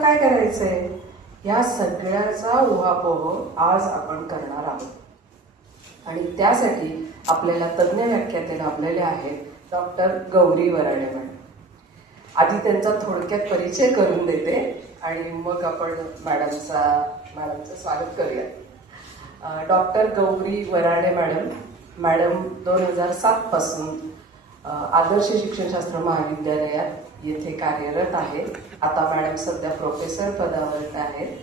काय करायचंय या सगळ्याचा उहापोह आज आपण करणार आहोत आणि त्यासाठी आपल्याला तज्ज्ञ व्याख्याते लाभलेले आहेत डॉक्टर गौरी वराडे मॅडम. आधी त्यांचा थोडक्यात परिचय करून देते आणि मग आपण मॅडमचं स्वागत करूया. डॉक्टर गौरी वराडे मॅडम 2007 पासून आदर्श शिक्षणशास्त्र महाविद्यालयात येथे कार्यरत आहेत. आता मॅडम सध्या प्रोफेसर पदावर आहेत,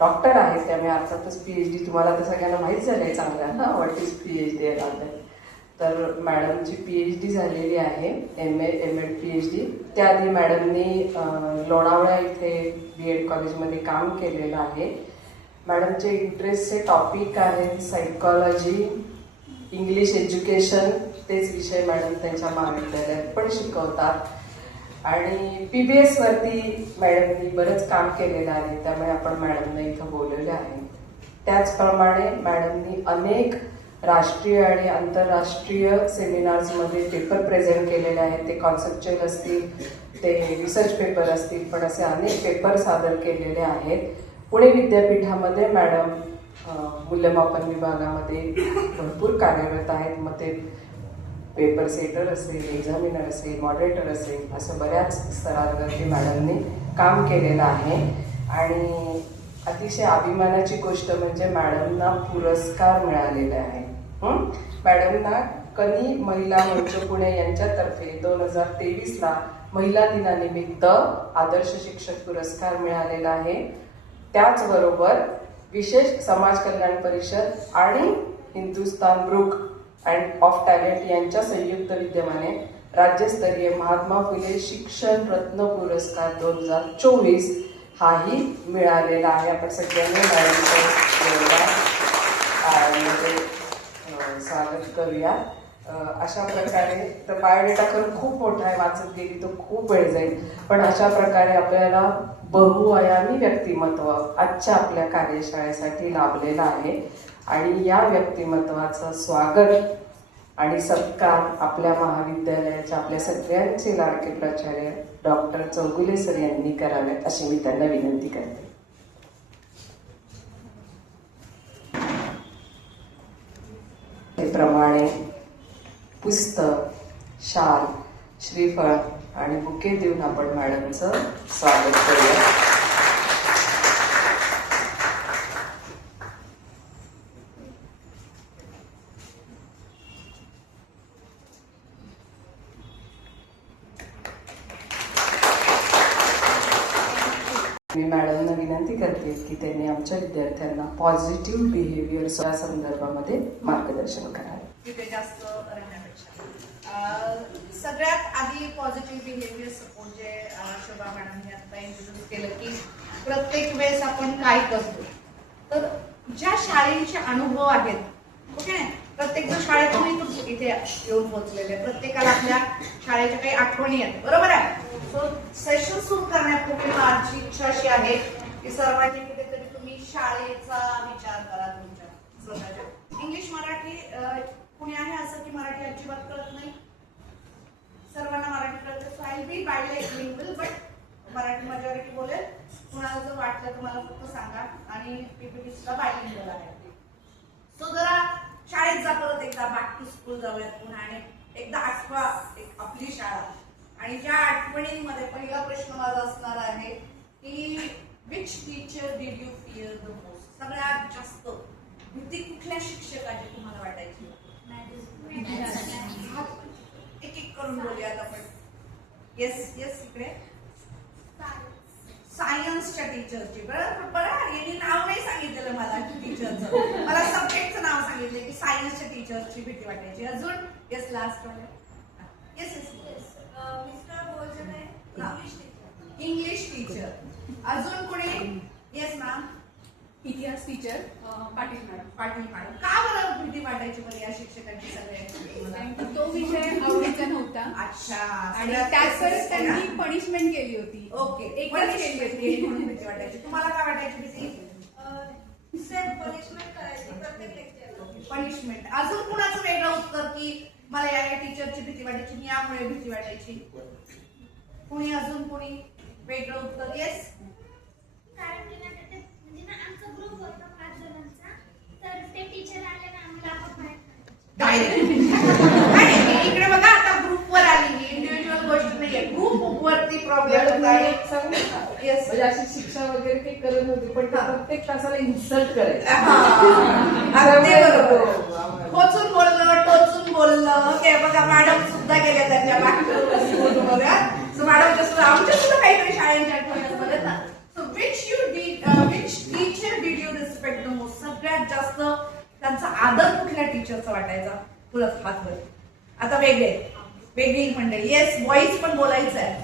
डॉक्टर आहेत, त्यामुळे अर्थातच PhD तुम्हाला तर सगळ्यांना माहीत झालंय चांगलं ना, व्हॉट इज PhD आहे. तर मॅडमची PhD झालेली आहे, MA MD PhD. त्याआधी मॅडमनी लोणावळा इथे BEd कॉलेजमध्ये काम केलेलं आहे. मॅडमचे इंटरेस्टचे टॉपिक आहे सायकॉलॉजी, इंग्लिश एज्युकेशन, तेच विषय मॅडम त्यांच्या महाविद्यालयात पण शिकवतात. आणि PBS वरती मॅडमनी बरंच काम केलेलं आहे, त्यामुळे आपण मॅडमना इथं बोलवले आहे. त्याचप्रमाणे मॅडमनी अनेक राष्ट्रीय आणि आंतरराष्ट्रीय सेमिनार्समध्ये पेपर प्रेझेंट केलेले आहेत. ते कॉन्सेप्च्युअल असतील, ते रिसर्च पेपर असतील, पण असे अनेक पेपर सादर केलेले आहेत. पुणे विद्यापीठामध्ये मॅडम मूल्यमापन विभागामध्ये भरपूर कार्यरत आहेत. मग ते पेपर सेटर असेल, एक्झामिनर असेल, मॉडरेटर असेल, असं बऱ्याच स्तरावरती मॅडमने काम केलेलं आहे. आणि अतिशय अभिमानाची गोष्ट म्हणजे मॅडमना पुरस्कार मिळालेला आहे. मॅडमना कनी महिला मंच पुणे यांच्यातर्फे 2023ला महिला दिनानिमित्त आदर्श शिक्षक पुरस्कार मिळालेला आहे. त्याचबरोबर विशेष समाज कल्याण परिषद आणि Hindustan book and of talent यांच्या संयुक्त विद्यमाने राज्यस्तरीय महात्मा फुले शिक्षण रत्न पुरस्कार 2024 हाही मिळालेला आहे. आपण सगळ्यांनी स्वागत करूया. अशा प्रकारे तर बायोडेटा खरं खूप मोठा आहे, वाचत गेली तर खूप वेळ जाईल, पण अशा प्रकारे आपल्याला बहुआयामी व्यक्तिमत्व आजच्या आपल्या कार्यशाळेसाठी लाभलेलं आहे. आणि या व्यक्तिमत्वाचं स्वागत आणि सत्कार आपल्या महाविद्यालयाच्या आपल्या सगळ्यांचे लाडके प्राचार्य डॉक्टर चौगुले सर यांनी करावेत अशी मी त्यांना विनंती करते. त्याप्रमाणे पुस्तक, शाल, श्रीफळ आणि बुके देऊन आपण मॅडमचं स्वागत करूया. मी मॅडमना विनंती करते की त्यांनी आमच्या विद्यार्थ्यांना पॉझिटिव्ह बिहेवियर संदर्भामध्ये मार्गदर्शन करावे. तिथे जास्त करण्यापेक्षा सगळ्यात आधी पॉझिटिव्ह बिहेवियर सपोर्ट जे शोभा मॅडमने आता इंट्रोड्यूस केलं की प्रत्येक वेळेस आपण काय करतो, तर ज्या शाळेचे अनुभव आहेत, ओके, प्रत्येक जण शाळेतून इथे येऊन पोहोचलेले, प्रत्येकाला आपल्या शाळेच्या काही आठवणी आहेत, बरोबर आहे. सो सेशन सुरू करण्यापूर्वी माझी इच्छा अशी आहे की सर्वांनी कुठेतरी तुम्ही शाळेचा विचार करा तुमच्या स्वतःच्या. इंग्लिश मराठी कुणी आहे असं की मराठी अजिबात कळत नाही? सर्वांना मराठी कळतं. So I be bilingual, but Marathi majority बोलेल. कुणाला जर वाटलं तर मला फक्त सांगा. आणि PPT सुद्धा बायलिंग्युअल आहे. सो जरा शाळेत जा, परत एकदा बॅक टू स्कूल जाऊयात पुन्हा आणि एकदा आठवा एक आपली शाळा. आणि ज्या आठवणींमध्ये पहिला प्रश्न माझा असणार आहे की which teacher did you fear the most? सगळ्यात जास्त भीती कुठल्या शिक्षकाची तुम्हाला वाटायची? एक एक करून बोलूयात आपण. येस येस, इकडे. सायन्सच्या टीचरची. बरं, यांनी नाव नाही सांगितलेलं मला टीचरचं, मला सब्जेक्टचं नाव सांगितलं की सायन्सच्या टीचरची भीती वाटायची. अजून? येस, लास्ट वाले. Yes yes yes. Mister Bhojane, English teacher. अजून कोणी? Yes ma'am. इतिहास टीचर पाटील मॅडम. का बरं भीती वाटायची बरं या शिक्षकांची सगळ्यांची? तो विषय आवडीचा नव्हता. अच्छा. आणि त्याच त्यांनी पनिशमेंट केली होती. ओके, एकच केली होती म्हणून भीती वाटायची. तुम्हाला काय वाटायची भीती? पनिशमेंट करायची प्रत्येक लेक्चरला. पनिशमेंट. अजून कुणाचं वेगळं उत्तर की मला या टीचरची भीती वाटायची, मी यामुळे भीती वाटायची? कुणी? अजून कुणी वेगळं उत्तर? येस. Yes. म्हणजे अशी शिक्षा वगैरे काही करत नव्हती, पण ते हा. प्रत्येक तासाला इन्सल्ट करायचं. अगदी बरोबर. खोचून बोललं, टोचून बोललं, हे बघा मॅडम सुद्धा गेल्या त्यांच्या सो मॅडम आमच्या सुद्धा काहीतरी शाळेच्या आठवणी बघत ना. So which teacher did you respect the most? सगळ्यात जास्त त्यांचा आदर कुठल्या टीचरचा वाटायचा? तुला हात वर. आता वेगळी मंडळी. येस, व्हॉइस पण बोलायचं आहे.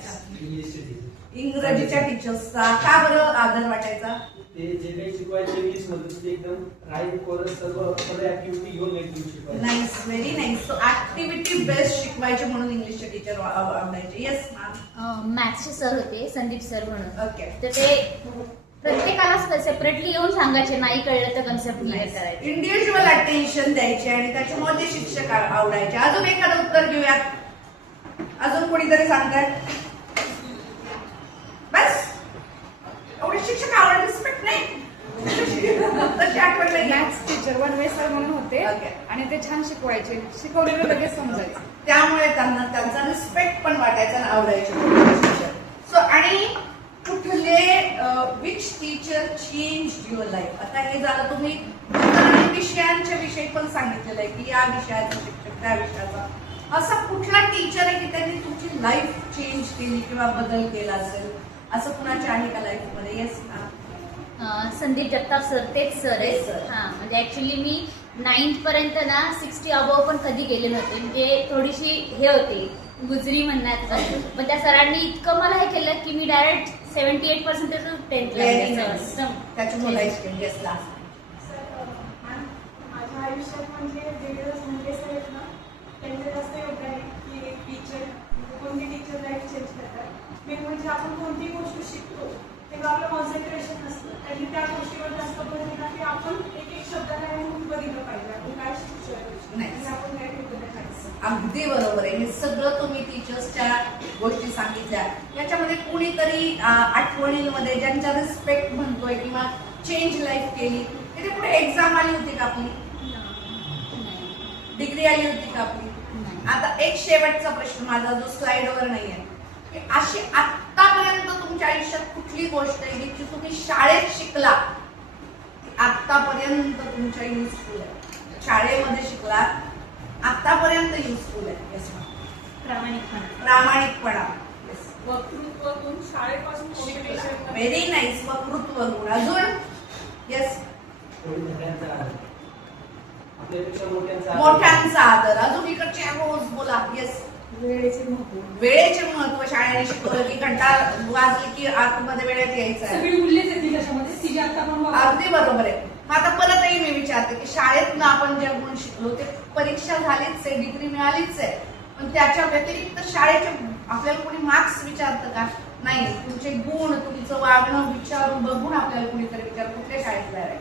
इंग्रजीच्या टीचर्सचा का बरं आदर वाटायचा? ते जे काही शिकवायचे इंग्लिश मध्ये ते एकदम राईम कोरस सर्व ऍक्टिव्हिटी घेऊन एकदम शिकवायचे. Nice, very nice. So activity best शिकवायचे म्हणून इंग्लिशचे टीचर आवडायचे. Yes ma'am. मॅथ्सचे सर होते, संदीप सर म्हणून. ओके. तर ते प्रत्येकाला सेपरेटली येऊन सांगायचे, नाही कळलं तर कन्सेप्ट क्लिअर करायचे. इंडिव्हिज्युअल अटेन्शन द्यायचे आणि त्याच्यामुळे ते शिक्षक आवडायचे. अजून एखादं उत्तर घेऊयात. अजून कोणीतरी सांगताय? बस एवढे शिक्षक आवड रिस्पेक्ट नाही तशी आठवण नाही. मॅथ्स टीचर वनवे सर म्हणून होते Okay. आणि ते छान शिकवायचे, शिकवलेलं लगेच समजायचं. त्यामुळे त्यांना त्यांचा रिस्पेक्ट पण वाटायचा आणि आवडायचे. सो आणि कुठले which teacher change your life? आता हे झालं तुम्ही विषयांच्या विषयी पण सांगितलेलं आहे की या विषयाचा शिक्षक त्या विषयाचा. असा कुठला टीचर आहे की त्यांनी तुमची लाईफ चेंज केली किंवा बदल केला असेल असं कुणाचे आहे का लाईफ मध्ये? येस संदीप जगताप सर तेच सर आहे. तेच sir. हा, म्हणजे ऍक्च्युली मी 9th पर्यंत ना 60 अबव पण कधी गेले नव्हते, म्हणजे थोडीशी हे होती गुजरी म्हणण्यात. पण त्या सरांनी इतकं मला हे केलं की मी डायरेक्ट 78% 10th त्याच्यामुळे लाईफ चेंज. Yes last. माझ्या आयुष्यात म्हणजे वेगळंच म्हणजे असं आहेत ना, त्यांचं जास्त योगदान आहे की एक टीचर, कोणती टीचर लाईफ चेंज करतात. मेन म्हणजे आपण कोणती गोष्ट शिकतो तेव्हा आपलं कॉन्सन्ट्रेशन नसतं, त्यांनी त्या गोष्टीवर जास्त भर दिला की आपण एक एक शब्दाला म्हणून बघितलं पाहिजे आपण काय शिकतोय नाही. आणि आपण काय ठेवलं पाहिजे. अगदी बरोबर आहे. हे सगळं तुम्ही टीचर्सच्या गोष्टी सांगितल्या. याच्यामध्ये कुणीतरी आठवणींमध्ये ज्यांच्या रिस्पेक्ट म्हणतोय किंवा चेंज लाईफ केली, तिथे पुढे एक्झाम आली होती का आपली? डिग्री आली होती का आपली? आता एक शेवटचा प्रश्न माझा जो स्लाइडवर नाहीये, की अशी आतापर्यंत तुमच्या आयुष्यात कुठली गोष्ट आहे जी तुम्ही शाळेत शिकला आतापर्यंत तुमच्या युजफुल आहे? शाळेमध्ये शिकला आतापर्यंत युजफुल आहे? येस प्रामाणिकपणा. येस. वक्तृत्व गुण शाळेपासून मोटिवेशन. Very nice. वक्तृत्व गुण. अजून? येस. आपल्यापेक्षा मोठ्यांचा मोठ्यांचा आदर. अजून इकडचे रोज बोला. येस. वेळेचे महत्व. वेळेचे महत्व. शाळेने शिकवलं की कंटाळ वाजली की आतमध्ये वेळेत यायचं आहे. सगळी मूल्यच येतील त्याच्यामध्ये ती जे आता आपण अगदी बरोबर आहे. मग आता परतही मी विचारते की शाळेतनं आपण जे गुण शिकलो ते परीक्षा झालीच आहे, डिग्री मिळालीच आहे, पण त्याच्या व्यतिरिक्त शाळेचे आपल्याला कोणी मार्क्स विचारतं का? नाही. तुमचे गुण, तुमचं वागणं विचारून बघून आपल्याला कुणीतरी विचार कुठल्या शाळेत आहे,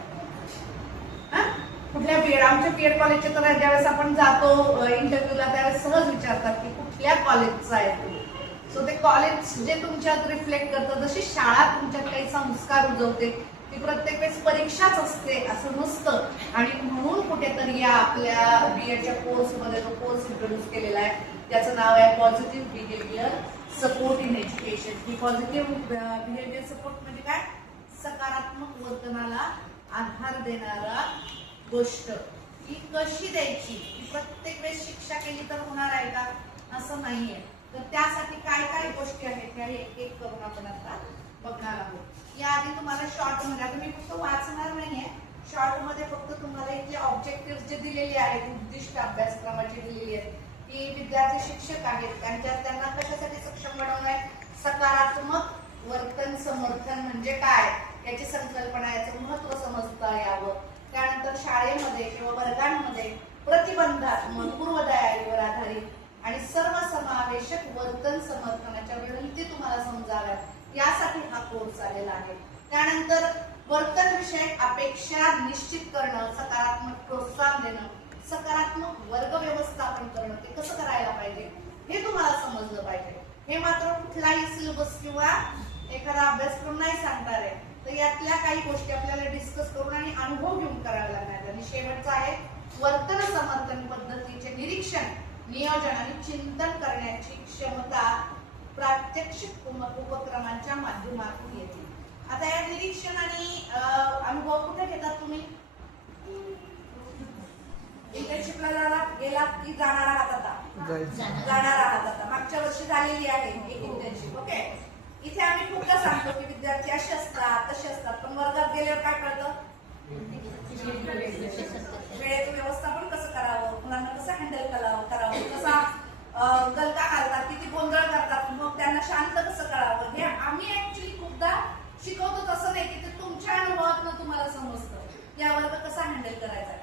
कुठल्या बीएड. आमच्या बीएड कॉलेजचे तर ज्यावेळेस आपण जातो इंटरव्ह्यूला त्यावेळेस सहज विचारतात की कुठल्या कॉलेजचा आहे तू. सो ते कॉलेज जे तुमच्यात रिफ्लेक्ट करतं, जशी शाळा तुमच्यात काही संस्कार उजवते, ती प्रत्येक वेळेस परीक्षाच असते असं नसतं. आणि म्हणून कुठेतरी या आपल्या बीएडच्या कोर्समध्ये जो कोर्स इंट्रोड्यूस केलेला आहे त्याचं नाव आहे positive behaviour support in education. He positive behaviour support म्हणजे काय? सकारात्मक वर्तनाला आधार देणारा गोष्ट. ही कशी द्यायची? ही प्रत्येक वेळेस शिक्षा केली तर होणार आहे का? असं नाहीये. तर त्यासाठी काय काय गोष्टी आहेत त्या एक एक करून आपण आता बघणार आहोत. याआधी तुम्हाला शॉर्ट मध्ये, आता मी फक्त वाचणार नाहीये, शॉर्ट मध्ये फक्त तुम्हाला इथले ऑब्जेक्टिव्ह जे दिलेले आहेत, उद्दिष्ट अभ्यासक्रमाचे दिलेली आहेत की विद्यार्थी शिक्षक आहेत त्यांना कशासाठी सक्षम बनवणं आहे? सकारात्मक वर्तन समर्थन म्हणजे काय याची संकल्पना, याचं महत्व समजता यावं. त्यानंतर शाळेमध्ये किंवा वर्गांमध्ये प्रतिबंधात्मक पूर्वतयारीवर आधारित आणि सर्वसमावेशक वर्तन समर्थनाच्या रणनीती तुम्हाला समजाव्यात यासाठी हा कोर्स आलेला आहे. त्यानंतर वर्तन विषयक अपेक्षा निश्चित करणं, सकारात्मक प्रोत्साहन देणं, सकारात्मक वर्ग व्यवस्थापन करणं, ते कसं करायला पाहिजे हे तुम्हाला समजलं पाहिजे. हे मात्र कुठलाही सिलेबस किंवा एखादा अभ्यासक्रम नाही सांगणार आहे. तर यातल्या काही गोष्टी आपल्याला डिस्कस करून आणि अनुभव घेऊन कराव्या लागणार. आणि शेवटचं आहे वर्तन समर्थन पद्धतीचे निरीक्षण, नियोजन आणि चिंतन करण्याची क्षमता प्रात्यक्षिक उपक्रमांच्या माध्यमातून येते. घेतात तुम्ही? इंटर्नशिपला गेलात की जाणार आहात आता? जाणार आहात आता. मागच्या वर्षी झालेली आहे एक इंटर्नशिप. ओके. इथे आम्ही खूपदा सांगतो की विद्यार्थी असे असतात तसे असतात, पण वर्गात गेल्यावर काय कळतं? वेळेचं व्यवस्थापन कसं करावं, मुलांना कसं हँडल करावं, कसा गलका घालतात, किती गोंधळ करतात, मग त्यांना शांत कसं करावं, हे आम्ही ऍक्च्युली खूपदा शिकवतो. तसं नाही की ते तुमच्या अनुभवातून तुम्हाला समजतं या वर्ग कसा हँडल करायचा.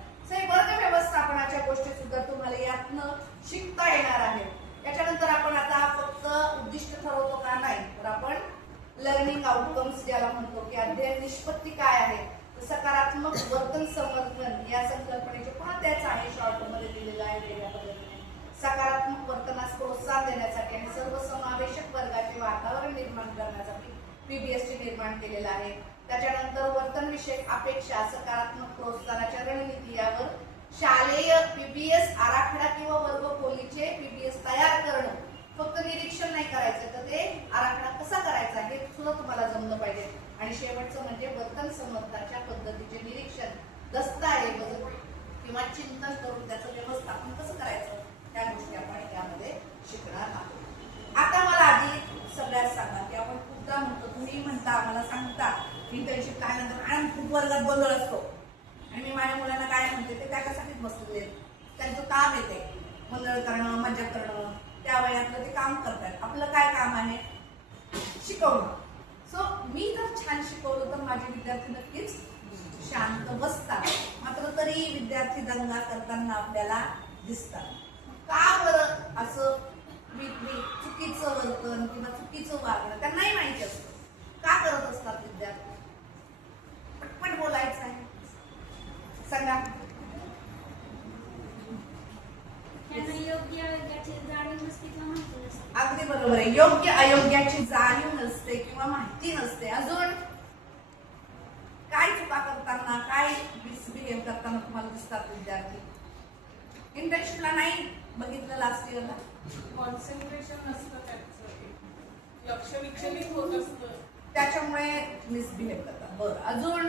वर्ग व्यवस्थापनाच्या गोष्टी सुद्धा तुम्हाला यातनं शिकता येणार आहेत. त्याच्यानंतर आपण आता फक्त उद्दिष्ट ठरवतो का? नाही, तर आपण लर्निंग आउटकम्स ज्याला म्हणतो की अध्ययन निष्पत्ती काय आहे, सकारात्मक वर्तन समर्थन या संकल्पनेचे पुन्हा त्याच आहे शॉर्ट मध्ये दिलेलं आहे वेगळ्या पद्धतीने. सकारात्मक वर्तनास प्रोत्साहन देण्यासाठी आणि सर्वसमावेशक वर्गाचे वातावरण निर्माण करण्यासाठी पीबीएसटी निर्माण केलेलं आहे. त्याच्यानंतर वर्तन विषयक अपेक्षा, सकारात्मक प्रोत्साहनाच्या रणनीती यावर शालेय पीबीएस आराखडा किंवा वर्ग खोलीचे पीबीएस तयार करणं. फक्त निरीक्षण नाही करायचं, तर ते आराखडा कसा करायचा हे सुद्धा तुम्हाला जमलं पाहिजे. आणि शेवटचं म्हणजे वर्तन समर्थनाच्या पद्धतीचे निरीक्षण, दस्तऐवज किंवा चिंतन करून त्याचं व्यवस्थापन कसं करायचं त्या गोष्टी आपण यामध्ये शिकणार आहोत. आता मला आधी सगळ्यात सांगा की आपण खूपदा म्हणतो, तुम्ही म्हणता, मला सांगता इंटर्नशिप काय नंतर आणि खूप वर्गात गोंधळ असतो आणि मी माझ्या मुलांना काय म्हणते ते त्याच्यासाठीच बसलेले, त्यांचं काम येते गोंधळ करणं, मजा करणं, त्या वयातलं ते काम करतात. आपलं काय काम आहे? शिकवणं. सो मी जर छान शिकवलं तर माझे विद्यार्थी नक्कीच शांत बसतात. मात्र तरी विद्यार्थी दंगा करताना आपल्याला दिसतात. का बरं असं चुकीचं वर्तन किंवा चुकीचं वागणं त्यांनाही माहिती असतं. का करत असतात विद्यार्थी? पटपट बोलायचं आहे, सांगा. अगदी बरोबर आहे. योग्य अयोग्याची जाणीव नसते किंवा माहिती नसते. अजून काय चुका करताना, काय मिसबिहेव करताना तुम्हाला दिसतात विद्यार्थी? इंटर्नशिपला नाही बघितलं लास्ट इयरला? कॉन्सन्ट्रेशन नसतं, त्यांचं लक्ष विचलित होत असतं, त्याच्यामुळे मिसबिहेव करतात. बरं, अजून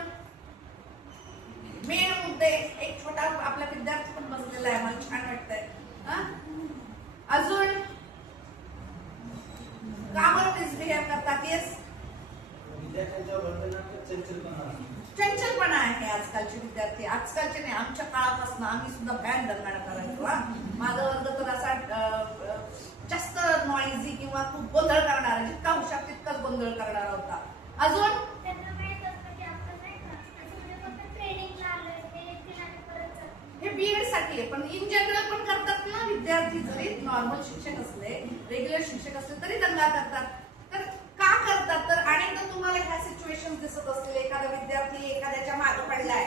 मेन मुद्दे. एक छोटा आपला विद्यार्थी पण बसलेला आहे, मला छान वाटतंय. अजून का बरं मिसबिहेव करतात? येस, विद्यार्थ्यांच्या वर्तनात चंचलपणा आहे आजकालचे विद्यार्थी. आजकालचे नाही, आमच्या काळापासून आम्ही सुद्धा भयान दंगाणा करायचो. माझा वर्ग तर असा जास्त नॉइझी किंवा खूप गोंधळ करणारा, जितका हुशार तितकाच गोंधळ करणारा होता. अजून हे बीएड साठी आहे, पण इन जनरल पण करतात ना विद्यार्थी. जरी नॉर्मल शिक्षक असले, रेग्युलर शिक्षक असले तरी दंगा करतात. तर का करतात? तर अनेकदा तुम्हाला ह्या सिच्युएशन दिसत असतील. एखादा विद्यार्थी एखाद्याच्या मागे पडलाय,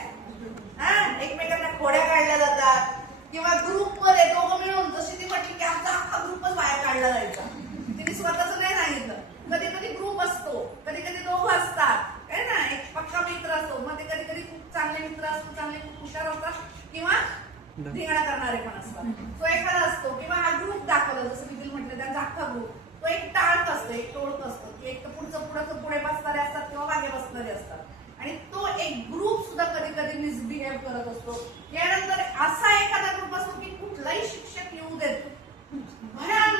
एकमेकांना खोड्या काढल्या जातात किंवा ग्रुपमध्ये दोघं मिळून, जशी ती म्हटली की आमचा अख्खा ग्रुपच बाहेर काढला जायचा. तिने स्वतःच नाही सांगितलं. कधी कधी ग्रुप असतो, कधी कधी दोघं असतात, आहे ना, एक पक्का मित्र असतो, मग ते कधी कधी खूप चांगले मित्र असतो, चांगले खूप हुशार असतात किंवा धिंगाणा करणारे पण असतात. तो एखादा असतो किंवा हा ग्रुप दाखवला, जसं मी तुला म्हटलं त्यांचा अख्खा ग्रुप, तो एक टाळक असतो, एक टोळक असतो की एक तर पुढे बसणारे असतात किंवा मागे बसणारे असतात. आणि तो एक ग्रुप सुद्धा कधी कधी मिसबिहेव करत असतो. यानंतर असा एखादा ग्रुप असतो की कुठलाही शिक्षक येऊ देत, भयान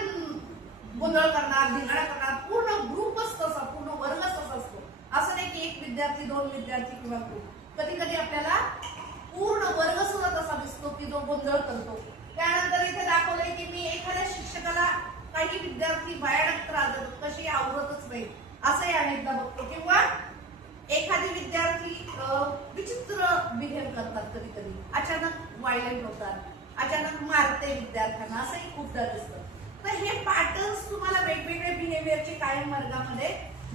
गोंधळ करणार, धिंगाणा करणार. पूर्ण ग्रुपच तसा, पूर्ण वर्गच तसा असतो. असं नाही की एक विद्यार्थी, दोन विद्यार्थी किंवा ग्रुप. कधी कधी आपल्याला पूर्ण वर्ग सुद्धा तसा दिसतो की जो गोंधळ करतो. त्यानंतर इथे दाखवलंय की मी एखाद्या शिक्षकाला काही विद्यार्थी भयानक त्रास देतो, कशी आवडतच नाही असंही अनेकदा बघतो. किंवा एखादी विद्यार्थी विचित्र बिहेव करतात, कधी कधी अचानक व्हायलेंट होतात, अचानक मारते विद्यार्थ्यांना, असंही खूपदा दिसतं. तर हे पॅटर्न्स तुम्हाला वेगवेगळे बिहेवियरचे कायम वर्गामध्ये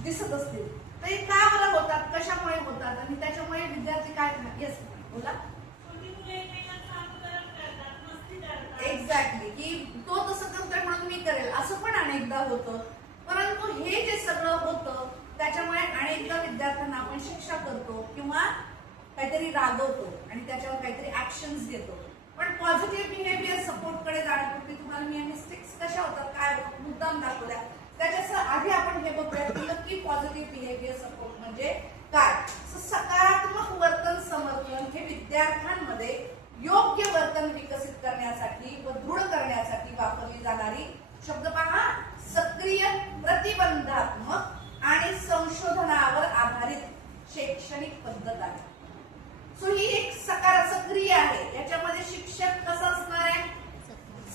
दिसत असतील. तर हे का बरं होतात, कशामुळे होतात आणि त्याच्यामुळे विद्यार्थी काय? येस, बोला. एक्झॅक्टली, की तो तसं करतोय म्हणून मी करेल, असं पण अनेकदा होतं. परंतु हे जे सगळं होतं त्याच्यामुळे अनेकदा विद्यार्थ्यांना आपण शिक्षा करतो किंवा काहीतरी रागवतो आणि त्याच्यावर काहीतरी ऍक्शन्स घेतो. पण पॉझिटिव्ह बिहेवियर सपोर्टकडे जाण्यापूर्वी तुम्हाला मी मिस्टेक्स कशा होतात, काय मुद्दाम दाखवल्या, त्याच्या आधी आपण हे बघूया की नक्की पॉझिटिव्ह बिहेवियर सपोर्ट म्हणजे काय. सकारात्मक वर्तन समर्थन विद्यार्थ्यांमध्ये योग्य वर्तन विकसित करण्यासाठी व दृढ करण्यासाठी वापरली जाणारी शब्द पहा, सक्रिय, प्रतिबंधात्मक आणि संशोधनावर आधारित शैक्षणिक पद्धत आहे. सो ही एक सक्रिय आहे. याच्यामध्ये शिक्षक कसं असणार आहे?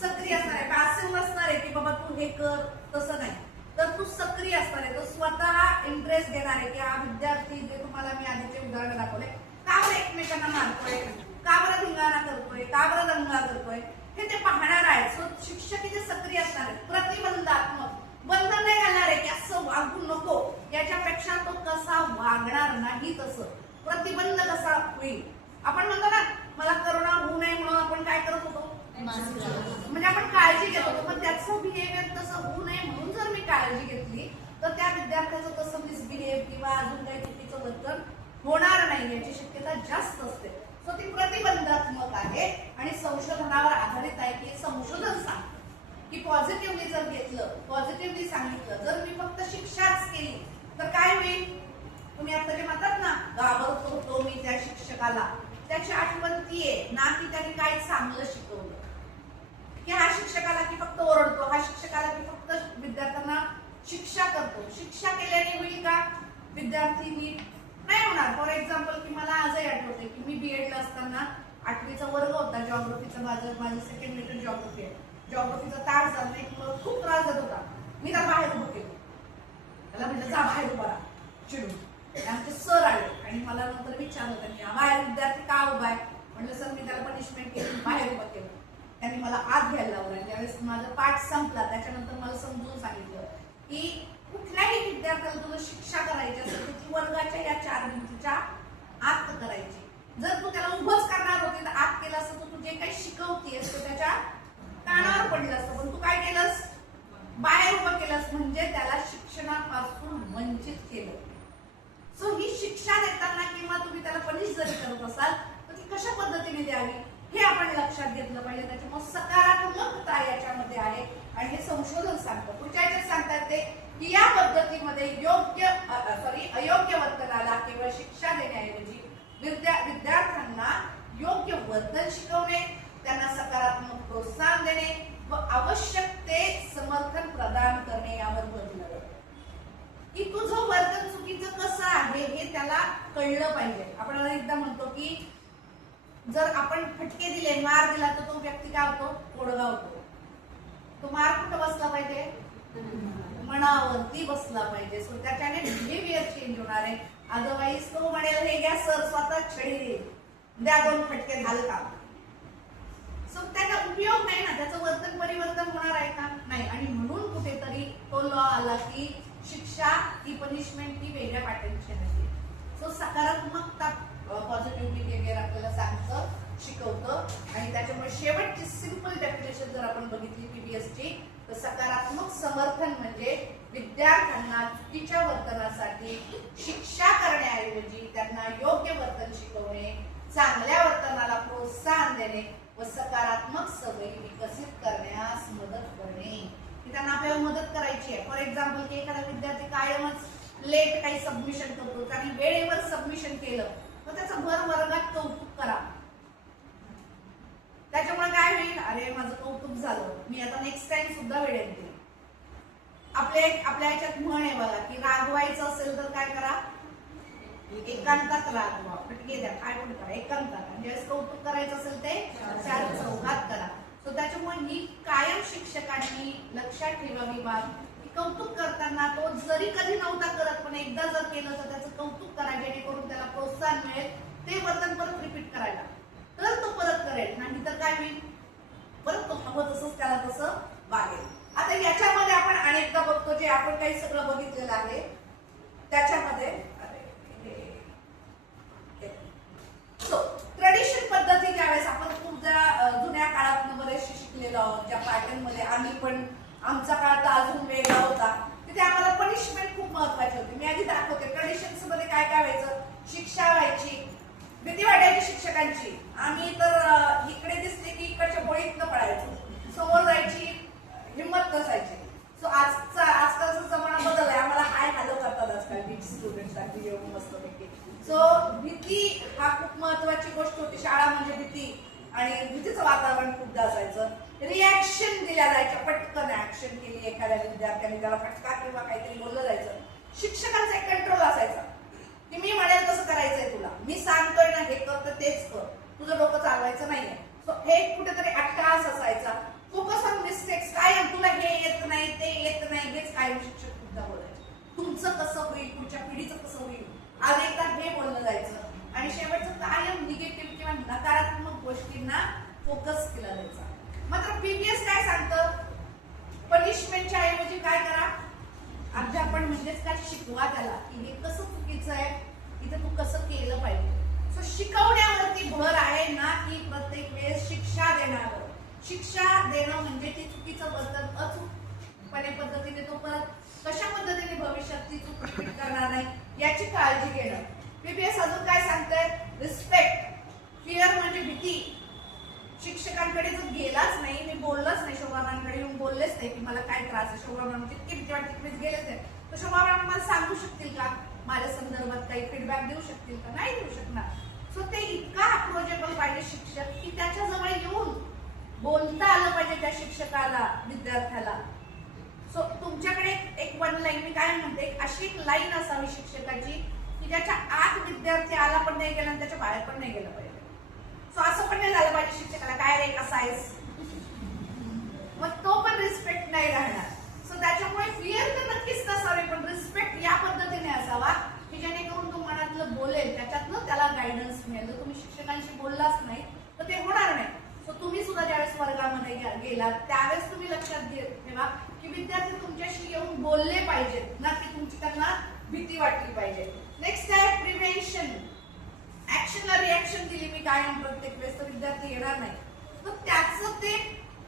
सक्रिय असणार आहे. पॅसिव्ह नसणार आहे की बाबा तू हे कर, तसं नाही. तर तू सक्रिय असणार आहे. तो स्वतः इंटरेस्ट घेणार आहे की हा विद्यार्थी, जे तुम्हाला मी आधीचे उदाहरण दाखवले, का बरं एकमेकांना मारतोय, का बरं धिंगाणा करतोय, का बरं दंगा करतोय, हे ते पाहणार आहे. सो शिक्षक इथे सक्रिय असणार आहे. प्रतिबंधात्मक, बंधन नाही घालणार आहे की असं वागू नको, याच्यापेक्षा तो कसा वागणार नाही तसं प्रतिबंध कसा होईल. आपण म्हणतो ना, मला करोना होऊ नये म्हणून आपण काय करत होतो, म्हणजे आपण काळजी घेत होतो. पण त्याचं बिहेवियर तसं होऊ नये म्हणून जर मी काळजी घेतली तर त्या विद्यार्थ्याचं तसं मिसबिहेव किंवा अजून काही चुकीचं वर्तन होणार नाही याची शक्यता जास्त असते. सो ती प्रतिबंधात्मक आहे आणि संशोधनावर आधारित आहे की संशोधन सांग की पॉझिटिव्हली जर घेतलं, पॉझिटिव्हली सांगितलं, जर मी फक्त शिक्षाच केली तर काय होईल. तुम्ही आता जे म्हणतात ना, घाबरतो होतो मी त्या शिक्षकाला, त्याची आठवण ती आहे ना की त्याने काही चांगलं शिकवलं, की हा शिक्षकाला की फक्त ओरडतो, हा शिक्षकाला की फक्त विद्यार्थ्यांना शिक्षा करतो. शिक्षा केल्याने होईल का विद्यार्थी नीट नाही होणार. फॉर एक्झाम्पल की मला आजही आठवते की मी बीएडला असताना 8वीचा वर्ग होता जॉग्राफीचा, माझं सेकंड मेजर जॉग्राफी आहे. जॉग्राफीचा तास झाला एक खूप त्रास देत होता. मी त्याला बाहेर उभं केलं, त्याला म्हटलं जा बाहेर उभा राहा चिडून. आमचे सर आले आणि मला नंतर विचारलं त्यांनी, बाहेर विद्यार्थी का उभा आहे. म्हटलं सर मी त्याला पनिशमेंट केली, बाहेर उभं केलं. त्यांनी मला आत घ्यायला लावलं. ज्यावेळेस माझा पाठ संपला त्याच्यानंतर मला समजून सांगितलं की कुठल्याही विद्यार्थ्याला तुला शिक्षा करायची असेल तर ती वर्गाच्या या 4 भिंतीच्या आत करायची. जर तू त्याला उभंच करणार होती तर आत केलं असतं तर तू जे काही शिकवतेस ते त्याच्या कानावर पडलं असतं. पण तू काय केलंस, बाहेर उभं केलंस, म्हणजे त्याला शिक्षणापासून वंचित केलं. सो ही शिक्षा देताना किंवा तुम्ही त्याला पनिश जरी करत असाल तर ती कशा पद्धतीने द्यावी हे आपण लक्षात घेतलं पाहिजे. त्याच्यामुळे सकारात्मकता याच्यामध्ये आहे आणि हे संशोधन सांगतं. पुढच्या याच्यात सांगतात ते की या पद्धतीमध्ये अयोग्य वर्तनाला केवळ शिक्षा देण्याऐवजी विद्यार्थ्यांना योग्य वर्तन शिकवणे, त्यांना सकारात्मक प्रोत्साहन देणे व आवश्यक ते समर्थन प्रदान करणे यावर भर दिला जातो. की तुझं वर्तन चुकीचं कसं आहे हे त्याला कळलं पाहिजे. आपण एकदा म्हणतो की जर आपण फटके दिले, मार दिला तर तो व्यक्ती काय होतो, कोडगा होतो. तो मार कुठं बसला पाहिजे, मनावरती बसला पाहिजे. सो त्याच्याने बिहेवियर चेंज होणार आहे. अदरवाईज तो म्हणेल हे घ्या सर, स्वतः छडी देईल, द्या 2 फटके, झालं का. सो त्याचा उपयोग नाही ना, त्याचं वर्तन परिवर्तन होणार आहे का नाही. आणि म्हणून कुठेतरी तो लॉ आला की शिक्षा ही पनिशमेंट ही वेगळ्या पॅटर्नची नसते. सो सकारात्मकता, पॉझिटिव्ह बिहेवियर आपल्याला सांगतं, शिकवतं. आणि त्याच्यामुळे शेवटची सिंपल डेफिनेशन जर आपण बघितली पीबीएसची तर सकारात्मक समर्थन म्हणजे विद्यार्थ्यांना चुकीच्या वर्तनासाठी शिक्षा करण्याऐवजी त्यांना योग्य वर्तन शिकवणे, चांगल्या वर्तनाला प्रोत्साहन देणे व सकारात्मक सवयी विकसित करण्यास मदत करणे. की त्यांना आपल्याला मदत करायची आहे. फॉर एक्झाम्पल की एखादा विद्यार्थी कायमच लेट काही सबमिशन करतो आणि वेळेवर सबमिशन केलं तर त्याचं भर वर्गात कौतुक करा. त्याच्यामुळे काय होईल, अरे माझं कौतुक झालं, मी आता नेक्स्ट टाइम सुद्धा वेळेत देईल. आपल्या याच्यात म्हण आहे बघा की रागवायचं असेल तर काय करा, एकांतात रागवा, फटके द्या, काय पण करा एकांतात. ज्यावेळेस कौतुक करायचं असेल ते 4 चौघात करा. सो त्याच्यामुळे ही कायम शिक्षकांनी लक्षात ठेवावी बाब की कौतुक करताना तो जरी कधी नव्हता करत पण एकदा जर केलं तर त्याचं कौतुक करा, जेणेकरून त्याला प्रोत्साहन मिळेल, ते वर्तन परत रिपीट करायला, तर तो परत करेल. नाही तर काय होईल, परत तो हवं तसंच त्याला तसं वागेल. आता याच्यामध्ये आपण अनेकदा बघतो, जे आपण काही सगळं बघितलेलं आहे त्याच्यामध्ये ट्रेडिशन पद्धती ज्यावेळेस आपण खूप जुन्या काळात बरेचसे शिकलेलो आहोत, ज्या पॅटर्न मध्ये आम्ही पण, आमचा काळ तर अजून वेगळा होता, तिथे आम्हाला पनिशमेंट खूप महत्वाची होती. मी आधी दाखवते ट्रेडिशन्स मध्ये काय काय व्हायचं. शिक्षा व्हायची, भीती वाटायची शिक्षकांची. आम्ही तर इकडे दिसले की इकडच्या बोळीतनं पडायचो, समोर जायची हिंमत नसायची. सो आजकालचा जमाना बदललाय, आम्हाला हाय हॅलो करतात आजकाल स्टुडंट्स. येऊन मस्तपैकी. सो भीती हा खूप महत्वाची गोष्ट होती. शाळा म्हणजे भीती आणि भीतीचं वातावरण खूपदा असायचं. रिॲक्शन दिल्या जायच्या, पटकन ऍक्शन केली एखाद्या विद्यार्थ्याने, त्याला फटका किंवा काहीतरी बोललं जायचं. शिक्षकांचा एक कंट्रोल असायचा की मी म्हणेल तसं करायचंय तुला, मी सांगतोय ना हे कर तर तेच कर, तुझं डोकं चालवायचं नाहीये. सो हे कुठेतरी अट्टास असायचा. Focus on mistakes. काय तुला हे येत नाही ते येत नाही हेच कायम शिक्षक सुद्धा बोलायचे. तुमचं कसं होईल, पुढच्या पिढीचं कसं होईल, अनेकदा हे बोललं जायचं. आणि शेवटचं कायम निगेटिव्ह किंवा नकारात्मक गोष्टींना फोकस केला जायचा. मात्र पीबीएस काय सांगतं, पनिशमेंटच्या ऐवजी काय करा, अध्यापन म्हणजेच काय, शिकवा त्याला की हे कसं चुकीचं आहे, इथे तू कसं केलं पाहिजे. सो शिकवण्यावरती भर आहे ना की प्रत्येक वेळेस शिक्षा देण्यावर. शिक्षा देणं म्हणजे ती चुकीचं पद्धत अचूकपणे पद्धतीने तो परत कशा पद्धतीने भविष्यात ती चूक रिपीट करणार नाही याची काळजी घेणं. पीबीएस अजून काय सांगतंय, रिस्पेक्ट. फिअर म्हणजे भीती. शिक्षकांकडे जर गेलाच नाही, मी बोललंच नाही, शोभाबांकडे येऊन बोललेच नाही की मला काय त्रास आहे, शोभाबान जितकी भीती वाटते तिकडेच गेलेच नाही, तर शोभाबान मला सांगू शकतील का, माझ्या संदर्भात काही फीडबॅक देऊ शकतील का, नाही देऊ शकणार. सो ते इतका अप्रोचेबल पाहिजे शिक्षक की त्याच्या जवळ येऊन बोलता आलं पाहिजे त्या शिक्षकाला, विद्यार्थ्याला. सो तुमच्याकडे एक वन लाईन, मी काय म्हणते, अशी एक लाईन असावी शिक्षकाची की त्याच्या आत विद्यार्थी आला पण नाही गेला आणि त्याच्या बाहेर पण नाही गेला पाहिजे. सो असं पण नाही झालं पाहिजे शिक्षकाला, काय रे कसा आहेस, मग तो पण रिस्पेक्ट नाही राहणार. सो त्याच्यामुळे फिअर तर नक्कीच नसावे, पण रिस्पेक्ट या पद्धतीने असावा की जेणेकरून तो मनातलं बोलेल, त्याच्यातनं त्याला गायडन्स मिळेल. जर तुम्ही शिक्षकांशी बोललाच नाही तर ते होणार नाही. सो तुम्ही सुद्धा ज्यावेळेस वर्गामध्ये गेलात त्यावेळेस तुम्ही लक्षात ठेवा की विद्यार्थी तुमच्याशी येऊन बोलले पाहिजेत, ना की तुमची त्यांना भीती वाटली पाहिजे. नेक्स्ट आहे प्रिव्हेन्शन. ऍक्शनला रिॲक्शन दिली मी कायम प्रत्येक वेळेस तर विद्यार्थी येणार नाही. तर त्याचं ते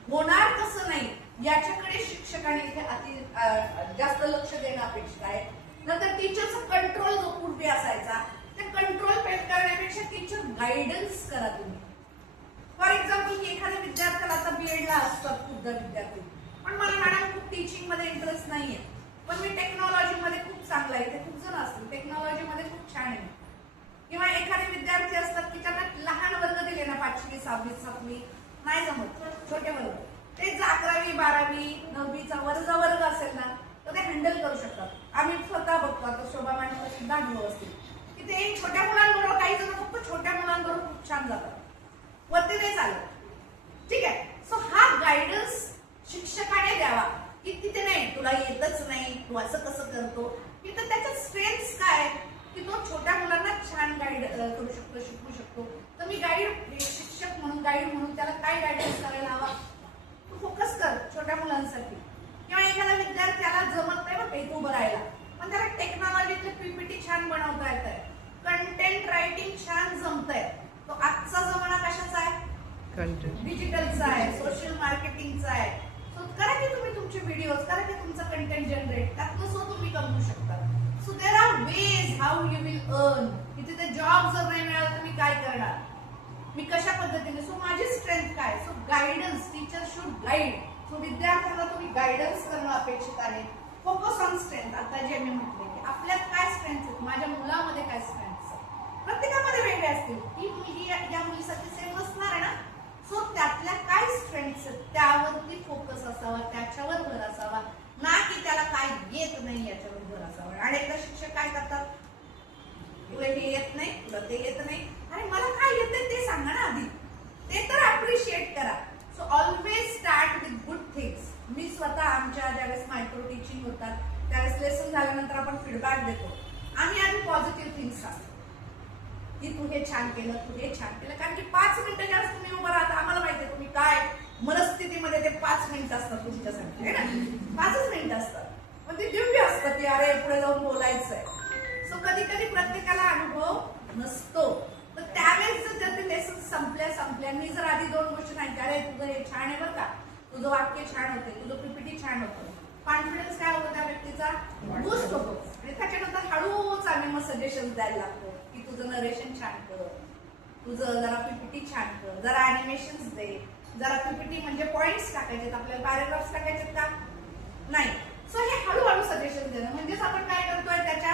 होणार कसं नाही याच्याकडे शिक्षकांनी इथे जास्त लक्ष देणं अपेक्षित आहे. नंतर टीचरचा कंट्रोल जो पूर्वी असायचा, ते कंट्रोल करण्यापेक्षा टीचर गायडन्स करा तुम्ही. फॉर एक्झाम्पल की एखाद्या विद्यार्थ्याला आता बीएडला असतात खूपदा विद्यार्थी, पण मला मॅडम खूप टीचिंग मध्ये इंटरेस्ट नाहीये, पण मी टेक्नॉलॉजी मध्ये खूप चांगला आहे, ते खूप जण असतील टेक्नॉलॉजी मध्ये खूप छान आहे. किंवा एखादे विद्यार्थी असतात की त्यांना लहान वर्ग दिले ना, 5वी 6वी 7वी नाही जमत, छोटे वर्ग, ते 11वी 12वी 9वीचा वर्ग असेल ना तर ते हँडल करू शकतात. आम्ही स्वतः बघतो, आता शोभा मॅडम सुद्धा अनुभव असतील की ते छोट्या मुलांबरोबर, काही जण फक्त छोट्या मुलांबरोबर खूप छान जातात, वरती नाही चालत, ठीक आहे. सो हा गायडन्स शिक्षकाने द्यावा की तिथे नाही तुला येतच नाही, तू असं कसं करतो, तिथं त्याच्या स्ट्रेंथ्स काय की तो छोट्या मुलांना छान गाईड करू शकतो, शिकवू शकतो. तर मी गाईड, शिक्षक म्हणून गाईड म्हणून त्याला काय गायडन्स करायला हवा, तू फोकस कर छोट्या मुलांसाठी. किंवा एखाद्या विद्यार्थ्याला जमत नाही बघ पेट उभं राहायला, पण त्याला टेक्नॉलॉजीतले पीपीटी छान बनवता येत आहे, कंटेंट रायटिंग छान जमत आहे. तो आजचा जमाना कशाचा आहे, डिजिटलचा आहे, सोशल मार्केटिंगचा आहे. सो करा की तुम्ही तुमचे व्हिडिओज, करा की तुमचं कंटेंट जनरेट, त्यातनं सो तुम्ही कमवू शकता. So there are ways how you will earn. की तिथे जॉब जर नाही मिळाला तर मी काय करणार, मी कशा पद्धतीने, सो माझी स्ट्रेंथ काय. So guidance, teacher should guide. So विद्यार्थ्यांना तुम्ही गायडन्स करणं अपेक्षित आहे. Focus on strength. आता जे मी म्हटले की आपल्यात काय स्ट्रेंथ आहेत, माझ्या मुलामध्ये काय स्ट्रेंथ आहेत, प्रत्येकामध्ये वेगळे असतील. ही मुलगी या मुलीसाठी सेम असणार आहे ना. सो त्यातल्या काय स्ट्रेंथ्स आहेत त्यावरती फोकस असावा, त्याच्यावर भर असावा, ना की त्याला काय येत नाही याच्यावर भर असावा. आणि एकदा शिक्षक काय करतात, तुला हे येत नाही, तुला ते येत नाही, अरे मला काय येते ते सांगा ना आधी, ते तर अप्रिशिएट करा. So always start with good things. मी स्वतः आमच्या ज्यावेळेस मायक्रो टीचिंग होतात त्यावेळेस लेसन झाल्यानंतर आपण फीडबॅक देतो, आम्ही आधी पॉझिटिव्ह थिंग्स सांगतो की तू हे छान केलं, तू हे छान केलं. कारण की 5 मिनिटं ज्यावेळेस तुम्ही उभं राहता, आम्हाला माहिती आहे तुम्ही काय मनस्थितीमध्ये, ते 5 मिनिटं असतात तुमच्यासाठी, है ना, 5च मिनिटं असतात, पण ते दिव्य असतात की अरे पुढे जाऊन बोलायचंय. सो कधी कधी प्रत्येकाला अनुभव नसतो, तर त्यावेळेस जर ते लेसन संपल्या मी जर आधी 2 गोष्टी सांगितल्या, अरे तुझं हे छान आहे बरं का, तुझं वाक्य छान होते, तुझं पीपीटी छान होतं, कॉन्फिडन्स काय होतो त्या व्यक्तीचा, बूस्ट होतो. आणि त्याच्यानंतर हळूच आम्ही मग सजेशन द्यायला लागतो की तुझं नरेशन छान कर, तुझं जरा पीपीटी छान कर, जरा अॅनिमेशन्स दे, जरा पीपीटी म्हणजे पॉइंट्स टाकायचे, आपल्याला पॅराग्राफ्स टाकायचे का नाही. सो हे हळूहळू सजेशन देणं, म्हणजेच आपण काय करतोय त्याच्या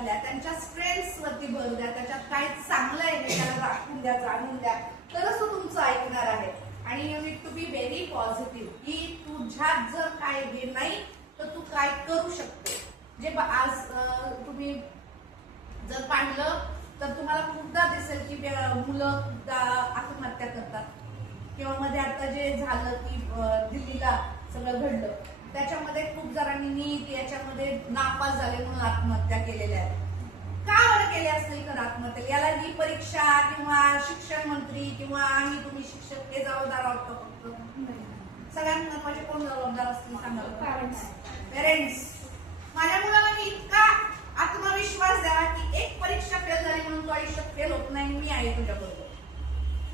वर्गातल्या त्यांच्या स्ट्रेंथ्स वरती भर द्या, त्याच्यात काय चांगलं आहे हे त्याला दाखवून द्या, जाणून द्या, तरच तो तुमचं ऐकणार आहे. आणि you need to be very positive की तुझ्यात जर काय हे नाही तर तू काय करू शकते. जे आज तुम्ही जर पाहिलं तर तुम्हाला खूपदा दिसेल की मुलं खूपदा आत्महत्या करतात, किंवा मध्ये आता जे झालं की दिल्लीला सगळं घडलं त्याच्यामध्ये खूप जणांनी नीट याच्यामध्ये नापास झाले म्हणून आत्महत्या केलेल्या आहेत. का बरं केले असतील तर आत्महत्या? याला ही परीक्षा किंवा शिक्षण मंत्री किंवा आम्ही तुम्ही शिक्षक हे जबाबदार आहोत का? फक्त सगळ्यात महत्वाचे कोण जबाबदार असतील सांगा? पेरेंट्स. माझ्या मुलाला मी इतका आत्मविश्वास द्या की एक परीक्षा फेल झाली म्हणून तो आयुष्यात फेल होत नाही, मी आहे तुझ्याबरोबर.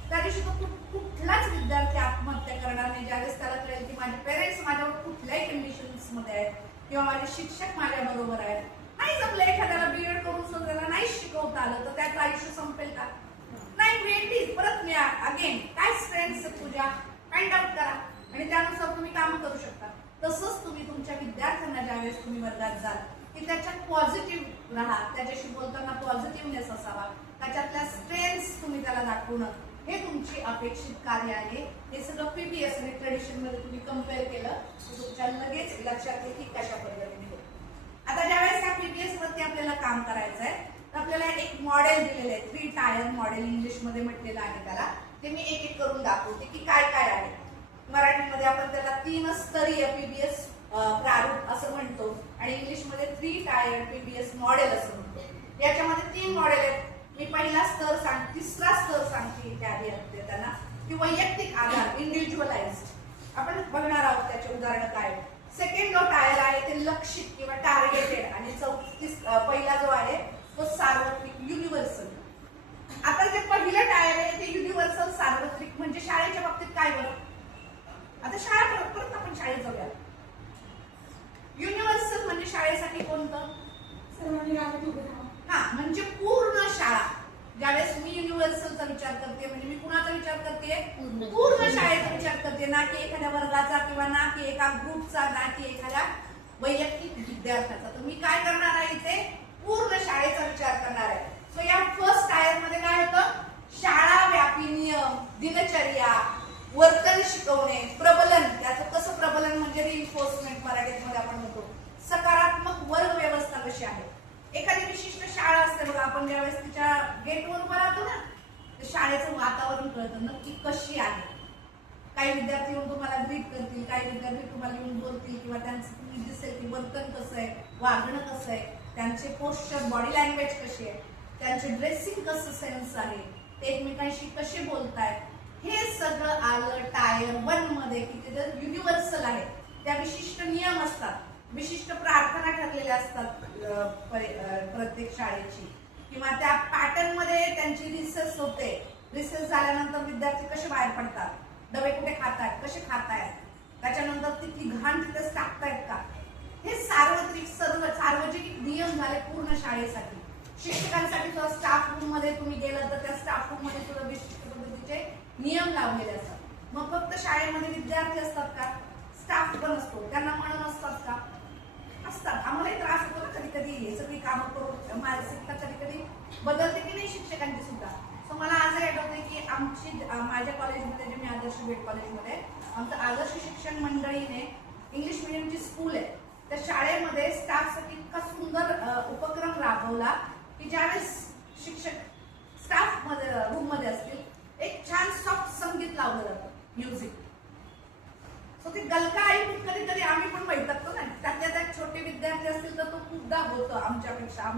त्या दिवशी तो कुठलाच विद्यार्थी आत्महत्या करणार नाही ज्यावेळेस त्याला कळेल की माझे पेरेंट्स माझ्यावर कुठल्याही कंडिशन्स मध्ये आहेत किंवा माझे शिक्षक माझ्या बरोबर आहेत. नाही जमलं एखाद्याला बीएड करून सुद्धा त्याला नाही शिकवता आलं तर त्याचं आयुष्य संपेल का? नाही, भेटील परत मी अगेन काय स्ट्रेंथ्स तुझ्या फाइंड आउट करा आणि त्यानुसार तुम्ही काम करू शकता. तसंच तुम्ही तुमच्या विद्यार्थ्यांना ज्यावेळेस तुम्ही वर्गात जाल की त्याच्यात पॉझिटिव्ह राहा, त्याच्याशी बोलताना पॉझिटिव्हनेस असावा, त्याच्यातल्या स्ट्रेंथ्स तुम्ही त्याला दाखवणं हे तुमची अपेक्षित कार्य आहे. हे सगळं पीबीएस आणि ट्रेडिशन मध्ये तुम्ही कम्पेअर केलं तर तुमच्या लगेच लक्षात येईल की कशा पद्धतीने होतं. आता ज्यावेळेस या पीबीएस वरती आपल्याला काम करायचं आहे तर आपल्याला एक मॉडेल दिलेलं आहे, 3 टायर मॉडेल इंग्लिश मध्ये म्हटलेलं आहे त्याला. ते मी एक एक करून दाखवते की काय काय आहे. मराठीमध्ये आपण त्याला 3 स्तरीय पीबीएस प्रारूप असं म्हणतो आणि इंग्लिशमध्ये 3 टायर पीबीएस मॉडेल असं म्हणतो. याच्यामध्ये 3 मॉडेल आहेत. मी पहिला स्तर सांगते, तिसरा स्तर सांगते त्याआधी त्यांना की वैयक्तिक आधार, इंडिव्हिज्युअलाइज्ड आपण बघणार आहोत त्याचे उदाहरण काय. सेकंड जो टायर आहे ते लक्षित किंवा टार्गेटेड आणि पहिला जो आहे तो सार्वत्रिक, युनिव्हर्सल. आता जे पहिलं टायर आहे ते युनिव्हर्सल सार्वत्रिक म्हणजे शाळेच्या बाबतीत काय बरं? आता शाळा परत आपण शाळेत जाऊया. युनिव्हर्सल म्हणजे शाळेसाठी कोणतं? सर्वांनी राहत उभे राहा. हा म्हणजे पूर्ण शाळा. ज्यावेळेस मी युनिव्हर्सलचा विचार करते म्हणजे मी कुणाचा विचार करते? पूर्ण शाळेचा विचार करते, ना की एखाद्या वर्गाचा किंवा ना की एका ग्रुपचा, ना की एखाद्या वैयक्तिक विद्यार्थ्याचा. तर मी काय करणार आहे इथे? पूर्ण शाळेचा विचार करणार आहे. सो या फर्स्ट टायर मध्ये काय होतं? शाळा व्यापी नियम, दिनचर्या, वर्तन शिकवणे, प्रबलन. त्याचं कसं प्रबलन म्हणजे रिइन्फोर्समेंट मराठीमध्ये आपण म्हणतो. सकारात्मक वर्ग व्यवस्था कशी आहे. एखादी विशिष्ट शाळा असते बघा, आपण ज्यावेळेस तिच्या गेटवर उभं राहतो ना तर शाळेचं वातावरण कळतं नक्की कशी आहे. काही विद्यार्थी येऊन तुम्हाला ग्रीट करतील, काही विद्यार्थी तुम्हाला येऊन बोलतील किंवा त्यांचं तुम्ही दिसेल की वर्तन कसं आहे, वागणं कसं आहे, त्यांचे पोस्चर, बॉडी लँग्वेज कशी आहे, त्यांचे ड्रेसिंग कसं सेन्स आहे, ते एकमेकांशी कसे बोलतायत, हे सगळं आलं टायर 1 मध्ये की ते युनिव्हर्सल आहे. त्या विशिष्ट नियम असतात, विशिष्ट प्रार्थना ठरलेल्या असतात प्रत्येक शाळेची, किंवा त्या पॅटर्न मध्ये त्यांची रिसेस होते. रिसेस झाल्यानंतर विद्यार्थी कसे बाहेर पडतात, डबे कुठे खातायत, कसे खातायत, त्याच्यानंतर तिथली घाण तिथेच टाकतायत का, हे सार्वत्रिक सार्वजनिक नियम झाले पूर्ण शाळेसाठी. शिक्षकांसाठी सुद्धा स्टाफ रूम मध्ये तुम्ही गेलं तर त्या स्टाफ रूम मध्ये सुद्धा विशिष्ट पद्धतीचे नियम लावलेले असतात. मग फक्त शाळेमध्ये विद्यार्थी असतात का? स्टाफ पण असतो, त्यांना म्हणून असतात का? असतात. आम्हालाही त्रास होतो ना कधी कधी, हे सगळी कामं करून मानसिकता कधी कधी बदलते की नाही शिक्षकांची सुद्धा. सो मला आजही आठवते की माझ्या कॉलेजमध्ये, जे मी आदर्श बेट कॉलेजमध्ये, आमचं आदर्श शिक्षण मंडळीने इंग्लिश मिडियमची स्कूल आहे त्या शाळेमध्ये स्टाफसाठी इतका सुंदर उपक्रम राबवला की ज्यावेळेस शिक्षक स्टाफ मध्ये रूम मध्ये असतील एक छान सॉफ्ट संगीत लावलं जातं, म्युझिक. सो ते गलका ऐकून कधीतरी आम्ही पण वैतागतो ना. त्यातल्या त्यात छोटे विद्यार्थी असतील तर तो खूपदा होतं आमच्यापेक्षा.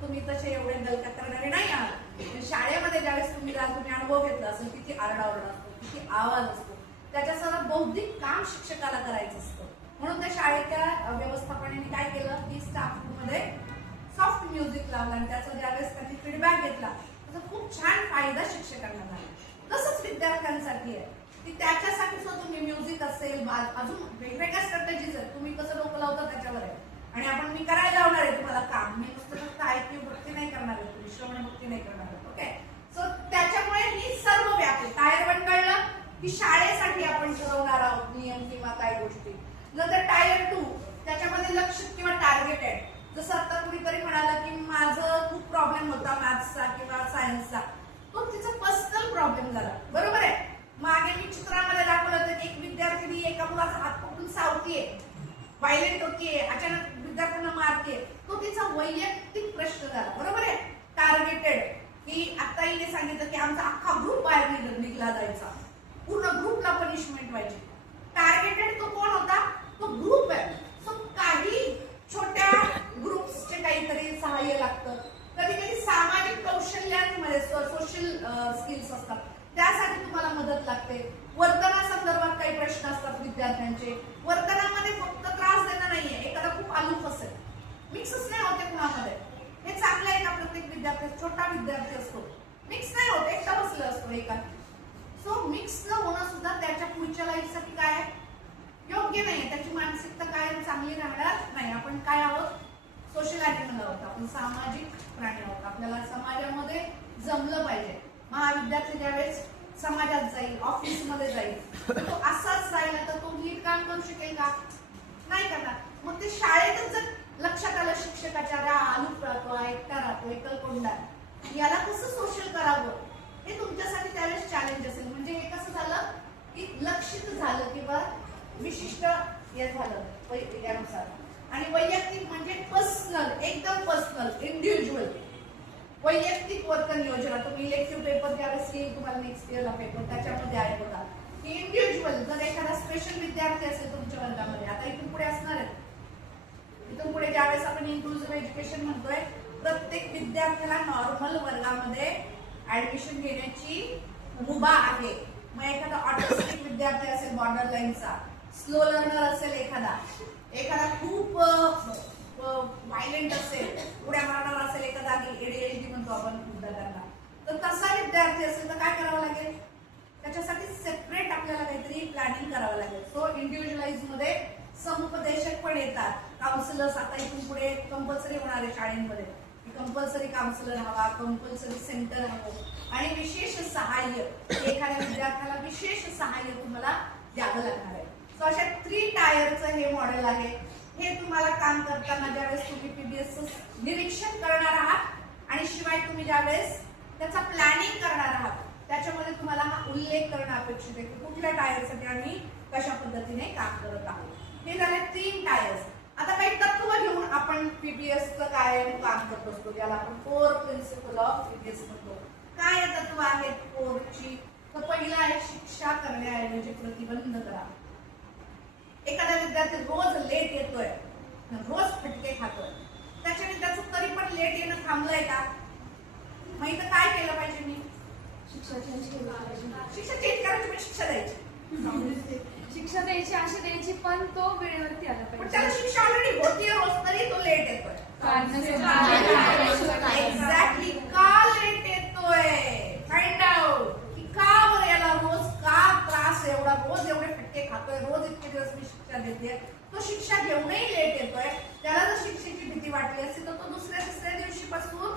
तुम्ही तसे एवढे गलका करणारे नाही आहात. शाळेमध्ये ज्यावेळेस तुम्ही अनुभव घेतला असेल किती आरडाओरडा असतो, किती आवाज असतो, त्याच्यासह बौद्धिक काम शिक्षकाला करायचं असतं. म्हणून त्या शाळेच्या व्यवस्थापनाने काय केलं की स्टाफ रूम मध्ये सॉफ्ट म्युझिक लावलं आणि त्याचा ज्यावेळेस त्यांनी फीडबॅक घेतला त्याचा खूप छान फायदा शिक्षकांना झाला. तसंच विद्यार्थ्यांसाठी आहे की त्याच्यासाठी सुद्धा तुम्ही म्युझिक असेल, अजून वेगवेगळ्या स्ट्रॅटेजीज आहेत, तुम्ही कसं डोकं लावता त्याच्यावर आहे. आणि आपण मी करायला लावणार आहे तुम्हाला काम, मी नुसतं फक्त ऐकू भक्ती नाही करणार आहे, तुम्ही श्रवण भक्ती नाही करणार आहे. ओके, सो त्याच्यामुळे ही सर्व व्यापी टायर 1 कळलं की शाळेसाठी आपण ठरवणार आहोत नियम किंवा काही गोष्टी. नंतर टायर 2 त्याच्यामध्ये लक्षित किंवा टार्गेटेड. जसं आता कुणीतरी म्हणाला की माझं खूप प्रॉब्लेम होता मॅथ्सचा किंवा सायन्सचा, तो तिचा पर्सनल प्रॉब्लेम झाला, बरोबर आहे. मागे मी चित्रामध्ये दाखवलं होतं की एक विद्यार्थिनी एका मुलाचा हात पकडून सावतीये, व्हायलेंट होतीये, अचानक विद्यार्थ्यांना मारतीये, तो तिचा वैयक्तिक प्रश्न झाला, बरोबर आहे. टार्गेटेड, की आता हिने सांगितलं की आमचा अख्खा ग्रुप बाहेर निघला जायचा, पूर्ण ग्रुपला पनिशमेंट व्हायची. टार्गेटेड तो कोण होता? तो ग्रुप आहे. सो काही छोट्या ग्रुप्सचे काहीतरी सहाय्य लागतं. कधी कधी सामाजिक कौशल्यांमध्ये सोशल स्किल्स असतात, त्यासाठी तुम्हाला मदत लागते. वर्तनासंदर्भात काही प्रश्न असतात विद्यार्थ्यांचे. वर्तनामध्ये फक्त त्रास देणं नाहीये, एखादा खूप आलूक असेल, मिक्सच नाही होते कुणामध्ये, हे चांगलं आहे का? प्रत्येक विद्यार्थी, छोटा विद्यार्थी असतो, मिक्स नाही होत, एकटा बसला असतो एका. सो मिक्स न होणं सुद्धा त्याच्या पुढच्या लाईफसाठी काय आहे? योग्य नाहीये. त्याची मानसिकता कायम चांगली राहणार नाही. आपण काय आहोत? सोशल ॲनिमल आहोत, आपण सामाजिक प्राणी आहोत. आपल्याला समाजामध्ये जमलं पाहिजे. हा विद्यार्थी ज्यावेळेस समाजात जाईल, ऑफिसमध्ये जाईल, तो असाच राहिला तर तो नीट काम करू शकेल का? नाही करणार. मग ते शाळेतच जर लक्षात आलं शिक्षकाच्या आलूक राहतो, एकटा राहतो, एकलकोंडा, याला कसं सोशल करावं हे तुमच्यासाठी त्यावेळेस चॅलेंज असेल. म्हणजे हे कसं झालं की लक्षित झालं किंवा विशिष्ट हे झालं यानुसार. आणि वैयक्तिक म्हणजे पर्सनल, एकदम पर्सनल, इंडिव्हिज्युअल वैयक्तिक वर्तन योजना. तुम्ही इलेक्टिव्ह पेपर ज्यावेळेस येईल तुम्हाला नेक्स्ट इयरला पेपर, त्याच्यामध्ये आहे बघा की इंडिव्हिज्युअल जर एखादा स्पेशल विद्यार्थी असेल तुमच्या वर्गामध्ये, आता इथून पुढे असणार आहे, इथून पुढे ज्यावेळेस आपण इन्क्लुझिव्ह एज्युकेशन म्हणतोय, प्रत्येक विद्यार्थ्याला नॉर्मल वर्गामध्ये ऍडमिशन घेण्याची मुभा आहे. मग एखादा ऑटिस्टिक विद्यार्थी असेल, बॉर्डर लाईनचा, स्लो लर्नर असेल, एखादा खूप व्हायलेंट असेल, उड्या मारणारा असेल, एका जागी ADHD म्हणतो आपण विद्यार्थ्यांना, तर तसा विद्यार्थी असेल तर काय करावं लागेल? त्याच्यासाठी सेपरेट आपल्याला काहीतरी प्लॅनिंग करावं लागेल. सो इंडिव्हिज्युअलाइज मध्ये समुपदेशक पण येतात, काउन्सिलर्स आता इथून पुढे कंपल्सरी होणार आहे शाळेमध्ये. कंपल्सरी काउन्सिलर हवा, कंपल्सरी सेंटर हवं, आणि विशेष सहाय्य, एखाद्या विद्यार्थ्याला विशेष सहाय्य तुम्हाला द्यावं लागणार आहे. सो अशा 3 टायरचं हे मॉडेल आहे. हे तुम्हाला काम करताना ज्यावेळेस तुम्ही PBSचं निरीक्षण करणार आहात आणि शिवाय तुम्ही ज्यावेळेस त्याचा प्लॅनिंग करणार आहात, त्याच्यामध्ये तुम्हाला हा उल्लेख करणं अपेक्षित आहे की कुठल्या टायरसाठी आम्ही कशा पद्धतीने काम करत आहोत. हे झाले 3 टायर्स. आता काही तत्व घेऊन आपण PBSचं काय काम करत असतो, ज्याला आपण कोर प्रिन्सिपल ऑफ PBS म्हणतो. काय तत्व आहेत कोरची? तर पहिलं आहे शिक्षा करण्याऐवजी प्रतिबंध करा. एखादा विद्यार्थी रोज लेट येतोय, रोज फटके खातोय, त्याच्याने त्याचं तरी पण लेट येणं थांबलंय का? माहिती काय केलं पाहिजे? मी शिक्षा चेंज करायची, पण शिक्षा द्यायची. शिक्षा द्यायची, अशी द्यायची, पण तो वेळेवरती आला पण पाहिजे. त्याला शिक्षा ऑलरेडी होतीये रोज, तरी तो लेट येतोय. एक्झॅक्टली का लेट येतोय? फाइंड आउट की का बरं याला रोज का त्रास एवढा, रोज एवढे फटके खातोय, रोज इतके दिवस मी शिक्षा देते, तो शिक्षा घेऊनही लेट येतोय. त्याला जर शिक्षेची भीती वाटली असती तर तो दुसऱ्या तिसऱ्या दिवशीपासून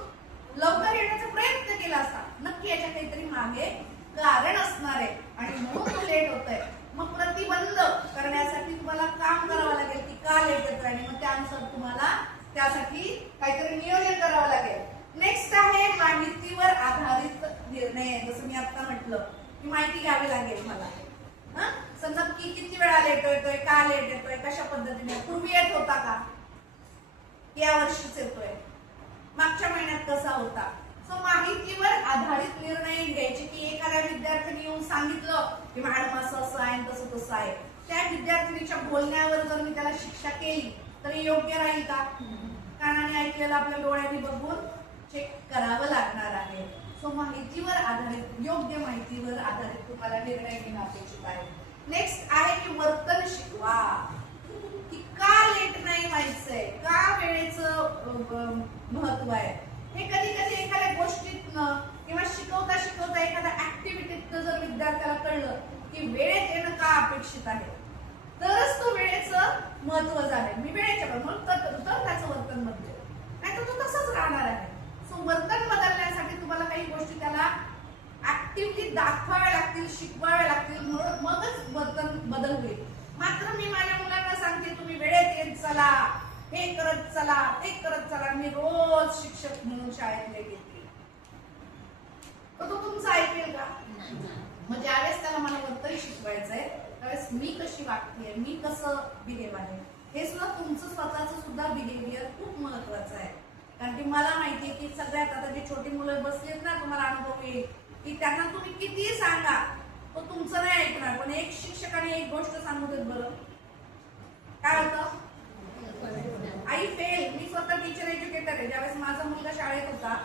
लवकर येण्याचा प्रयत्न केला असता. नक्की याच्या काहीतरी मागे कारण असणार आहे आणि म्हणून तो लेट होतोय. मग प्रतिबंध करण्यासाठी तुम्हाला काम करावं लागेल की का लेट येतोय, आणि मग त्यानुसार तुम्हाला त्यासाठी काहीतरी नियोजन करावं लागेल. नेक्स्ट आहे माहितीवर आधारित निर्णय. जसं मी आता म्हटलं की माहिती घ्यावी लागेल मला. समजा की किती वेळा लेट येतोय, का लेट येतोय, कशा पद्धतीने, पूर्वी येत होता का, या वर्षीच येतोय, मागच्या महिन्यात कसा होता. सो माहितीवर आधारित निर्णय घ्यायचे की एखाद्या विद्यार्थ्यांनी येऊन सांगितलं की मॅडम असं आहे, तसं आहे, त्या विद्यार्थिनीच्या बोलण्यावर जर मी त्याला शिक्षा केली तर योग्य राहील का? कानाने ऐकलेलं आपल्या डोळ्यांनी बघून चेक करावं लागणार आहे. सो माहितीवर आधारित, योग्य माहितीवर आधारित तुम्हाला निर्णय घेणं अपेक्षित आहे. नेक्स्ट आहे की वर्तन शिकवा. की का लेट नाही व्हायचंय, का वेळेचं महत्व आहे. हे कधी कधी एखाद्या गोष्टीतनं किंवा शिकवता एखाद्या ऍक्टिव्हिटीतनं जर विद्यार्थ्याला कळलं की वेळेत येणं का अपेक्षित आहे, तरच तो वेळेचं महत्व झालंय. मी वेळेच्या म्हणून तर त्याचं वर्तन बदलेल, नाही तर तो तसंच राहणार आहे. सो वर्तन बदलण्यासाठी तुम्हाला काही गोष्टी त्याला ऍक्टिव्हिटी दाखवाव्या लागतील, शिकवाव्या लागतील, मगच वर्तन बदल होईल. मात्र मी माझ्या मुलांना सांगते तुम्ही वेळेत येत चला, हे करत चला, ते करत चला. मी रोज शिक्षक म्हणून शाळेतले घेते, तो तुमचं ऐकेल का? म्हणजे ज्यावेळेस त्याला मला वर्तन शिकवायचंय त्यावेळेस मी कशी वागतेय, मी कसं बिहेव आहे, हे सुद्धा तुमचं स्वतःचं सुद्धा बिहेवियर खूप महत्वाचं आहे. कारण की मला माहितीये की सगळ्यात आता जे छोटी मुलं बसलेत ना, तुम्हाला अनुभव येईल की त्यांना तुम्ही कितीही सांगा तो तुमचं नाही ऐकणार. पण एक शिक्षकाने एक गोष्ट सांगू देत बरं, काय होतं? आई फेल. मी स्वतः टीचर एज्युकेटर आहे. ज्यावेळेस माझा मुलगा शाळेत होता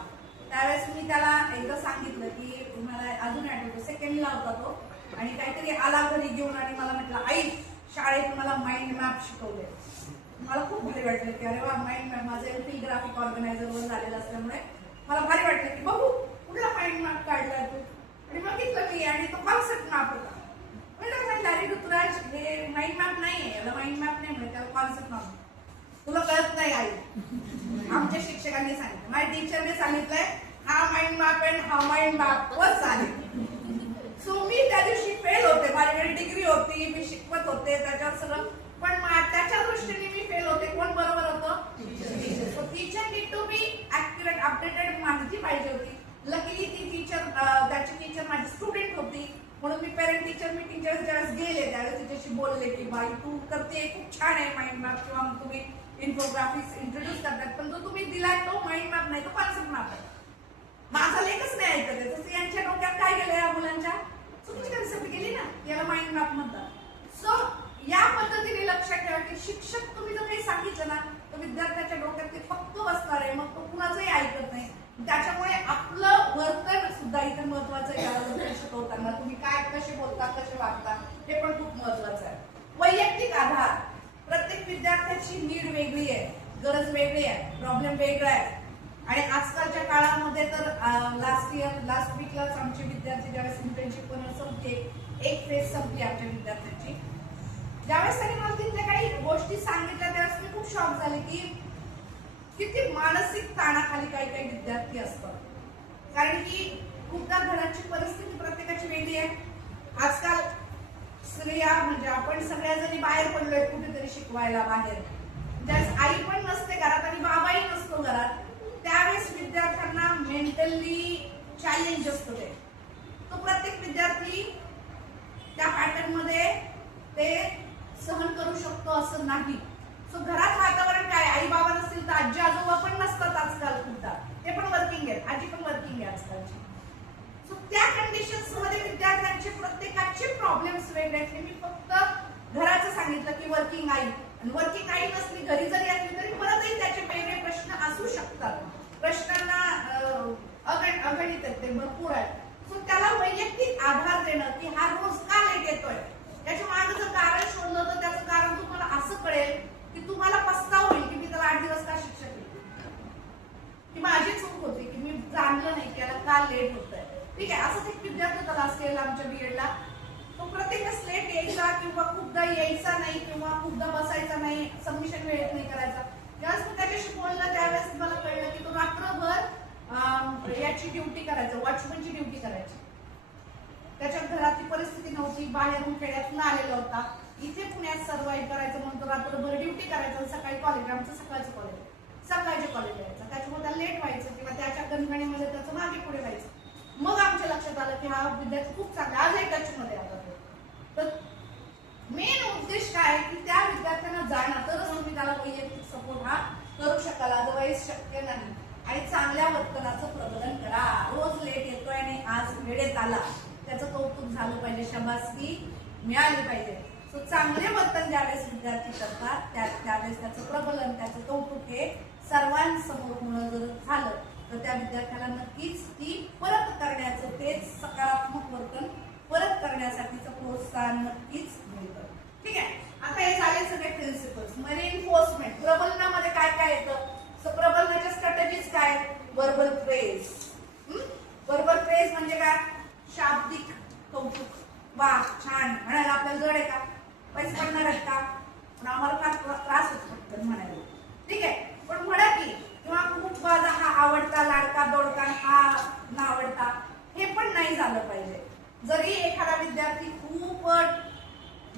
त्यावेळेस मी त्याला एकदा सांगितलं की मला अजून आठवतं, सेकंडला होता तो, आणि काहीतरी आला घरी घेऊन आणि मला म्हटलं आई शाळेत मला माइंड मॅप शिकवले. मला खूप भारी वाटलं की अरे वा, माइंड मॅप. माझं एमफिल ग्राफिक ऑर्गनायझर वर झालेलं असल्यामुळे मला भारी वाटलं की बघू कुठला माइंड मॅप काढला तू. आणि बघितलं मी, आणि तो कॉन्सेप्ट मॅप होता. म्हटलं अरे ऋतुराज, हे माइंड मॅप नाहीये, याला माइंड मॅप नाही म्हणजे त्याला कॉन्सेप्ट मॅप. तुला कळत नाही आई, आमच्या शिक्षकांनी सांगितलं, माझ्या टीचरने सांगितलंय हा माइंड मॅप आहे, हा माइंड मॅप वर चालेल. सो मी त्या दिवशी फेल होते. माझ्याकडे डिग्री होती, मी शिकवत होते त्याच्यावर सगळं, पण त्याच्या दृष्टीने मी फेल होते. कोण बरोबर होतं? Teacher need to be accurate, updated माहिती पाहिजे होती. लकीली ती टीचर, त्याची टीचर माझी स्टुडंट होती, म्हणून मी पेरेंट टीचर मीटिंगच्या ज्यावेळेस गेले त्यावेळेस तिच्याशी बोलले की बाई तू करते खूप छान आहे माइंड मॅप, किंवा मग तुम्ही इन्फोग्राफिक्स इंट्रोड्यूस करतात, पण जो तुम्ही दिलाय तो माइंड मॅप नाही, तो कॉन्सेप्ट मॅप आहे. माझा लेखच नाही ऐकत आहे. तसं यांच्या डोक्यात काय गेलं, या मुलांच्या चुकीची कन्सेप्ट गेली ना, याला माइंड मॅप म्हणतात. सो या पद्धतीने लक्षात ठेवा की शिक्षक तुम्ही जर काही सांगितलं ना तर विद्यार्थ्याच्या डोक्यात ते फक्त बसणार आहे, मग तो कुणाचंही ऐकत नाही. त्याच्यामुळे आपलं वर्तन सुद्धा इथे महत्वाचं आहे. याला वर्तन शिकवताना तुम्ही काय, कसे बोलता, कसे वागता, हे पण खूप महत्वाचं आहे. वैयक्तिक आधार. प्रत्येक विद्यार्थ्याची नीड वेगळी आहे, गरज वेगळी आहे, प्रॉब्लेम वेगळा आहे. आणि आजकालच्या काळामध्ये तर लास्ट वीकलाच आमचे विद्यार्थी ज्यावेळेस इंटर्नशिप पण संपली, एक फेज संपली आमच्या विद्यार्थ्यांची. ज्यावेळेस त्यांनी मला तिथल्या काही गोष्टी सांगितल्या त्यावेळेस मी खूप शॉक झाले की किती मानसिक ताणाखाली काही काही विद्यार्थी असतात. कारण की खूपदा घराची परिस्थिती प्रत्येकाची वेगळी आहे. आजकाल स्त्रिया म्हणजे आपण सगळ्या जणी बाहेर पडलोय कुठेतरी शिकवायला बाहेर, ज्यावेळेस आई पण नसते घरात आणि बाबाही नसतो घरात, त्यावेळेस विद्यार्थ्यांना मेंटली चॅलेंज असतो. तो प्रत्येक विद्यार्थी त्या पॅटर्न मध्ये ते सहन करू शकतो असं नाही. सो घरात वातावरण काय, आई बाबा नसतील तर आजी आजोबा पण नसतात आजकाल खूपदा, ते पण वर्किंग आहेत, आजी पण वर्किंग आहे आजकालची. सो त्या कंडिशन्स मध्ये विद्यार्थ्यांचे प्रत्येकाचे प्रॉब्लेम्स वेगळे आहेत. मी फक्त घराचं सांगितलं की वर्किंग आई, आणि वर्किंग आई नसली घरी जरी असली तरी परतही त्याचे वेगळे प्रश्न असू शकतात. प्रश्नांना अगणित आहेत, ते भरपूर आहेत. सो त्याला वैयक्तिक आधार देणं की हा रोज का लेट येतोय, त्याच्या मागे जर कारण शोधलं तर त्याचं कारण तुम्हाला असं कळेल की तुम्हाला पस्ताव होईल की मी त्याला 8 दिवस का शिक्षक केले, की माझी चूक होती की मी जाणलं नाही की याला का लेट होत आहे. ठीक आहे, असंच एक विद्यार्थी त्याला असेल आमच्या बीएडला, तो प्रत्येकच लेट यायचा किंवा खूपदा यायचा नाही किंवा खूपदा बसायचा नाही, सबमिशन वेळेत नाही करायचा. ज्यावेळेस मी त्याच्याशी बोललं त्यावेळेस मला कळलं की तो रात्रभर याची ड्युटी करायचं, वॉचमनची ड्युटी करायची. त्याच्या घरातली परिस्थिती नव्हती, बाहेरून खेड्यातून आलेला होता, इथे पुण्यात सर्वाइव्ह करायचं म्हणून तो रात्रभर ड्युटी करायचं. सकाळी कॉलेज, आमचं सकाळचं कॉलेज, सकाळचे कॉलेज यायचं, त्याच्यामुळे त्याला लेट व्हायचं किंवा त्याच्या गणगणीमध्ये त्याचं मागे पुढे व्हायचं. मग आमच्या लक्षात आलं की हा विद्यार्थी खूप चांगला, आजही टचमध्ये आला. तर मेन उद्देश काय की त्या विद्यार्थ्यांना जाणं, तरच तुम्ही त्याला वैयक्तिक सपोर्ट हा करू शकाल, अदरवाईज शक्य नाही. आणि चांगल्या वर्तनाचं प्रबोधन करा. रोज लेट येतोय आणि आज वेळेत आला, त्याचं कौतुक झालं पाहिजे, शाबासकी मिळाली पाहिजे. सो चांगले वर्तन ज्यावेळेस विद्यार्थी करतात त्यावेळेस त्याचं प्रबोधन, त्याचं कौतुक हे सर्वांसमोर होणं जर झालं तर त्या विद्यार्थ्याला नक्कीच ती परत करण्याचं, तेच सकारात्मक वर्तन परत करण्यासाठीचं प्रोत्साहन नक्कीच मिळतं. ठीक आहे, आता हे झाले सगळे प्रिन्सिपल्स. रिइन्फोर्समेंट, प्रबोधनामध्ये काय काय येतं, प्रबोधनाच्या स्ट्रॅटेजीज काय, वर्बल प्रेज. वर्बल प्रेज म्हणजे काय, शाब्दिक कौतुक, वा छान, म्हणायला आपल्याला जड आहे का, पैसे पडणार आहेत का, पण आम्हाला फार त्रास होतो फक्त म्हणायला. ठीक आहे, पण म्हणा की, किंवा खूप माझा हा आवडता, लाडका, दोडका, हा ना आवडता, हे पण नाही झालं पाहिजे. जरी एखादा विद्यार्थी खूप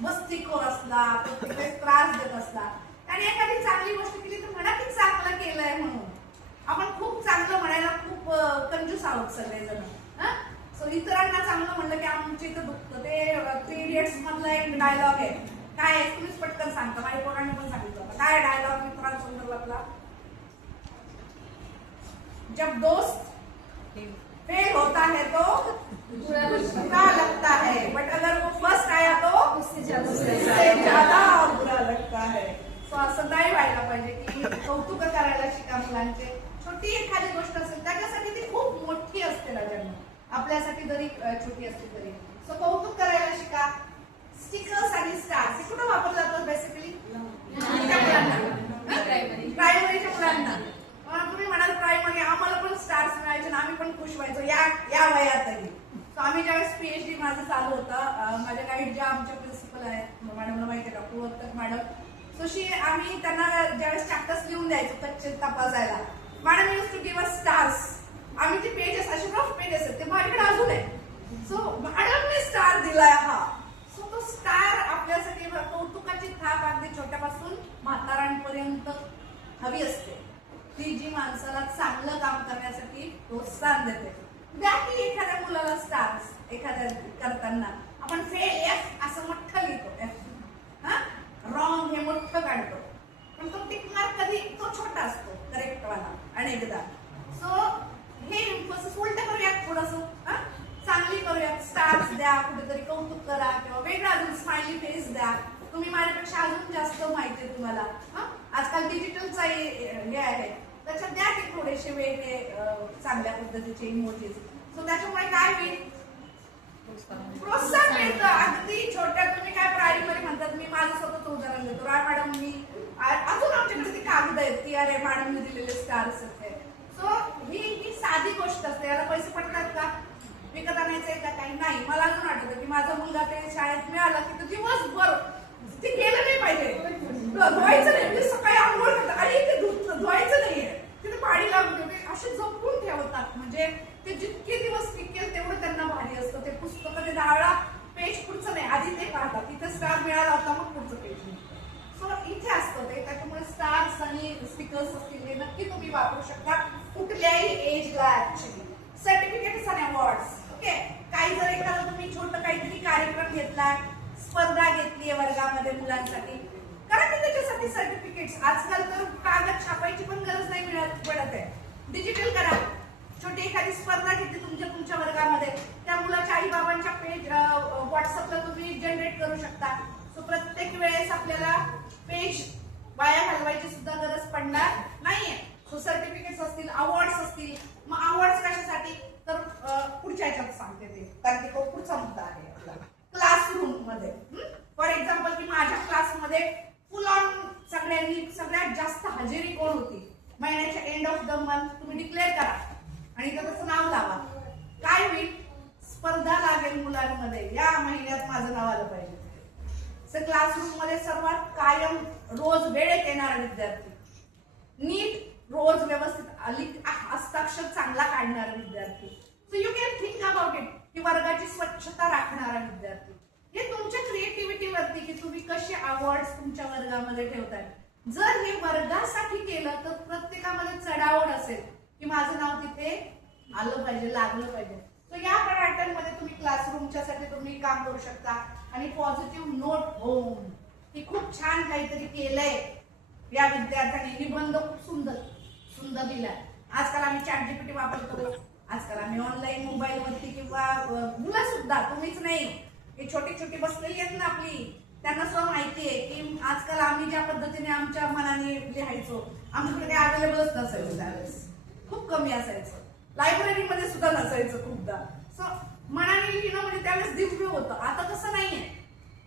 मस्तीखोर असला, त्रास देत असला आणि एखादी चांगली गोष्ट केली तर म्हणा की आहोत सगळेजण. सो इतरांना चांगलं म्हणलं की आमच्या इथं दुखतं. ते 3 इडियट्स मधला एक डायलॉग आहे. काय आहे तुम्हीच पटकन सांगता. माझ्या पोरांनी पण सांगितलं होतं. काय डायलॉग मित्रांसंदर्भातला? जब दोस्त फेल होता है तो बुरा लगता है, बट अगर वो फर्स्ट आया तो उससे ज्यादा बुरा लगता है. सो असं नाही व्हायला पाहिजे की कौतुक करायला शिका मुलांचे. छोटी एखादी गोष्ट असेल त्याच्यासाठी ती खूप मोठी असते राजांना, आपल्यासाठी जरी छोटी असते तरी. सो कौतुक करायला शिका. स्टिकर्स आणि स्टार्स हे कुठं वापरलं जातं बेसिकली? प्रायमरीच्या मुलांना. तुम्ही म्हणाल प्रायमरी आम्हाला पण स्टार्स मिळायचे ना, आम्ही पण खुश व्हायचो या वयातही. सो आम्ही ज्यावेळेस PhD माझं चालू होतं, माझ्या गाईड ज्या आमच्या प्रिन्सिपल आहेत मॅडमला माहिती आहे डॉक्टर वर्तक मॅडम. सो आम्ही त्यांना ज्यावेळेस चॅप्टर्स लिहून द्यायचो कच्चे तपासायला, madam use to give us stars. आम्ही ते पेजेस असे रफ पेजेस आहेत ते माझ्याकडे अजून आहे. सो मॅडमने स्टार दिलाय हा. सो तो स्टार आपल्यासाठी कौतुकाची थाप अगदी छोट्यापासून म्हातारांपर्यंत हवी असते. ती जी माणसाला चांगलं काम करण्यासाठी प्रोत्साहन देते. द्या की एखाद्या मुलाला स्टार्स. एखाद्या करताना आपण फेल एफ असं मोठं लिहितो, एफ रॉंग हे मोठं काढतो, पण तो टिक मार्क कधी तो छोटा असतो करेक्ट वाला अनेकदा. सो हे उलट करूयात थोडंसं, चांगली करूयात. स्टार्स द्या, कुठेतरी कौतुक करा किंवा वेगळा अजून स्माइली फेस द्या. तुम्ही माझ्यापेक्षा अजून जास्त माहिती आहे तुम्हाला. आजकाल डिजिटलचा हे आहे त्याच्यात द्या की थोडेसे वेगळे चांगल्या पद्धतीचे इमोजीज. सो त्याच्यामुळे काय होईल? प्रोत्साहन मिळतं. अगदी छोट्या तुम्ही काय प्रायमरी म्हणतात, मी माझं स्वतःच उदाहरण देतो. राय मॅडम मी अजून आमच्याकडे ती कागद आहेत की अरे मॅडमने दिलेले स्टार्स आहेत. सो ही साधी गोष्ट असते. याला पैसे पडतात का? विकत आणायचंय का? काही नाही. मला अजून आठवतं की माझा मुलगा ते शाळेत मिळाला की दिवसभर ते गेलं नाही पाहिजे, धुवायचं नाही. म्हणजे सकाळी आंघोळ करतात आणि ते धुवायचं नाहीये, तिथे पाणी लागून असे जपून ठेवतात. म्हणजे ते जितके दिवस टिकेल तेवढं त्यांना भारी असतं. ते पुस्तकं ते डाळा पेज पुढचं नाही, आधी ते पाहतात. तिथे स्टार मिळाला होता मग पुढचं पेज. सो इथे असतं ते. त्याच्यामुळे स्टार्स आणि स्टिकर्स असतील हे नक्की तुम्ही वापरू शकता कुठल्याही एजला. ऍक्च्युली सर्टिफिकेट्स आणि अवॉर्ड्स. ओके, काही जर एखादा तुम्ही छोटं काहीतरी कार्यक्रम घेतलाय, स्पर्धा घेतलीये वर्गामध्ये मुलांसाठी, कारण की त्याच्यासाठी सर्टिफिकेट्स. आजकाल तर कागद छापायची पण गरज नाही पडत आहे, डिजिटल करा. छोटी एखादी स्पर्धा घेतली तुमच्या वर्गामध्ये, त्या मुलाच्या आई बाबांच्या पेज व्हॉट्सअपला तुम्ही जनरेट करू शकता. सो प्रत्येक वेळेस आपल्याला पेज वाया घालवायची सुद्धा गरज पडणार नाहीये. सो सर्टिफिकेट्स असतील, अवॉर्ड्स असतील. मग अवॉर्ड्स कशासाठी? तर पुढच्या ह्याच्यात सांगते ते, कारण की तो पुढचा मुद्दा आहे आपला. क्लासरूम मध्ये फॉर एक्झाम्पल की माझ्या क्लासमध्ये फुल ऑन सगळ्यात जास्त हजेरी कोण होती? महिन्याच्या एंड ऑफ द मंथ तुम्ही डिक्लेअर करा आणि त्याचं नाव लावा. काय होईल? स्पर्धा लागेल मुलांमध्ये, या महिन्यात माझं नाव आलं पाहिजे. सर क्लासरूम मध्ये सर्वात कायम रोज वेळेत येणारा विद्यार्थी, नीट रोज व्यवस्थित हस्ताक्षर चांगला काढणारा विद्यार्थी. So you can think about it की वर्गाची स्वच्छता राखणारा विद्यार्थी. हे तुमच्या क्रिएटिव्हिटीवरती की तुम्ही कसे अवॉर्ड्स तुमच्या वर्गामध्ये ठेवताय. जर हे वर्गासाठी केलं तर प्रत्येकामध्ये चढाओढ असेल की माझं नाव तिथे आलं पाहिजे, लागलं पाहिजे. सो या पॅटर्न मध्ये तुम्ही क्लासरूमच्या साठी तुम्ही काम करू शकता. आणि पॉझिटिव्ह नोट होम की खूप छान काहीतरी केलंय या विद्यार्थ्यांनी, निबंध खूप सुंदर दिलाय. आजकाल आम्ही ChatGPT वापरतो. आजकाल आम्ही ऑनलाईन मोबाईल वरती किंवा मुलं सुद्धा, तुम्हीच नाही, हे छोटी बसलेली आहेत ना आपली, त्यांना सुद्धा माहिती आहे की आजकाल आम्ही ज्या पद्धतीने आमच्या मनाने लिहायचो, आमच्याकडे काही अवेलेबलच नसायचं त्यावेळेस, खूप कमी असायचं. लायब्ररीमध्ये सुद्धा नसायचं खूपदा. सो मनाने लिहिणं म्हणजे त्यावेळेस दिव्य होतं. आता तसं नाहीये.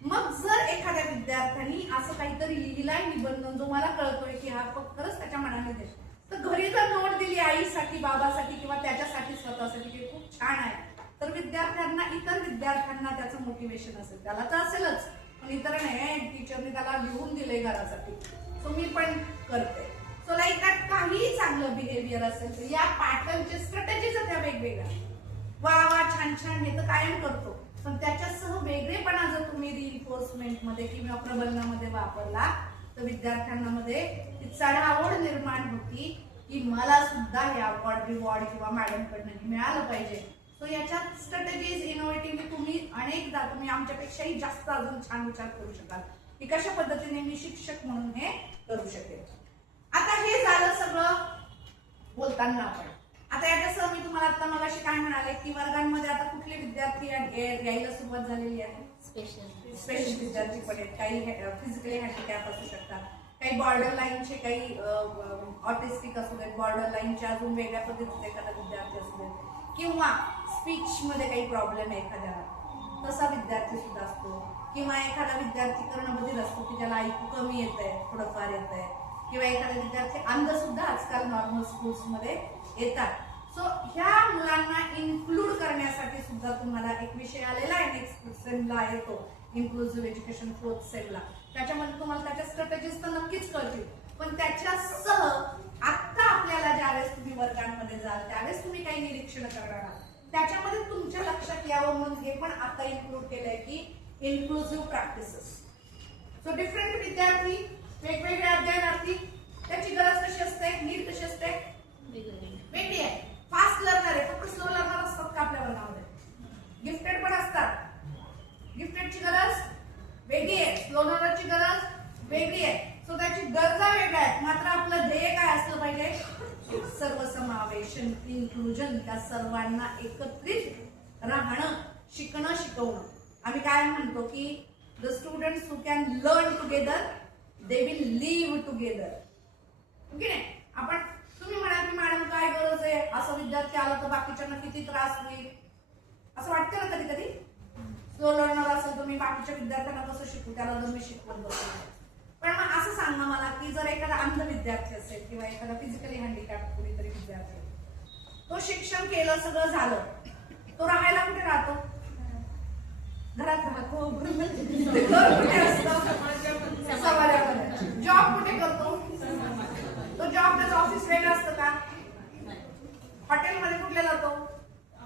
मग जर एखाद्या विद्यार्थ्यांनी असं काहीतरी लिहिलाय निबंध जो मला कळतोय की हा खरंच त्याच्या मनाने दे, तर घरी जर नोट दिली आईसाठी, बाबासाठी किंवा त्याच्यासाठी स्वतःसाठी की खूप छान आहे, तर विद्यार्थ्यांना, इतर विद्यार्थ्यांना त्याचं मोटिवेशन असेल. त्याला तर असेलच, पण इतर नाही, टीचरने त्याला लिहून दिलंय घरासाठी, सो मी पण करते. So like that. काही चांगलं बिहेवियर असेल तर या पॅटर्नचे स्ट्रॅटेजीज आहेत त्या वेगवेगळ्या. वा छान हे तर कायम करतो, पण त्याच्यासह वेगळेपणा जर तुम्ही रिइन्फोर्समेंट मध्ये किंवा प्रबंधामध्ये वापरला तर विद्यार्थ्यांमध्ये चढाओढ निर्माण होती की मला सुद्धा हे अवॉर्ड रिवॉर्ड किंवा मॅडमकडनं मिळालं पाहिजे. सो याच्यात स्ट्रॅटेजीज इनोव्हेटिव्हली तुम्ही अनेकदा तुम्ही आमच्यापेक्षाही जास्त अजून छान विचार करू शकाल की कशा पद्धतीने मी शिक्षक म्हणून हे करू शकेल. आता हे झालं सगळं बोलताना आपण. आता याच्यासह मी तुम्हाला आता मगाशी काय म्हणाले की वर्गांमध्ये आता कुठले विद्यार्थी यायला सुरुवात झालेली आहे. स्पेशल विद्यार्थी पण आहेत, काही फिजिकली हँडिकॅप असू शकतात, काही बॉर्डर लाईनचे, काही ऑटिस्टिक असू देत, बॉर्डर लाईनचे अजून वेगळ्या पद्धतीचे एखादा विद्यार्थी असू देत, किंवा स्पीच मध्ये काही प्रॉब्लेम आहे एखाद्याला तसा विद्यार्थी सुद्धा असतो, किंवा एखादा विद्यार्थी कर्णबधिर असतो की ज्याला ऐकू कमी येत आहे, थोडंफार येत आहे, किंवा एखादा विद्यार्थी अंध सुद्धा आजकाल नॉर्मल स्कूल्स मध्ये येतात. सो ह्या मुलांना इन्क्लूड करण्यासाठी सुद्धा तुम्हाला एक विषय आलेला आहे नेक्स्ट सेमला येतो, इन्क्लुझिव्ह एज्युकेशन 4th सेमला. त्याच्यामध्ये तुम्हाला त्याच्या स्ट्रॅटेजीज तर नक्कीच कळतील, पण त्याच्यासह आता आपल्याला ज्यावेळेस तुम्ही वर्गांमध्ये जाल त्यावेळेस तुम्ही काही निरीक्षण करणार आहात त्याच्यामध्ये तुमच्या लक्षात यावं म्हणून हे पण आता इन्क्लूड केलंय की इन्क्लुझिव्ह प्रॅक्टिसेस. सो डिफरंट विद्यार्थी, वेगवेगळे अध्ययनार्थी, त्याची गरज कशी असते, नीड कशी असते, वेगळी आहे. फास्ट लर्नर आहे, फक्त स्लो लर्नर असतात का आपल्या वर्गामध्ये, गिफ्टेड पण असतात. गिफ्टेडची गरज वेगळी आहे, स्लो लर्नरची गरज वेगळी आहे. सो त्याची गरजा वेगळ्या आहेत, मात्र आपलं ध्येय काय असलं पाहिजे, सर्वसमावेशन, इन्क्लुजन, त्या सर्वांना एकत्रित राहणं, शिकणं, शिकवणं. आम्ही काय म्हणतो की the students who can learn together they will live together. Okay नाही, आपण तुम्ही म्हणाल की मॅडम काय गरज आहे, असं विद्यार्थी आला तर बाकीच्यांना किती त्रास होईल असं वाटतं ना कधी कधी. स्लो लर्नर असेल तर मी बाकीच्या विद्यार्थ्यांना कसं शिकू, त्याला जर मी शिकवत बसतो. पण मग असं सांगा मला की जर एखादा अंध विद्यार्थी असेल किंवा एखादा फिजिकली हँडिकॅप कुणीतरी विद्यार्थी, तो शिक्षण केलं, सगळं झालं, तो राहायला कुठे राहतो, घरात राहतो, घर कुठे असतं, समाजामध्ये. जॉब कुठे करतो, तो जॉब त्याचं ऑफिस वेगळं असतं का, हॉटेलमध्ये कुठले जातो,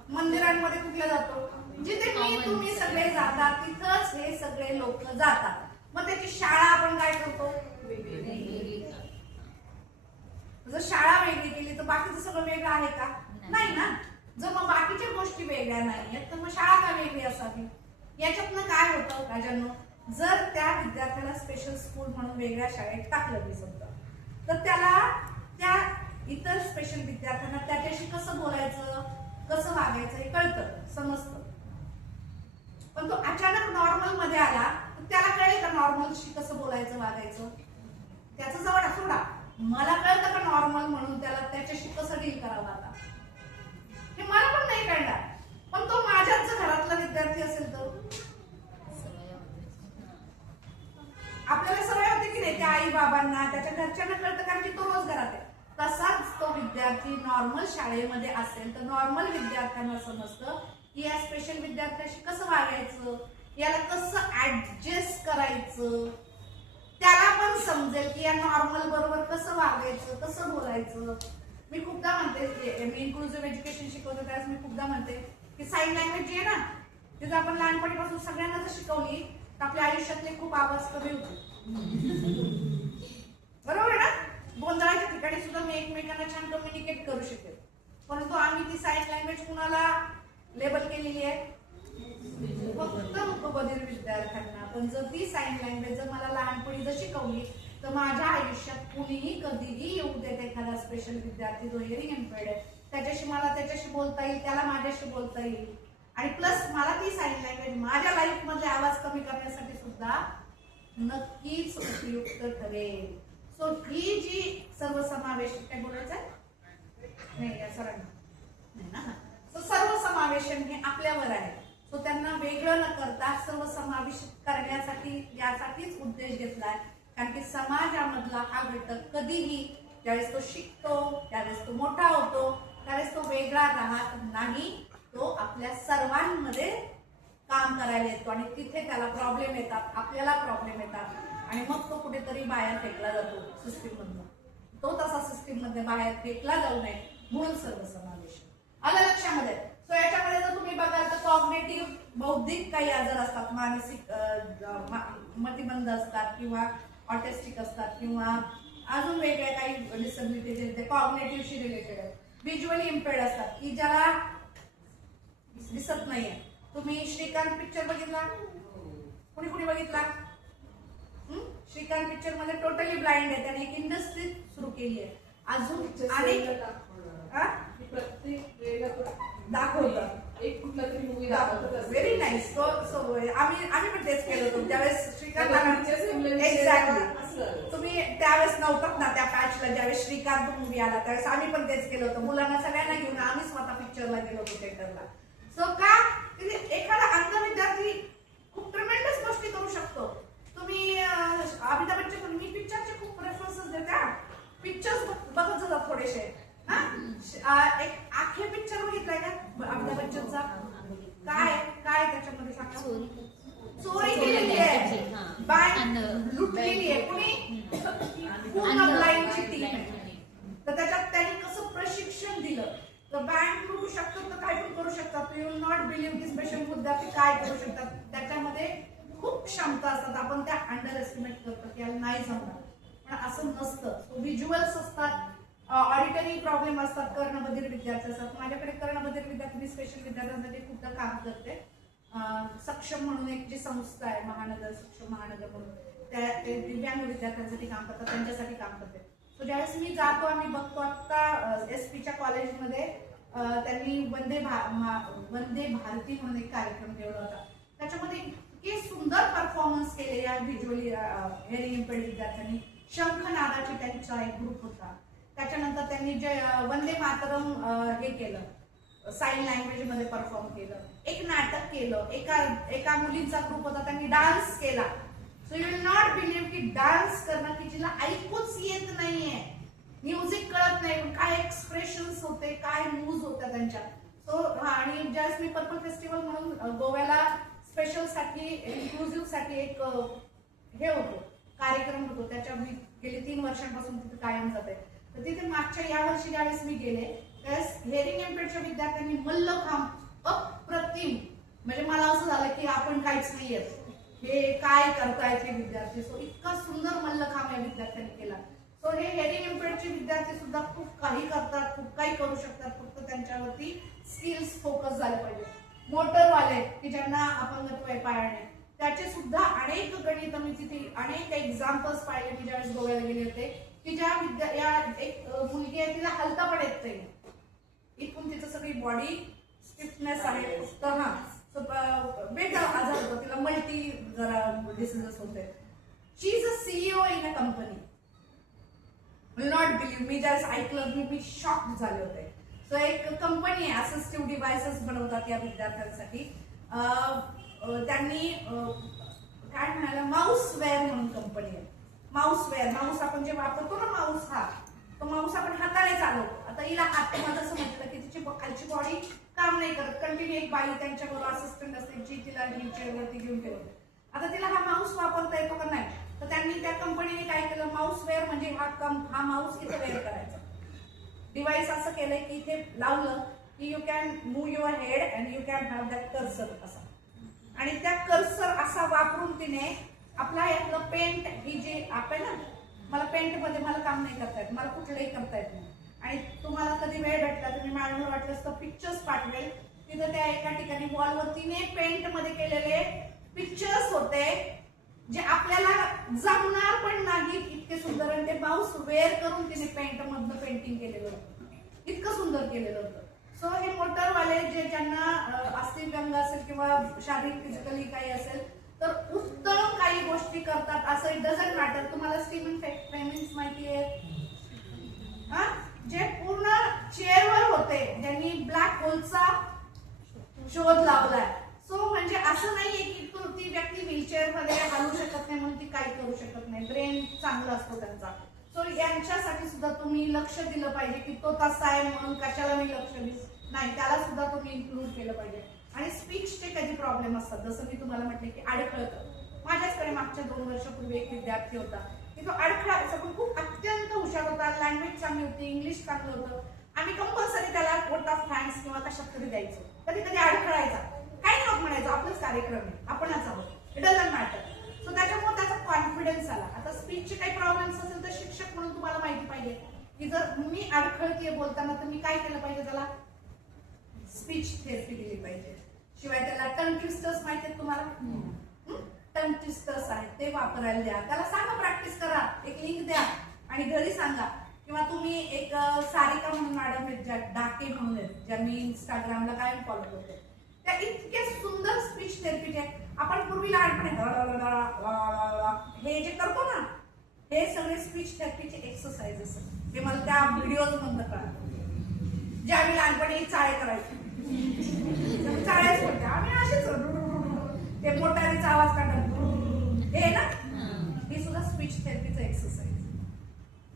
मंदिरांमध्ये कुठले जातो, जिथे मी तुम्ही सगळे जातात तिथंच हे सगळे लोक जातात. मग त्याची शाळा आपण काय करतो, जर शाळा वेगळी केली तर बाकीचं सगळं वेगळं आहे का, नाही ना. जर मग बाकीच्या गोष्टी वेगळ्या नाहीयेत तर मग शाळा का वेगळी असावी. याच्यातनं काय होतं राजांनो, जर त्या विद्यार्थ्याला स्पेशल स्कूल म्हणून वेगळ्या शाळेत टाकलं मी समजा, तर त्याला त्या इतर स्पेशल विद्यार्थ्यांना त्याच्याशी कसं बोलायचं, कसं वागायचं हे कळतं, समजतं. पण तो अचानक नॉर्मल मध्ये आला तर त्याला कळेल का नॉर्मलशी कसं बोलायचं, वागायचं, त्याचं जवळ सोडा. मला कळतं का नॉर्मल म्हणून त्याला त्याच्याशी कसं डील करावं आता, हे मला पण नाही कळणार. पण तो माझ्याच घरातला विद्यार्थी असेल तर आपल्याला सवय होते की नाही, त्या आई बाबांना, त्याच्या घरच्यांना कळतं कारण की तो रोज घरात आहे. तसाच तो विद्यार्थी नॉर्मल शाळेमध्ये असेल तर नॉर्मल विद्यार्थ्यांना समजतं की या स्पेशल विद्यार्थ्याशी कसं वागायचं, याला कसं ऍडजस्ट करायचं, त्याला पण समजेल की या नॉर्मल बरोबर कसं वागायचं, कसं बोलायचं. मी खूपदा म्हणते, मी इन्क्लुझिव्ह एज्युकेशन शिकवते त्यावेळेस मी खूपदा म्हणते की साईन लँग्वेज जी आहे ना, ती जर आपण लहानपणीपासून सगळ्यांना जर शिकवली तर आपल्या आयुष्यातले खूप आवाज कमी होते. बरोबर आहे ना. गोंधळाच्या ठिकाणी सुद्धा मी एकमेकांना छान कम्युनिकेट करू शकेल. परंतु आम्ही ती साईन लँग्वेज कुणाला लेबल केलेली आहे, फक्त मूकबधिर विद्यार्थ्यांना. पण जर ती साईन लँग्वेज जर मला लहानपणी जर शिकवली तर माझ्या आयुष्यात कुणीही कधीही येऊ देत एखादा स्पेशल विद्यार्थी जो हिअरिंग इम्पेअर्ड आहे त्याच्याशी मला त्याच्याशी बोलता येईल, त्याला माझ्याशी बोलता येईल. आणि प्लस मला ती साईन लँग्वेज माझ्या लाईफ मधले आवाज कमी करण्यासाठी सुद्धा नक्कीच उपयुक्त ठरेल. सो ही जी सर्वसमावेशक, काय बोलायचं नाही या सरांना नाही ना, सो सर्वसमावेशन हे आपल्यावर आहे. सो त्यांना वेगळं न करता सर्वसमावेश करण्यासाठी यासाठीच उद्देश घेतलाय. कारण की समाजामधला हा घटक कधीही ज्यावेळेस तो शिकतो, त्यावेळेस तो मोठा होतो, त्यावेळेस तो वेगळा राहत नाही. तो आपल्या सर्वांमध्ये काम करायला येतो आणि तिथे त्याला प्रॉब्लेम येतात, आपल्याला प्रॉब्लेम येतात आणि मग तो कुठेतरी बाहेर फेकला जातो सिस्टीम मधून. तो तसा सिस्टीम मध्ये बाहेर फेकला जाऊ नये म्हणून सर्वसमावेश आलं लक्षामध्ये. सो याच्यामध्ये जर तुम्ही बघाल तर कॉग्नेटिव्ह, बौद्धिक काही आजार असतात, मानसिक मतिमंद असतात किंवा ऑटिस्टिक असतात किंवा अजून वेगळ्या काही डिसबिलिटीज आहेत, ते कॉग्नेटिव्हशी रिलेटेड आहेत, व्हिज्युअली इम्पेअर्ड असतात की ज्याला दिसत नाहीये. तुम्ही श्रीकांत पिक्चर बघितला? कुणी कुणी बघितला? श्रीकांत पिक्चर मध्ये टोटली ब्लाइंड आहे, त्याने एक इंडस्ट्री सुरू केली आहे. अजून अनेक प्रत्येक वेळेला दाखवतात. एक कुठला तरी मूवी दाखवतात. Very nice. सो आम्ही पण तेच केलं होतं ज्यावेळेस श्रीकांत Exactly. एक्झॅक्टली तुम्ही त्यावेळेस नव्हतात ना त्या पॅचला, ज्यावेळेस श्रीकांत मूवी आला त्यावेळेस आम्ही पण तेच केलं होतं. मुलांना सगळ्यांना घेऊन आम्ही स्वतः पिक्चरला गेलो होतो थिएटरला. सो का एखादा अंध विद्यार्थी खूप ट्रिमेंडस गोष्टी करू शकतो. तुम्ही अमिताभ बच्चन, मी पिक्चरचे खूप रेफरन्सेस देते. पिक्चर्स बघत जातात थोडेसे. एक आखे पिक्चर बघितलाय का अमिताभ बच्चनचा? काय काय त्याच्यामध्ये सांगा. चोरी केलेली आहे, बँक लुटलेली आहे, कुणी पूर्ण ब्लाइंडची टीम आहे. तर त्याच्यात त्यांनी कसं प्रशिक्षण दिलं. तर बँक लुटू शकतात तर काय पण करू शकतात. यू विल नॉट बिलीव्ह की स्पेशल विद्यार्थी काय करू शकतात. त्याच्यामध्ये खूप क्षमता असतात. आपण त्या अंडर एस्टिमेट करतो की याला नाही जमणार, पण असं नसतं. व्हिज्युअल्स असतात, ऑडिटरी प्रॉब्लेम असतात, कर्णबधिर विद्यार्थी असतात. माझ्याकडे कर्णबधिर विद्यार्थी स्पेशल विद्यार्थ्यांसाठी खूप काम करते. सक्षम म्हणून एक जी संस्था आहे, महानगर सक्षम महानगर म्हणून, ते दिव्यांग विद्यार्थ्यांसाठी काम करतात, त्यांच्यासाठी काम करते. सो ज्यावेळेस मी जातो आणि बघतो, आता एसपीच्या कॉलेजमध्ये त्यांनी वंदे भारती म्हणून एक कार्यक्रम ठेवला होता. त्याच्यामध्ये इतके सुंदर परफॉर्मन्स केले या व्हिज्युअली हेअरिंग इम्पेअर्ड विद्यार्थ्यांनी. शंखनादाची त्यांचा एक ग्रुप होता. त्याच्यानंतर त्यांनी जे वंदे मातरम हे केलं, साइन लँग्वेज मध्ये परफॉर्म केलं, एक नाटक केलं, एका मुलींचा ग्रुप होता, त्यांनी डान्स केला. So you will not believe की डान्स करणं की जिला ऐकूच येत नाहीये, म्युझिक कळत नाही, काय एक्सप्रेशन्स होते, काय मूव्ज होत्या त्यांच्या. सो आणि ज्यावेळेस मी पर्पल फेस्टिवल म्हणून गोव्याला स्पेशल साठी इन्क्लुझिव्ह साठी एक हे होतो, कार्यक्रम होतो, त्याच्या मी गेली 3 वर्षांपासून तिथे कायम जाते. तर तिथे मागच्या यावर्षी ज्यावेळेस मी गेले त्यावेळेस हेअरिंग इम्पेअर्डच्या विद्यार्थ्यांनी मल्लखांब अप्रतिम, म्हणजे मला असं झालं की आपण काहीच नाही येत, हे काय करतायत हे विद्यार्थी. सो इतका सुंदर मल्लखांब या विद्यार्थ्यांनी केला. सो हे हेअरिंग इम्पेअर्डचे विद्यार्थी सुद्धा खूप काही करतात, खूप काही करू शकतात. फक्त त्यांच्यावरती स्किल्स फोकस झाले पाहिजे. मोटरवाले की ज्यांना अपंगत्व आहे पायाने, त्याचे सुद्धा अनेक गणित मी तिथे अनेक एक्झाम्पल्स पाहिले. मी ज्यावेळेस गोव्याला गेले होते की ज्या एक मुलगी आहे तिला हलता पण येत नाही, इथून तिचं सगळी बॉडी स्टिफनेस आहे. तर वेगळा आजार होता तिला, मल्टी जरा डिसीजेस होते. She is a CEO in a company. Will not believe, मी ज्यावेळेस ऐकलं मी शॉक झाले होते. सो एक कंपनी आहे, असिस्टिव्ह डिव्हायसेस बनवतात या विद्यार्थ्यांसाठी. त्यांनी काय म्हणाला, माऊसवेअर म्हणून कंपनी आहे. माऊसवेअर, माऊस आपण जे वापरतो ना, माऊस हा तो माऊस आपण हाताने चालवतो. आता हिला हातामध्ये असं म्हटलं की तिची खालची बॉडी काम नाही करत, कंटिन्यू एक बाई त्यांच्याबरोबर असिस्टंट असते जी तिला व्हीलचेअरवरती घेऊन ठेवते. आता तिला हा माऊस वापरता येतो का नाही, तर त्यांनी त्या कंपनीने काय केलं, माऊसवेअर म्हणजे हा माऊस इथे वेअर करायचा डिव्हाइस असं केलंय की इथे लावलं की you can move your head and you can have that cursor असा. आणि त्या कर्सर असा वापरून तिने आपला यातलं पेंट, ही जी आपण ना, मला पेंट मध्ये मला काम नाही करता येत, मला कुठलंही करता येत नाही. आणि तुम्हाला कधी वेळ भेटला तर मी मॅडमला वाटलं तर पिक्चर्स पाठवेल. तिथं त्या एका ठिकाणी वॉलवर तिने पेंट मध्ये केलेले पिक्चर्स होते जे आपल्याला जमणार पण नाही इतके सुंदर. आणि ते माऊस वेअर करून तिने पेंट मधनं पेंटिंग केलेलं होतं, इतकं सुंदर केलेलं होतं. सो हे मोटरवाले जे ज्यांना अस्थिव्यंग असेल किंवा शारीरिक फिजिकली काही असेल तर उत्तम काही गोष्टी करतात, असं इट डझंट मॅटर. तुम्हाला स्टीवन फ्लेमिंग माहिती आहे, जे पूर्ण चेअरवर होते, ज्यांनी ब्लॅक होलचा शोध लावलाय. सो म्हणजे असं नाहीये की ती व्यक्ती व्हीलचेअर मध्ये हलू शकत नाही म्हणून ती काही करू शकत नाही, ब्रेन चांगला असतो त्यांचा. सो यांच्यासाठी सुद्धा तुम्ही लक्ष दिलं पाहिजे की तो तसा आहे म्हणून कशाला मी लक्ष दिलं नाही, त्याला सुद्धा तुम्ही इन्क्लूड केलं पाहिजे. आणि स्पीचचे कधी प्रॉब्लेम असतात, जसं मी तुम्हाला म्हटले की अडखळतं. माझ्याचकडे मागच्या 2 वर्षापूर्वी एक विद्यार्थी होता की तो अडखळायचा, पण खूप अत्यंत हुशार होता, लँग्वेज चांगली होती, इंग्लिश चांगलं होतं. आम्ही कंपल्सरी त्याला वोट ऑफ थँक्स किंवा कशात तरी द्यायचो. कधी कधी अडखळायचा, काही नव्हतं म्हणायचो, आपलंच कार्यक्रम आहे, आपणच आहोत, इट डझंट मॅटर. सो त्याच्यामुळे त्याचा कॉन्फिडन्स आला. आता स्पीचचे काही प्रॉब्लेम्स असेल तर शिक्षक म्हणून तुम्हाला माहिती पाहिजे की जर मी अडखळतीये बोलताना तर मी काय केलं पाहिजे, त्याला स्पीच थेरपी दिली पाहिजे. शिवाय त्याला टंग ट्विस्टर्स माहिती आहेत तुम्हाला, टंग ट्विस्टर्स आहेत ते वापरायला द्या. त्याला सांगा प्रॅक्टिस करा, एक लिंक द्या आणि घरी सांगा. किंवा तुम्ही एक सारिका म्हणून मॅडम आहेत ज्या डाके म्हणून आहेत, ज्या मी इंस्टाग्रामला कायम फॉलो करते, त्या इतके सुंदर स्पीच थेरपी आहे. आपण पूर्वी लहानपणी हे जे करतो ना, हे सगळे स्पीच थेरपीचे एक्सरसाइजेस आहेत. हे मला त्या व्हिडिओज मधनं कळलं, जे आम्ही लहानपणी चाळे करायचो. चाळेच होते आम्ही असेच, ते मोटारीचा आवाज काढत हे ना, हे सुद्धा स्पीच थेरपीचं एक्सरसाइज.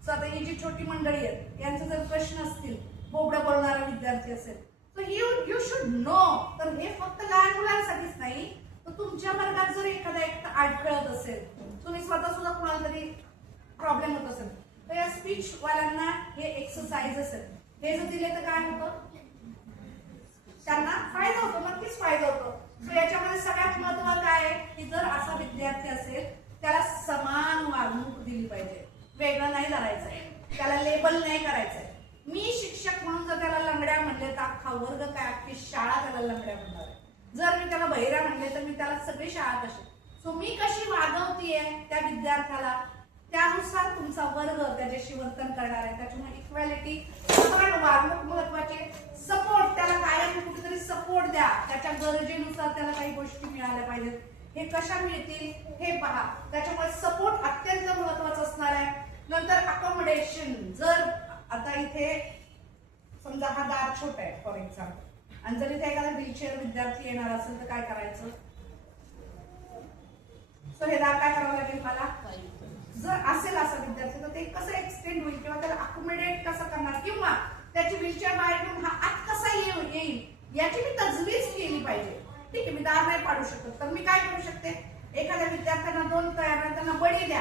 सो आता ही जी छोटी मंडळी आहेत यांचे जर प्रश्न असतील, बोबडं बोलणारा विद्यार्थी असेल, तर यू शुड नो. तर हे फक्त लहान मुलांसाठीच नाही, तर तुमच्या वर्गात जर एखादा एकटा अडखळत असेल, तुम्ही स्वतः सुद्धा कुणाला तरी प्रॉब्लेम होत असेल, तर या स्पीच वाल्यांना हे एक्सरसाइजेस आहेत. हे जर दिले तर काय होतं, त्यांना फायदा होतो, नक्कीच फायदा होतो. सो याच्यामध्ये सगळ्यात महत्वाचं काय आहे की जर असा विद्यार्थी असेल त्याला समान वागणूक दिली पाहिजे, वेगळं नाही धरायचंय, त्याला लेबल नाही करायचंय. मी शिक्षक म्हणून जर त्याला लंगड्या म्हणले तर अख्खा वर्ग काय, अख्खी शाळा त्याला लंगड्या म्हणणार आहे. जर मी त्याला बहिऱ्या म्हणले तर मी त्याला सगळी शाळा कशी. सो मी कशी वागवतीये त्या विद्यार्थ्याला, त्यानुसार तुमचा वर्ग त्याच्याशी वर्तन करणार आहे. त्याच्यामुळे इक्वॅलिटी, समान वागणूक महत्वाची. सपोर्ट, त्याला कायम कुठेतरी सपोर्ट द्या, त्याच्या गरजेनुसार त्याला काही गोष्टी मिळाल्या पाहिजेत. हे कशा मिळतील हे पहा. त्याच्यामुळे सपोर्ट अत्यंत महत्वाचा असणार आहे. नंतर अकोमोडेशन. जर आता इथे समजा हा दार छोटा आहे फॉर एक्झाम्पल, आणि जर इथे एखादा व्हीलचेअर विद्यार्थी येणार असेल तर काय करायचं, सो हे दार काय करावं लागेल मला, जर असेल असा विद्यार्थी तर ते कसं एक्सटेंड होईल किंवा त्याला अकोमोडेट कसं करणार, किंवा त्याची व्हीलचेअर बाहेर घेऊन हा आत कसा येईल याची मी तजवीज केली पाहिजे. ठीक आहे, मी दार नाही पाडू शकत, तर मी काय करू शकते, एखाद्या विद्यार्थ्यांना 2 तयार त्यांना बळी द्या,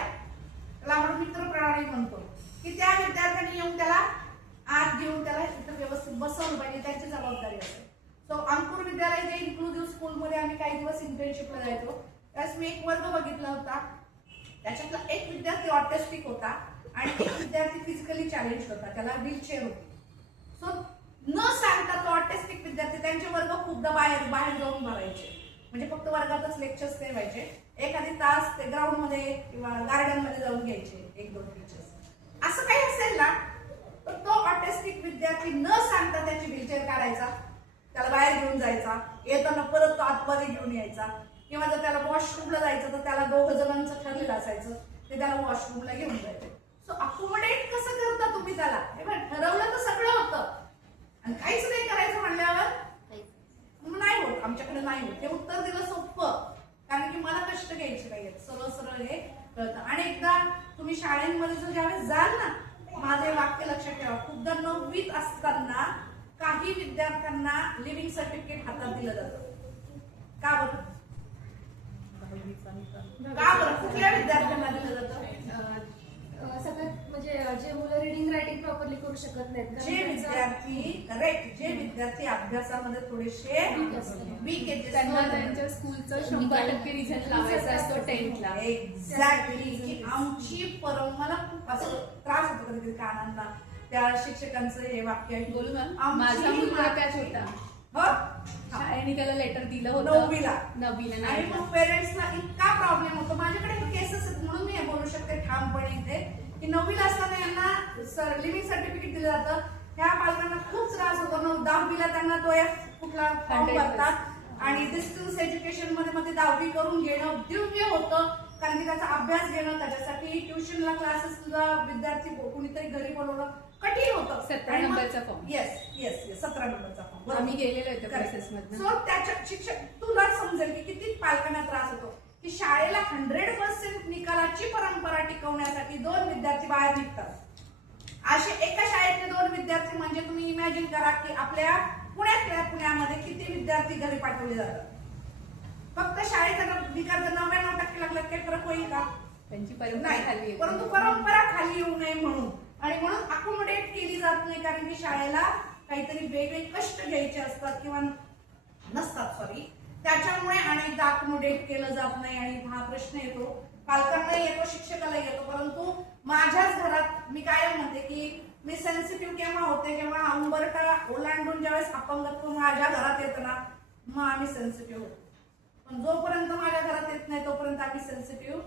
त्याला आपण मित्र प्रणाली म्हणतो, की त्या विद्यार्थ्यांनी येऊन त्याला आत घेऊन त्याला तिथं व्यवस्थित बसवलं पाहिजे, त्यांची जबाबदारी असेल. सो अंकुर विद्यालय जे इन्क्लुझिव्ह स्कूलमध्ये आम्ही काही दिवस इंटर्नशिपला जायचो, त्यावेळेस मी एक वर्ग बघितला होता. त्याच्यातला एक विद्यार्थी ऑटिस्टिक होता आणि एक विद्यार्थी फिजिकली चॅलेंज होता, त्याला व्हीलचेअर होती. सो न सांगता तो ऑटिस्टिक विद्यार्थी त्यांचे वर्ग खूपदा बाहेर जाऊन भरायचे, म्हणजे फक्त वर्गातच लेक्चर्स नाही व्हायचे, एखादी तास ते ग्राउंड मध्ये किंवा गार्डन मध्ये जाऊन घ्यायचे 1-2 टीचर्स. असं काही असेल ना तर तो ऑटिस्टिक विद्यार्थी न सांगता त्याची व्हीलचेअर काढायचा, त्याला बाहेर घेऊन जायचा, येताना परत तो आतमध्ये घेऊन यायचा, किंवा जर त्याला वॉशरूमला जायचं तर त्याला 2 जणांचं ठरलेलं असायचं, ते त्याला वॉशरूमला घेऊन जायचे. सो अकोमोडेट कसं करता तुम्ही त्याला, ठरवलं तर सगळं होतं आणि काहीच नाही करायचं म्हणल्यावर नाही होत, आमच्याकडे नाही होत. हे उत्तर दिलं सोपं, कारण की मला कष्ट घ्यायचे नाहीयेत, सरळ हे कळतं. आणि एकदा तुम्ही शाळेमध्ये जर ज्यावेळेस जाल ना, माझे वाक्य लक्षात ठेवा, खूपदा 9वीत असताना काही विद्यार्थ्यांना लिव्हिंग सर्टिफिकेट हातात दिलं जातं. का बरं? का बरं? कुठल्या विद्यार्थ्यांना दिलं जातं? सगळ्यात म्हणजे जे मुलं रिडिंग रायटिंग प्रॉपरली करू शकत नाहीत, जे विद्यार्थी करेक्ट, जे विद्यार्थी अभ्यासामध्ये थोडेसे वीक आहेत, त्यांना त्यांच्या स्कूलचं 100% रिझल्ट लावायचा असतो 10th ला. एक्झॅक्टली. की आमची मला खूप असं त्रास होतो कधी कानांना त्या शिक्षकांचं हे वाक्य ऐकून. बोलू ना, आमची माझा मुलगा त्याच होता, शाळेने त्याला लेटर दिलं होतं 9वीला. 9वीला आणि मग पेरेंट्सला इतका प्रॉब्लेम होतो. माझ्याकडे केसेस आहेत म्हणून मी हे बोलू शकते ठामपणे इथे, की 9वीला असताना यांना लिव्हिंग सर्टिफिकेट दिलं जातं. ह्या पालकांना खूप त्रास होतो. 10वीला त्यांना तो कुठला फॉर्म भरतात आणि डिस्टन्स एज्युकेशन मध्ये मध्ये 10वी करून घेणं दिव्य होतं, कारण की त्याचा अभ्यास घेणं, त्याच्यासाठी ट्युशनला क्लासेसला विद्यार्थी कुणीतरी घरी बोलवणं कठीण होतं. 17 नंबरचा फॉर्म. येस 17 नंबरचा फॉर्म. आम्ही गेलेलो होतो प्रोसेस मधून. सो त्याच्या शिक्षक तुला समजेल की किती पालकांना त्रास होतो, की शाळेला 100% निकालाची परंपरा टिकवण्यासाठी 2 विद्यार्थी बाहेर निघतात. असे एका शाळेतले 2 विद्यार्थी म्हणजे तुम्ही इमॅजिन करा की आपल्या पुण्यामध्ये किती विद्यार्थी घरी पाठवले जातात. फक्त शाळेचा निकाल जर 99% लागला काही फरक होईल का? त्यांची परंपरा नाही. खाली येते. परंतु परंपरा खाली येऊ नये म्हणून, आणि म्हणून अकोमोडेट केली जात नाही, कारण की शाळेला काहीतरी वेगळे कष्ट घ्यायचे असतात किंवा नसतात, सॉरी, त्याच्यामुळे अनेकदा अकोमोडेट केलं जात नाही आणि हा प्रश्न येतो. पालकांना येतो, शिक्षकाला येतो, परंतु माझ्याच घरात मी कायम म्हणते की मी सेन्सिटिव्ह केव्हा होते, जेव्हा हा उंबरठा ओलांडून ज्यावेळेस अपंगत्व माझ्या घरात येतं ना, मग आम्ही सेन्सिटिव्ह होतो. पण जोपर्यंत माझ्या घरात येत नाही तोपर्यंत आम्ही सेन्सिटिव्ह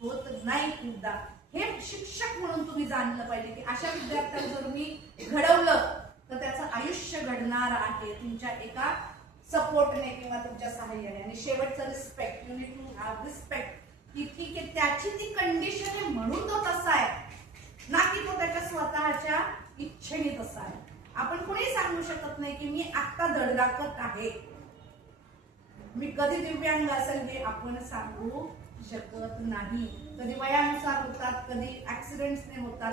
होत नाही. खूपदा हे शिक्षक म्हणून तुम्ही जाणलं पाहिजे की अशा विद्यार्थ्यांना जर मी घडवलं तर त्याचं आयुष्य घडणार आहे तुमच्या एका सपोर्टने किंवा तुमच्या सहाय्याने. आणि शेवटचं respect, you need to have respect, की ठीक आहे त्याची ती कंडिशन आहे म्हणून तो तसा आहे, ना की तो त्याच्या स्वतःच्या इच्छेने तसा आहे. आपण कोणी सांगू शकत नाही की मी आत्ता धडधाकट आहे, मी कधी दिव्यांग असेल हे आपण सांगू शकत नाही. कधी वयानुसार होतात, कधी ऍक्सिडेंट्सने होतात.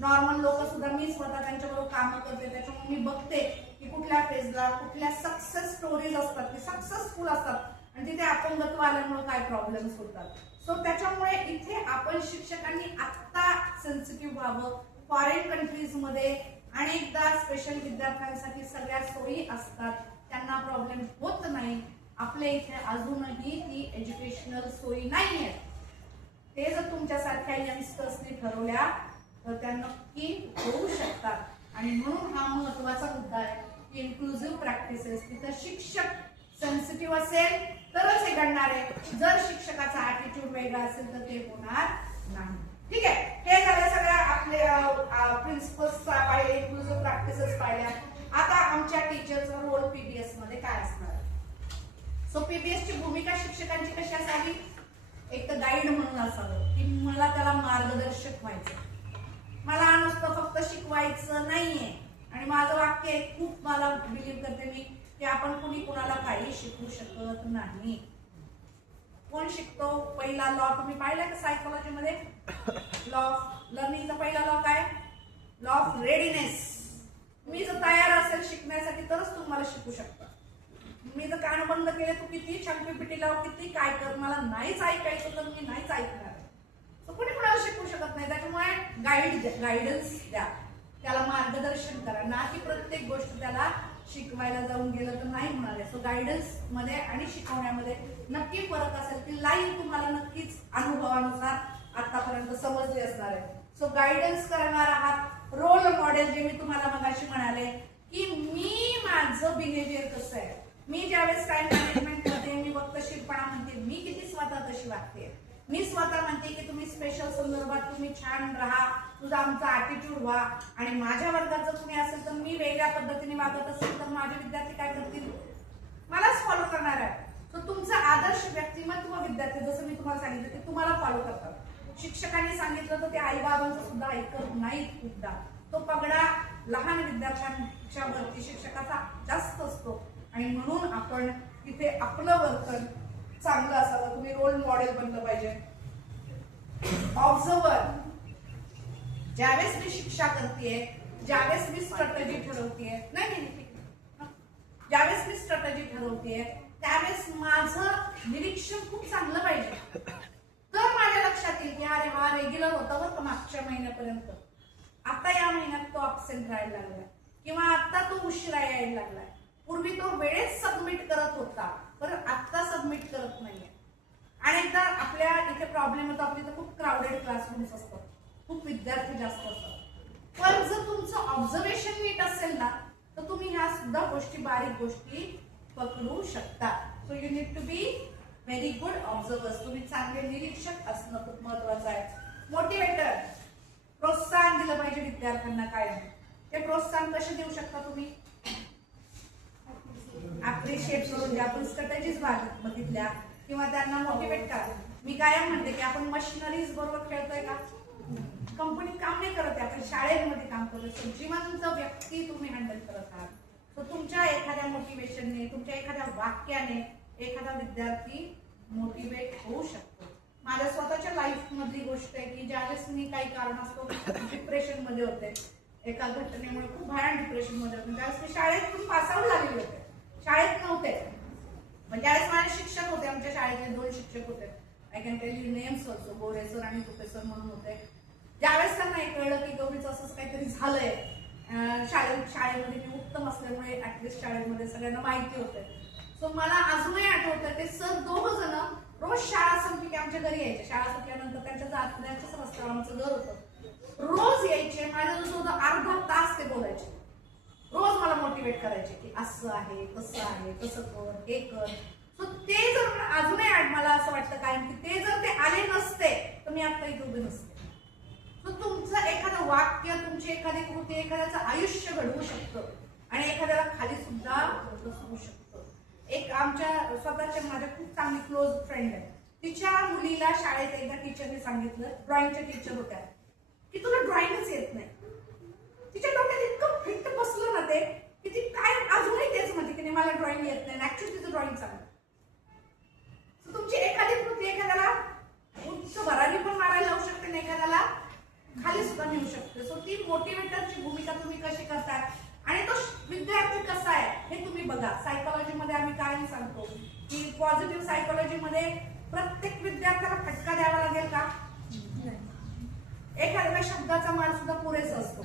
नॉर्मल लोक सुद्धा, मी स्वतः त्यांच्याबरोबर कामं करते त्याच्यामुळे मी बघते की कुठल्या फेजला कुठल्या सक्सेस स्टोरीज असतात, ते सक्सेसफुल असतात आणि तिथे अपंगत्व आल्यामुळे काय प्रॉब्लेम्स होतात. सो त्याच्यामुळे इथे आपण शिक्षकांनी आत्ता सेन्सिटिव्ह व्हावं. फॉरेन कंट्रीज मध्ये अनेकदा स्पेशल विद्यार्थ्यांसाठी सगळ्या सोयी असतात, त्यांना प्रॉब्लेम होत नाही. आपल्या इथे अजूनही ती एज्युकेशनल सोयी नाही आहेत. ते जर तुमच्यासारख्या यंगस्टर्सनी ठरवल्या तर त्या नक्की होऊ शकतात. आणि म्हणून हा महत्वाचा मुद्दा आहे की इन्क्लुझिव्ह प्रॅक्टिसेस, तिथं शिक्षक सेन्सिटिव्ह असेल तरच हे घडणार आहे. जर शिक्षकाचा ऍटिट्यूड वेगळा असेल तर ते होणार नाही. ठीक आहे, हे झालं सगळ्या आपले प्रिन्सिपल्स पाहिले, इन्क्लुझिव्ह प्रॅक्टिसेस पाहिल्या. आता आमच्या टीचरचा रोल पीबीएस मध्ये काय असणार. सो पीबीएस ची भूमिका शिक्षकांची कशी असावी. एक तर गाईड म्हणून असावं की मला त्याला मार्गदर्शक व्हायचं, मला नुसतं फक्त शिकवायचं नाहीये. आणि माझं वाक्य आहे, खूप मला बिलीव्ह करते मी की आपण कुणी कुणाला काही शिकवू शकत नाही. कोण शिकतो. पहिला लॉ तुम्ही पाहिला का सायकोलॉजी मध्ये. लॉ ऑफ लर्निंगचा पहिला लॉ काय. Law of readiness. मी जर तयार असेल शिकण्यासाठी तरच तुम्हाला शिकू शकता. मी जर कान बंद केले, तू किती छान पीपीटी लाव, किती काय कर, मला नाहीच ऐकायचं तर मी नाहीच ऐकणार. कोणी कोणाला शिकवू शकत नाही. त्याच्यामुळे गायडन्स द्या, त्याला मार्गदर्शन करा, ना की प्रत्येक गोष्ट त्याला शिकवायला जाऊन गेलं तर नाही होणार आहे. सो गायडन्स मध्ये आणि शिकवण्यामध्ये नक्की फरक असेल. ती लाईन तुम्हाला नक्कीच अनुभवानुसार आतापर्यंत समजली असणार आहे. सो गायडन्स करणार आहात. रोल मॉडेल जे मी तुम्हाला मगाशी म्हणाले की मी माझं बिहेवियर कसं आहे. मी ज्यावेळेस टाइम मॅनेजमेंट मध्ये मी वक्तशीरपणा म्हणते, मी किती स्वतः तशी वागते. मी स्वतः म्हणते की तुम्ही स्पेशल संदर्भात तुम्ही छान राहा, तुझा आमचा ऍटिट्यूड व्हा. आणि माझ्या वर्गात जर तुम्ही असेल तर मी वेगळ्या पद्धतीने वागत असेल तर माझे विद्यार्थी काय करतील, मलाच फॉलो करणार आहे. तर तुमचं आदर्श व्यक्तिमत्व विद्यार्थी, जसं मी तुम्हाला सांगितलं ते तुम्हाला फॉलो करतात. शिक्षकांनी सांगितलं तर ते आई बाबांचं सुद्धा ऐकत नाहीत खूपदा. तो पगडा लहान विद्यार्थ्यांच्या वरती शिक्षकाचा जास्त असतो. आणि म्हणून आपण तिथे आपलं वर्तन चांगलं असावं. तुम्ही रोल मॉडेल बनलं पाहिजे. ऑब्झर्वर. ज्यावेळेस मी शिक्षा करतेय, ज्यावेळेस मी स्ट्रॅटेजी ठरवतेय, ज्यावेळेस मी स्ट्रॅटेजी ठरवतेय त्यावेळेस माझं निरीक्षण खूप चांगलं पाहिजे. तर माझ्या लक्षात येईल की अरे हा रेग्युलर होता बरं का मागच्या महिन्यापर्यंत, आता या महिन्यात तो अब्सेंट राहायला लागलाय किंवा आता तो उशिरा यायला लागलाय. पूर्वी तो वेळेत सबमिट करत होता, पण आता सबमिट करत नाहीये. अनेकदा आपल्या इथे प्रॉब्लेम होतो, आपल्या इथे खूप क्राऊडेड क्लासरूम्स असतात, खूप विद्यार्थी जास्त असतात. पण जर तुमचं ऑब्झर्वेशन नीट असेल ना तर तुम्ही ह्या सुद्धा गोष्टी, बारीक गोष्टी पकडू शकता. So you need to be very good observers. तुम्ही चांगले निरीक्षक असणं खूप महत्वाचं आहे. मोटिवेटर. प्रोत्साहन दिलं पाहिजे विद्यार्थ्यांना. काय ते प्रोत्साहन कसे देऊ शकता तुम्ही. अप्रिशिएट करून ज्या आपण स्ट्रॅटेजीज बघितल्या किंवा त्यांना मोटिवेट करा. मी कायम म्हणते की आपण मशिनरीज बरोबर खेळतोय का. कंपनीत काम नाही करत आहे, आपण शाळेमध्ये काम करतोय. जिवंत व्यक्ती तुम्ही हँडल करत आहात. तर तुमच्या एखाद्या मोटिवेशनने, तुमच्या एखाद्या वाक्याने एखादा विद्यार्थी मोटिवेट होऊ शकतो. माझ्या स्वतःच्या लाईफ मधली गोष्ट आहे की ज्यावेळेस मी काही कारण असतो डिप्रेशन मध्ये होते, एका घटनेमुळे खूप भयान डिप्रेशन मध्ये होते, त्यावेळेस मी शाळेतून पासआउट झालेले होते, शाळेत नव्हते. पण त्यावेळेस माझे शिक्षक होते, आमच्या शाळेतले 2 शिक्षक होते. I can tell you names also. Gore sir आणि तुपे सर म्हणून होते. ज्यावेळेस त्यांना हे कळलं की गौरीचं असंच काहीतरी झालंय, शाळेमध्ये मी उत्तम असल्यामुळे ऍटलिस्ट शाळेमध्ये सगळ्यांना माहिती होते. सो मला अजूनही आठवतं ते सर 2 जण रोज शाळा संपली की आमच्या घरी यायचे. शाळा सुटल्यानंतर त्यांच्याच रस्त्यावर आमचं घर होतं. रोज यायचे, माझ्यासोबत अर्धा तास ते बोलायचे. रोज मला मोटिवेट करायचे की असं आहे, तसं आहे, तसं कर, हे कर. सो ते जर अजूनही मला असं वाटतं काय की ते जर ते आले नसते तर मी आता इथे उभी नसते. सो तुमचं एखादं वाक्य, तुमची एखादी कृती एखाद्याचं आयुष्य घडवू शकतं आणि एखाद्याला खाली सुद्धा बसवू शकतं. एक आमच्या स्वतःच्या माझ्या खूप चांगली क्लोज फ्रेंड आहे. तिच्या मुलीला शाळेत एकदा टीचरने सांगितलं, ड्रॉइंगच्या टीचर होत्या, की तुला ड्रॉइंगच येत नाही. तिच्या डोक्यात इतकं फिट बसलं ना ते की ती काय अजूनही तेच म्हणते की मला ड्रॉइंग येत नाही. ऍक्च्युअली तिचं ड्रॉइंग चांगलं. सो तुमची एखादी कृती एखाद्याला उच्च भरारी पण मारायला लावू शकते आणि एखाद्याला खाली सुद्धा नेऊ शकते. सो ती मोटिवेटरची भूमिका तुम्ही कशी करता आणि तो विद्यार्थी कसा आहे हे तुम्ही बघा. सायकोलॉजीमध्ये आम्ही काय सांगतो की पॉझिटिव्ह सायकोलॉजीमध्ये प्रत्येक विद्यार्थ्याला फटका द्यावा लागेल का? एखाद्या शब्दाचा माल सुद्धा पुरेसा असतो.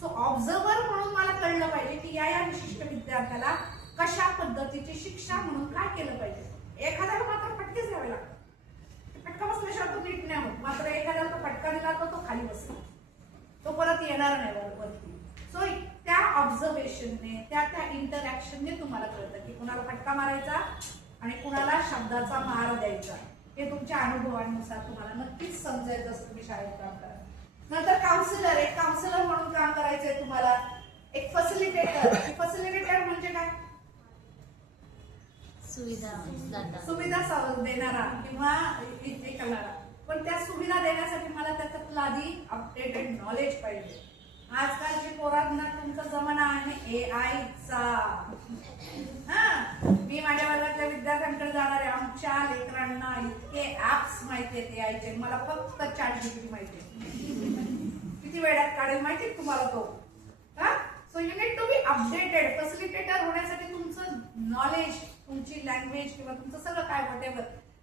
सो ऑब्झर्वर म्हणून मला कळलं पाहिजे की या विशिष्ट विद्यार्थ्याला कशा पद्धतीची शिक्षा म्हणून काय केलं पाहिजे. एखाद्याला मात्र फटकेच द्यावे लागतात. फटका बसल्याशिवाय तो नीट नाही होत. मात्र एखाद्याला तो फटका दिला तर तो खाली बसतो, तो परत येणार नाही वरती. सो त्या ऑब्झर्वेशनने त्या इंटरॅक्शनने तुम्हाला कळतं की कुणाला फटका मारायचा आणि कुणाला शब्दाचा मार द्यायचा. हे तुमच्या अनुभवानुसार तुम्हाला नक्कीच समजायचं असतं. तुम्ही शाळेत काम करा. नंतर काउन्सिलर, एक काउन्सिलर म्हणून काम करायचंय तुम्हाला. एक फॅसिलिटेटर. फॅसिलिटेटर म्हणजे काय? सुविधा देणारा किंवा हे करणारा. पण त्या सुविधा देण्यासाठी मला त्याच्यातलं आधी अपडेटेड नॉलेज पाहिजे. आजकालची पोरांना तुमचा जमाना आहे एआयचा. मी माझ्या वर्गातल्या विद्यार्थ्यांकडे जाणारे आमच्या लेकरांना इतके ऍप्स माहिती आहेत एआयचे. मला फक्त ChatGPT माहिती आहे. किती वेळात काढेल माहिती आहे तुम्हाला तो. So you need to be updated. Facilitator होण्यासाठी तुमचं नॉलेज, तुमची लँग्वेज किंवा तुमचं सगळं काय व्हॉटेव्हर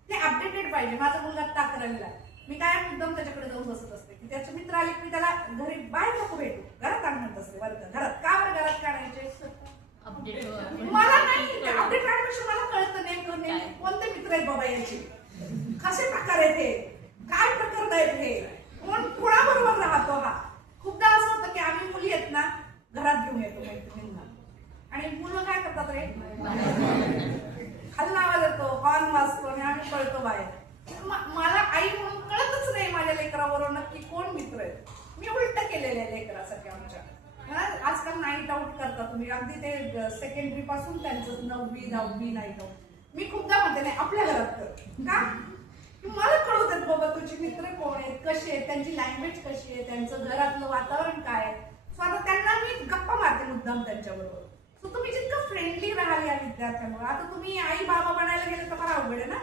ते अपडेटेड पाहिजे. माझा मुलगा 11वीला आहे. मी काय मुद्दाम त्याच्याकडे जाऊन बसत असते की त्याचे मित्र आले की त्याला घरी बाहेर नको भेटू, घरात आणत असते. वर्ग घरात का बरं घरात काढायचे? मला नाही अपडेट काढण्यापेक्षा मला कळतं नेमकं कोणते मित्र आहेत बाबा यांचे, कसे प्रकार आहेत हे, काय प्रकार आहेत हे, कोणाबरोबर राहतो. हा खूपदा असं होतं की आम्ही मुली आहेत ना घरात घेऊन येतो मैत्रिणींना आणि मुलं काय करतात रे, खालून आवाज येतो, हॉर्न वाजतो आणि आम्ही पळतो बाहेर. मला आई म्हणून कळतच नाही माझ्या लेकराबरोबर नक्की कोण मित्र आहेत. मी उलट केलेलं आहे लेकरासाठी आमच्या. आजकाल नाईट आउट करता तुम्ही, अगदी ते सेकंडरी पासून त्यांचं 9वी 10वी नाईट आउट. मी खूपदा म्हणते नाही आपल्या घरात कर का, मला कळू देत बाबा तुझे मित्र कोण आहेत, कसे आहेत, त्यांची लँग्वेज कशी आहे, त्यांचं घरातलं वातावरण काय आहे. सो आता त्यांना मी गप्पा मारते मुद्दाम त्यांच्याबरोबर. सो तुम्ही जितकं फ्रेंडली राहाल या विद्यार्थ्यांवर. आता तुम्ही आई बाबा बनायला गेले तर फार अवघड आहे ना.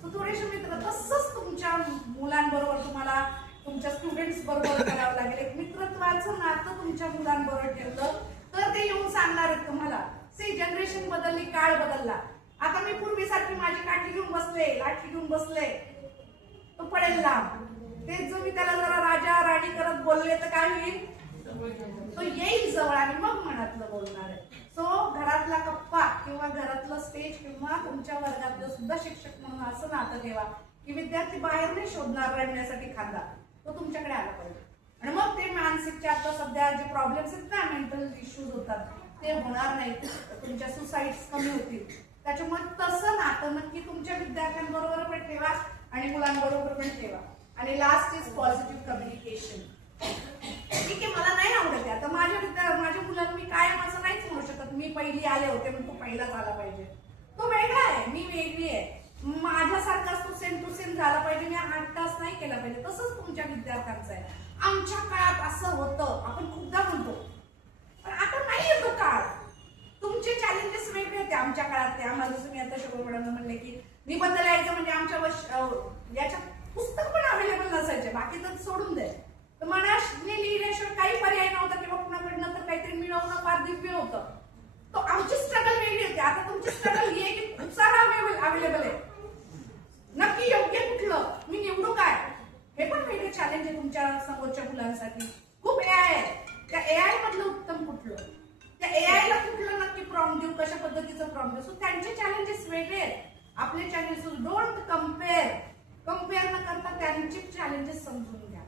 सो थोडेसे मित्र तसंच तुमच्या मुलांबरोबर तुम्हाला तुमच्या स्टुडंट्स बरोबर करावं लागेल. एक मित्रत्वाचं नातं तुमच्या मुलांबरोबर ठेवलं तर ते येऊन सांगणार आहेत तुम्हाला. जनरेशन बदलली, काळ बदलला. आता मी पूर्वीसारखी माझी काठी घेऊन बसले, लाठी घेऊन बसले, तो पडेल लांब. तेच जर मी त्याला जरा राजा राणी करत बोलले तर काय होईल, तो येईल जवळ आणि मग मनातलं बोलणार आहे. सो घरातला गप्पा किंवा घरातलं स्टेज किंवा तुमच्या वर्गातलं सुद्धा शिक्षक म्हणून असं नातं ठेवा की विद्यार्थी बाहेर नाही शोधणार रडण्यासाठी खांदा, तो तुमच्याकडे आला पाहिजे. आणि मग ते मानसिकच्या आता सध्या जे प्रॉब्लेम्स आहेत ना, मेंटल इश्यूज होतात ते होणार नाहीत. तुमच्या सुसाईड्स कमी होतील. त्याच्यामुळे तसं नातं नक्की तुमच्या विद्यार्थ्यांबरोबर पण ठेवा आणि मुलांबरोबर पण ठेवा. आणि लास्ट इज पॉझिटिव्ह कम्युनिकेशन. ठीक आहे, मला नाही आवडत. आता माझ्या मुलांना मी कायम असं नाहीच म्हणू शकत मी पहिली आले होते म्हणून तो पहिलाच आला पाहिजे. तो वेगळा आहे, मी वेगळी आहे. माझ्यासारखाच तो सेम टू सेम झाला पाहिजे, मी 8 तास नाही केला पाहिजे. तसंच तुमच्या विद्यार्थ्यांचं आहे. आमच्या काळात असं होतं आपण खूपदा म्हणतो, पण आता नाही येतो काळ. तुमचे चॅलेंजेस वेगळे होते आमच्या काळात. ते आम्हाला जसं मी आता शोभा मॅडम म्हणले की निबंध लिहायचं म्हणजे आमच्या याच्या पुस्तक पण अवेलेबल नसायचे, बाकी तर सोडून द्या. तर मनाने लिहिल्याशिवाय काही पर्याय नव्हता किंवा कुणाकडनं तर काहीतरी मिळवणं फार दिव्य होतं. तो आमची स्ट्रगल वेगळी होती. आता तुमची स्ट्रगल ही आहे की खूप सारा अवेलेबल आहे. नक्की योग्य कुठलं, मी निवडू काय, हे पण वेगळे चॅलेंज आहे तुमच्या समोरच्या मुलांसाठी. खूप एआय आहे, त्या एआय मधलं उत्तम कुठलं, त्या एआय ला कुठलं नक्की प्रॉम्प्ट देऊ, कशा पद्धतीचं प्रॉम्प्ट देऊ. सो त्यांचे चॅलेंजेस वेगळे आहेत. आपले चॅलेंजेस डोंट कम्पेअर न करता त्यांचे चॅलेंजेस समजून घ्या,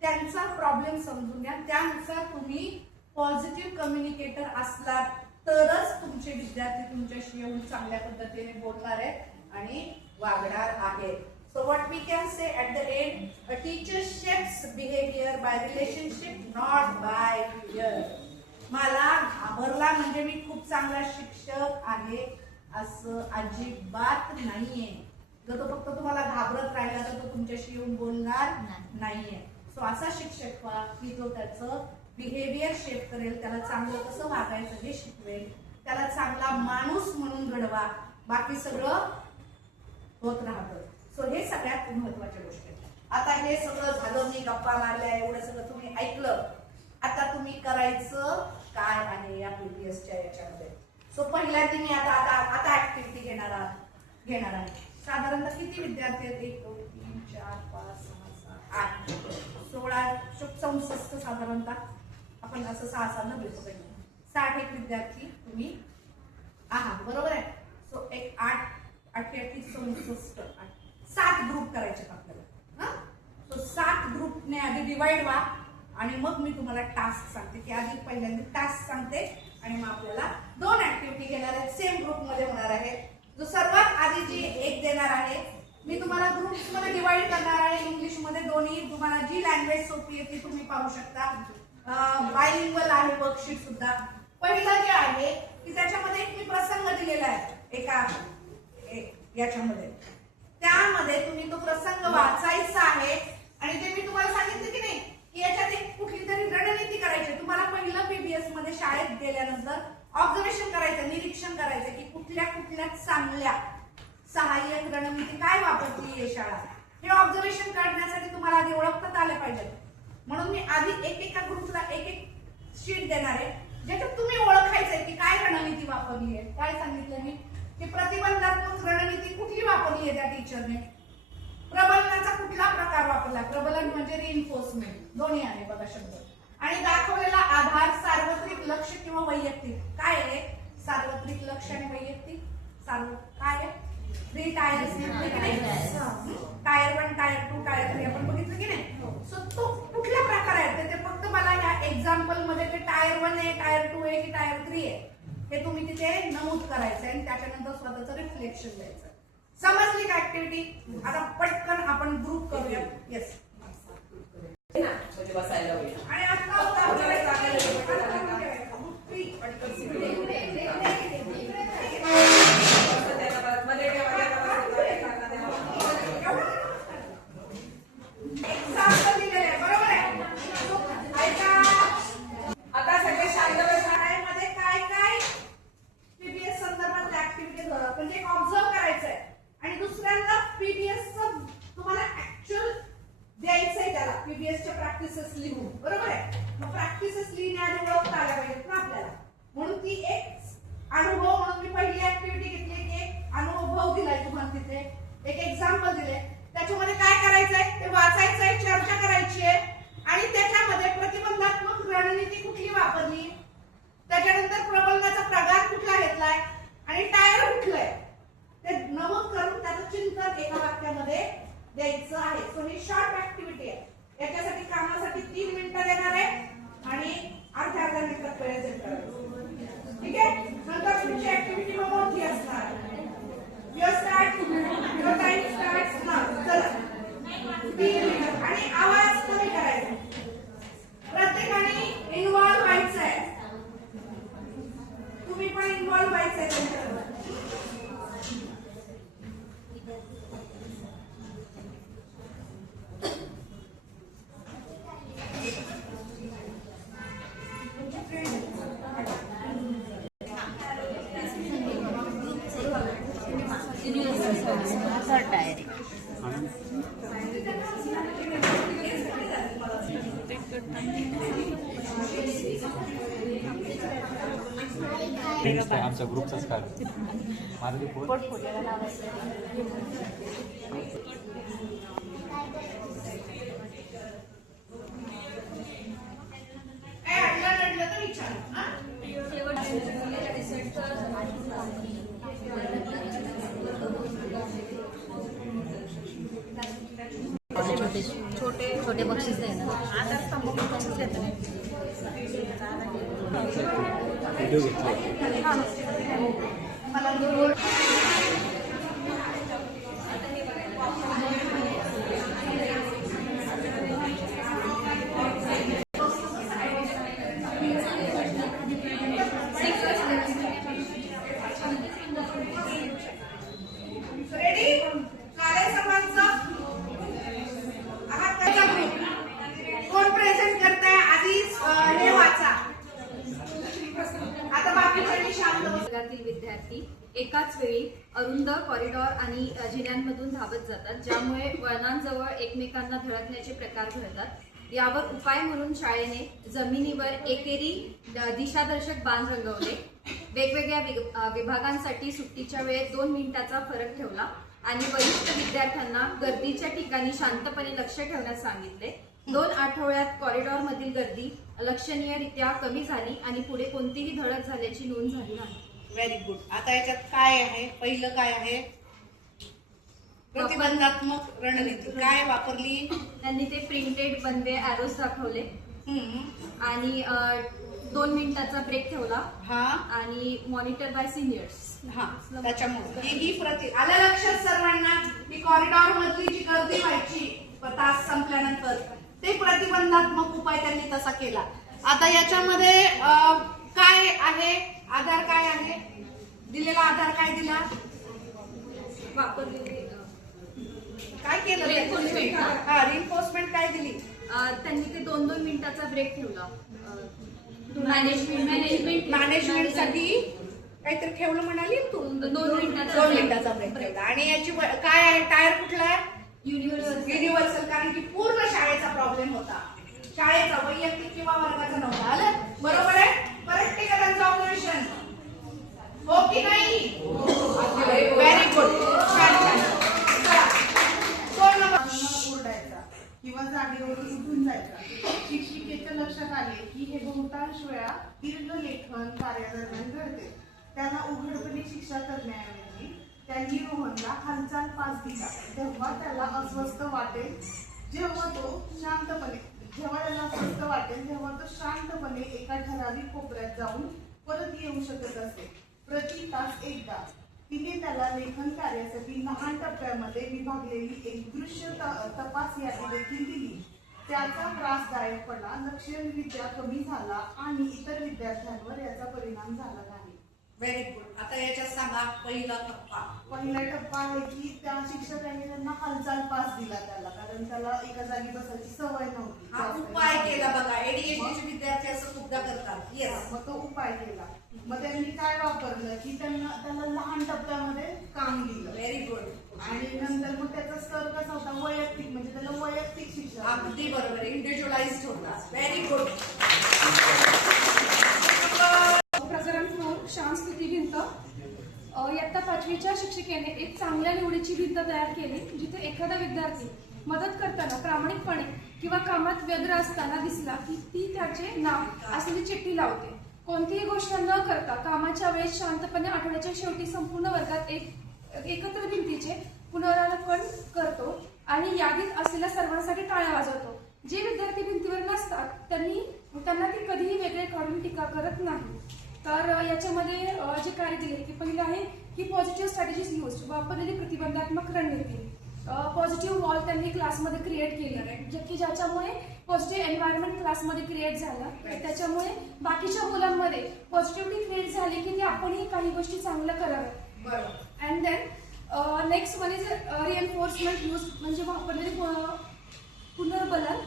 त्यांचा प्रॉब्लेम समजून घ्या, त्यानुसार तुम्ही पॉझिटिव्ह कम्युनिकेटर असलात तरच तुमचे विद्यार्थी तुमच्याशी येऊन चांगल्या पद्धतीने बोलणार आहेत आणि वागणार आहेत. So what we can say at the end, a teacher shapes behavior by relationship, not by fear. मला घाबरला म्हणजे मी खूप चांगला शिक्षक आहे असं अजिबात नाहीये. जर तो फक्त तुम्हाला घाबरत राहिला तर तो तुमच्याशी येऊन बोलणार नाहीये. सो असा शिक्षक व्हा की जो त्याचं बिहेवियर शेप करेल, त्याला चांगलं कसं वागायचं हे शिकवेल, त्याला चांगला माणूस म्हणून घडवा, बाकी सगळं होत राहतं. सो हे सगळ्यात महत्वाच्या गोष्टी आहेत. आता हे सगळं झालं, मी गप्पा मारल्या, एवढं सगळं तुम्ही ऐकलं. आता तुम्ही करायचं काय आहे या पीबीएसच्या याच्यामध्ये. सो पहिल्यांदा मी आता ऍक्टिव्हिटी घेणार आहे. साधारणतः किती विद्यार्थी आहेत? 1 2 3 4 5 6 7 8 16 64 साधारणतः आपण असं 6 6 न भेटतो 60 एक विद्यार्थी तुम्ही आहात, बरोबर आहे. सो एक 8 8 64 7 ग्रुप करायचे आपल्याला. सो 7 ग्रुपने आधी डिवाइड व्हा आणि मग मी तुम्हाला टास्क सांगते की आधी पहिल्यांदा टास्क सांगते आणि मग आपल्याला 2 ऍक्टिव्हिटी घेणार आहेत, सेम ग्रुपमध्ये होणार आहे. जो सर्वात आधी जी एक देणार आहे, मी तुम्हाला ग्रुप्स मध्ये डिवाइड करणार आहे, इंग्लिश मध्ये दोन्ही. तुम्हाला जी लँग्वेज सोपी आहे ती तुम्ही पाहू शकता. बायलिंग्वल आहे वर्कशीट सुद्धा. पहिलं जे आहे की त्याच्यामध्ये एक मी प्रसंग दिलेला आहे एका याच्यामध्ये, त्यामध्ये तुम्ही तो प्रसंग वाचायचा आहे आणि ते मी तुम्हाला सांगितलं की नाही की याच्यात एक कुठली तरी रणनीती करायची. तुम्हाला पहिलं पीबीएस मध्ये शाळेत गेल्यानंतर ऑब्झर्वेशन करायचं, निरीक्षण करायचं की कुठल्या चांगल्या सहाय्यक रणनीती काय वापरली आहे शाळा. हे ऑब्झर्वेशन काढण्यासाठी तुम्हाला आधी ओळखता आले पाहिजे. म्हणून मी आधी एका ग्रुपला एक शीट देणार आहे ज्याच्यात तुम्ही ओळखायचंय की काय रणनीती वापरली आहे. काय सांगितलं मी की प्रतिबंधात्मक रणनीती कुठली वापरली आहे त्या टीचरने, प्रबलनाचा कुठला प्रकार वापरला, प्रबलन म्हणजे रिइन्फोर्समेंट दोन्ही आहे बघा शब्द, आणि दाखवलेला आधार सार्वत्रिक लक्ष किंवा वैयक्तिक. काय आहे सार्वत्रिक लक्ष आणि वैयक्तिक? काय आहे 3 टायर्स, टायर 1 टायर 2 टायर 3 आपण बघितलं की नाही. सो तो कुठला प्रकार आहे ते फक्त मला या एक्झाम्पल मध्ये ते टायर 1 आहे, टायर 2 आहे की टायर 3 आहे हे तुम्ही तिथे नमूद करायचं आणि त्याच्यानंतर स्वतःचं रिफ्लेक्शन द्यायचं. समजली का ऍक्टिव्हिटी? आता पटकन आपण ग्रुप करूया. येस, बसायला होईल. आणि आता एक्झाम्पल दिलेलं आहे, बरोबर आहे. ऐका, आता सगळे शांत बसा. शाळेमध्ये काय काय पीबीएस संदर्भात ऍक्टिव्हिटी म्हणजे ऑब्झर्व करायचंय आणि दुसऱ्यांना पीबीएस तुम्हाला ऍक्च्युअल द्यायचंय, त्याला पीबीएसच्या प्रॅक्टिसेस लिहून, बरोबर आहे. मग प्रॅक्टिसेस लिहिण्याआधी ओळखता आल्या पाहिजेत ना आपल्याला, म्हणून ती एक अनुभव म्हणून मी पहिली ऍक्टिव्हिटी घेतली की एक अनुभव दिलाय तुम्हाला, तिथे एक एक्झाम्पल दिले. त्याच्यामध्ये काय करायचंय ते वाचायचंय, चर्चा करायची आहे आणि त्याच्यामध्ये प्रतिबंधात्मक रणनीती कुठली वापरली, त्याच्यानंतर प्रबलनाचा प्रकार कुठला घेतलाय आणि टायर कुठलंय ते नमूद करून त्याचं चिंतन एका वाक्यामध्ये द्यायचं आहे. सो ही शॉर्ट ऍक्टिव्हिटी आहे. याच्यासाठी कामासाठी 3 मिनिटं देणार आहे आणि अर्ध्या मिनिटात प्रेझेंट करायचं, ठीक आहे. नंतर पुढची ऍक्टिव्हिटी मोठी असणार. Your start, your time starts now. चला 3 मिनिटं आणि आवाज कमी करायचा. प्रत्येकाने इन्व्हॉल्व व्हायचं आहे, तुम्ही पण इन्व्हॉल्व व्हायचं आहे त्याच्यामध्ये. आमच्या ग्रुपचाच कार्ड माझं ते पोर्टफोलिओला लावायचं. व्हिडिओ घेतला मला रेडी कार्य समाजचा आहात त्याचा ग्रुप कोण प्रेझेंट करताय आधी हे वाचा आता बाकीच्यांनी शांत बसा. वर्गातील विद्यार्थी एकाच वेळी अरुंद कॉरिडॉर आणि जिन्यांमधून धावत जातात, ज्यामुळे वळणांजवळ एकमेकांना धडकण्याचे प्रकार घडतात. यावर उपाय म्हणून शाळेने जमिनीवर एकेरी दिशादर्शक बाण रंगवले. वेगवेगळ्या विभागांसाठी सुट्टीच्या वेळेत 2 मिनिटाचा फरक ठेवला आणि वरिष्ठ विद्यार्थ्यांना गर्दीच्या ठिकाणी शांतपणे लक्ष ठेवण्यास सांगितले. 2 आठवड्यात कॉरिडॉरमधील गर्दी लक्षणीयरित्या कमी झाली आणि पुढे कोणतीही धडक झाल्याची नोंद झाली नाही. Very good. आता याच्यात काय आहे? पहिलं काय आहे? प्रतिबंधात्मक रणनीती काय वापरली? त्यांनी ते प्रिंटेड बनवे ॲरोज दाखवले आणि 2 मिनिटाचा ब्रेक ठेवला हा आणि मॉनिटर बाय सिनियर्स. हा त्याच्यामुळे ही प्रति आलं लक्षात सर्वांना की कॉरिडॉर मधली जी गर्दी व्हायची तास संपल्यानंतर ते प्रतिबंधात्मक उपाय त्यांनी तसा केला. आता याच्यामध्ये काय आहे? आधार काय आहे? दिलेला आधार काय दिला? वापरलेले काय केलं? हा रिइन्फोर्समेंट काय दिली? त्यांनी ते 2-2 मिनिटाचा ब्रेक ठेवला. मॅनेजमेंट साठी काहीतरी ठेवलं म्हणाली तू? 2 मिनिटाचा ब्रेक ठेवला. आणि याची काय आहे? टायर कुठला आहे? युनिव्हर्सल. कारण की पूर्ण शाळेचा प्रॉब्लेम होता, शाळेचा, वैयक्तिक किंवा वर्गाचा नव्हता. आलं बरोबर आहे? करेक्ट आहे का त्यांचं ऑपरेशन? हो की नाही? Very good. ओरडायचा किंवा जागेवरून उठून जायचा. शिक्षिकेच्या लक्षात आले की हे बहुतांश वेळा दीर्घ लेखन कार्यादरम्यान घडते. त्यांना उघडपणे शिक्षा करण्याऐवजी त्यांनी रोहनला हालचाल पास दिला. जेव्हा त्याला अस्वस्थ वाटेल तेव्हा तो शांतपणे एका ठराविक कोपऱ्यात जाऊन परत येऊ शकत असे. प्रति तास एकदा तिने त्याला लेखन कार्यासाठी लहान टप्प्यामध्ये विभागलेली एक दृश्य तपास यादी देखील दिली. त्याचा त्रासदायकपणा लक्षणीयरित्या कमी झाला आणि इतर विद्यार्थ्यांवर याचा परिणाम झाला नाही. Very good. आता याच्यात सांगा पहिला टप्पा. पहिला टप्पा आहे की त्या शिक्षकांनी त्यांना हालचाल पास दिला त्याला, कारण त्याला एका जागी बसायची सवय नव्हती. हा उपाय केला बघा. एडीएचडीचे विद्यार्थी असं खूपदा करतात. येस. मग तो उपाय केला. मग त्यांनी काय वापरलं की त्याला लहान टप्प्यामध्ये काम दिलं. Very good. आणि नंतर मग त्याचा स्तर कसा होता? वैयक्तिक, म्हणजे त्याला वैयक्तिक शिक्षण. अगदी बरोबर. इंडिव्हिज्युअलाइज्ड होता. Very good. प्रकरण 4 शांत स्थिती भिंत. इयत्ता 5वीच्या शिक्षिकेने एक चांगल्या निवडीची भिंत तयार केली, जिथे एखादा विद्यार्थी मदत करताना प्रामाणिकपणे किंवा कामात व्यग्र असताना दिसला की ती त्याचे नाव असलेली चिठ्ठी लावते. कोणतीही गोष्ट न करता कामाच्या वेळेस शांतपणे आठवड्याच्या शेवटी संपूर्ण वर्गात एकत्र भिंतीचे पुनरावलोकन करतो आणि यादीत असलेल्या सर्वांसाठी टाळ्या वाजवतो. जे विद्यार्थी भिंतीवर नसतात त्यांना ती कधीही वेगळे काढून टीका करत नाही. तर याच्यामध्ये जे कार्य दिले की पहिलं आहे की पॉझिटिव्ह स्ट्रॅटेजीज यूज, वापरलेली प्रतिबंधात्मक रणनीती. पॉझिटिव्ह वॉल त्यांनी क्लासमध्ये क्रिएट केली, की ज्याच्यामुळे पॉझिटिव्ह एन्व्हायरमेंट क्लासमध्ये क्रिएट झालं. त्याच्यामुळे बाकीच्या मुलांमध्ये पॉझिटिव्हिटी क्रिएट झाली की ते आपणही काही गोष्टी चांगल्या कराव्यात. And then next one is reinforcement use, म्हणजे वापरलेली पुनर्बलन.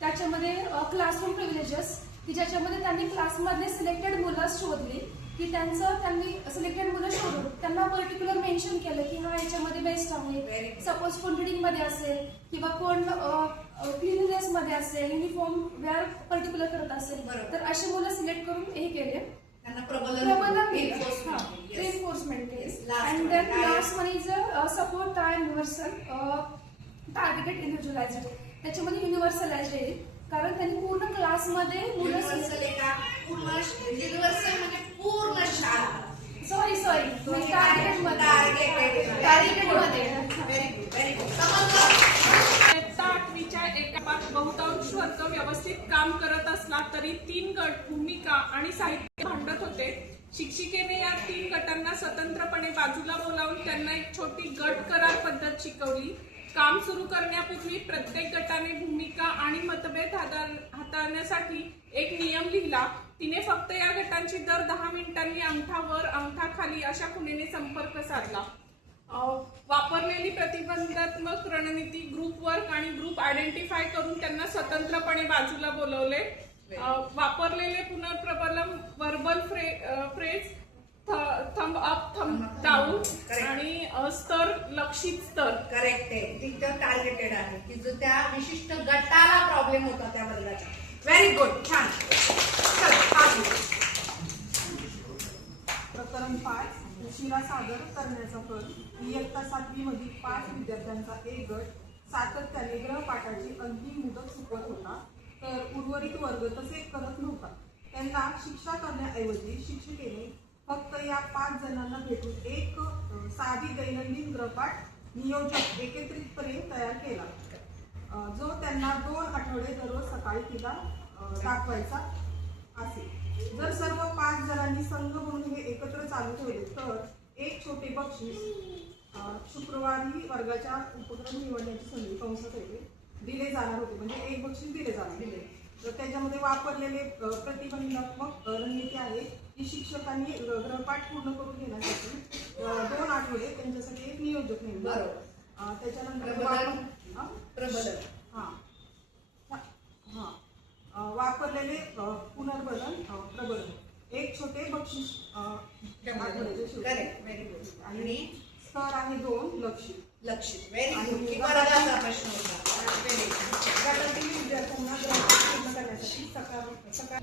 त्याच्यामध्ये क्लासरूम प्रिव्हिलेजेस, की ज्याच्यामध्ये त्यांनी क्लासमधले सिलेक्टेड मुलं शोधली की त्यांनी सिलेक्टेड मुलं शोधून त्यांना पर्टिक्युलर मेन्शन केलं की हा याच्यामध्ये बेस्ट आहे. सपोज कोण रीडिंगमध्ये असेल किंवा कोण क्लिननेसमध्ये असेल, युनिफॉर्म वेअर पर्टिक्युलर करत असेल, तर अशी मुलं सिलेक्ट करून हे केले, त्यांना प्रबंधन रिएन्फोर्समेंट केले. And then last one is support universal targeted individualized. त्याच्यामध्ये युनिव्हर्सलाइज्ड येईल, कारण त्यांनी पूर्ण क्लासमध्ये युनिव्हर्सल म्हणजे पूर्ण शाळा. सॉरी टार्गेटेड मध्ये. इयत्ता 8वीच्या एका बहुतांश वर्ग व्यवस्थित काम करत असला तरी 3 गट भूमिका आणि साहित्य भांडत होते. शिक्षिकेने या 3 गटांना स्वतंत्रपणे बाजूला बोलावून त्यांना एक छोटी गट करार पद्धत शिकवली. काम सुरू करण्यापूर्वी प्रत्येक गटाने भूमिका आणि मतभेद हाताळण्यासाठी एक नियम लिहिला. तिने फक्त या गटांची दर 10 मिनिटांनी अंगठा वर अंगठा खाली अशा खुणेने संपर्क साधला. वापरलेली प्रतिबंधात्मक रणनीती ग्रुप वर्क आणि ग्रुप आयडेंटिफाय करून त्यांना स्वतंत्रपणे बाजूला बोलवले. वापरलेले पुनर्प्रबलम verbal phrase thumb up thumb down आणि स्तर लक्षित स्तर. करेक्ट आहे, तिथं टार्गेटेड आहे की जो त्या विशिष्ट गटाला प्रॉब्लेम होता त्या वर्गाचा. व्हेरी गुड, छान. प्रकरण 5 उशिरा सादर करण्याचा फल. इयत्ता 7वी मधील 5 विद्यार्थ्यांचा एक गट सातत्याने गृहपाठाची अंतिम मुदत चुकवत होता, तर उर्वरित वर्ग तसे करत नव्हता. त्यांना शिक्षा करण्याऐवजी शिक्षिकेने फक्त या 5 जणांना भेटून एक साधी दैनंदिन गृहपाठ नियोजक एकत्रितपणे तयार केला, जो त्यांना 2 आठवडे दररोज सकाळी तिला दाखवायचा असे. जर सर्व 5 जणांनी संघ म्हणून हे एकत्र चालू ठेवले तर एक छोटे बक्षीस शुक्रवारी वर्गाच्या उपक्रम निवडण्याची संधी कंसात येते दिले जाणार होते. म्हणजे एक बक्षीस दिले जाणार. तर त्याच्यामध्ये वापरलेले प्रतिबंधात्मक रणनीती आहे की शिक्षकांनी गृहपाठ पूर्ण करून घेण्यासाठी 2 आठवडे त्यांच्यासाठी एक नियोजक नेमला. त्याच्यानंतर वापरलेले पुनर्बलन प्रबलन एक छोटे बक्षीस आठवड्याचे शुल्क. आणि स्तर आहे 2 लक्षित. Very good. की वर्गाचा प्रश्न होता. गटातील विद्यार्थ्यांना गृहपाठ पूर्ण करण्यासाठी सकाळ.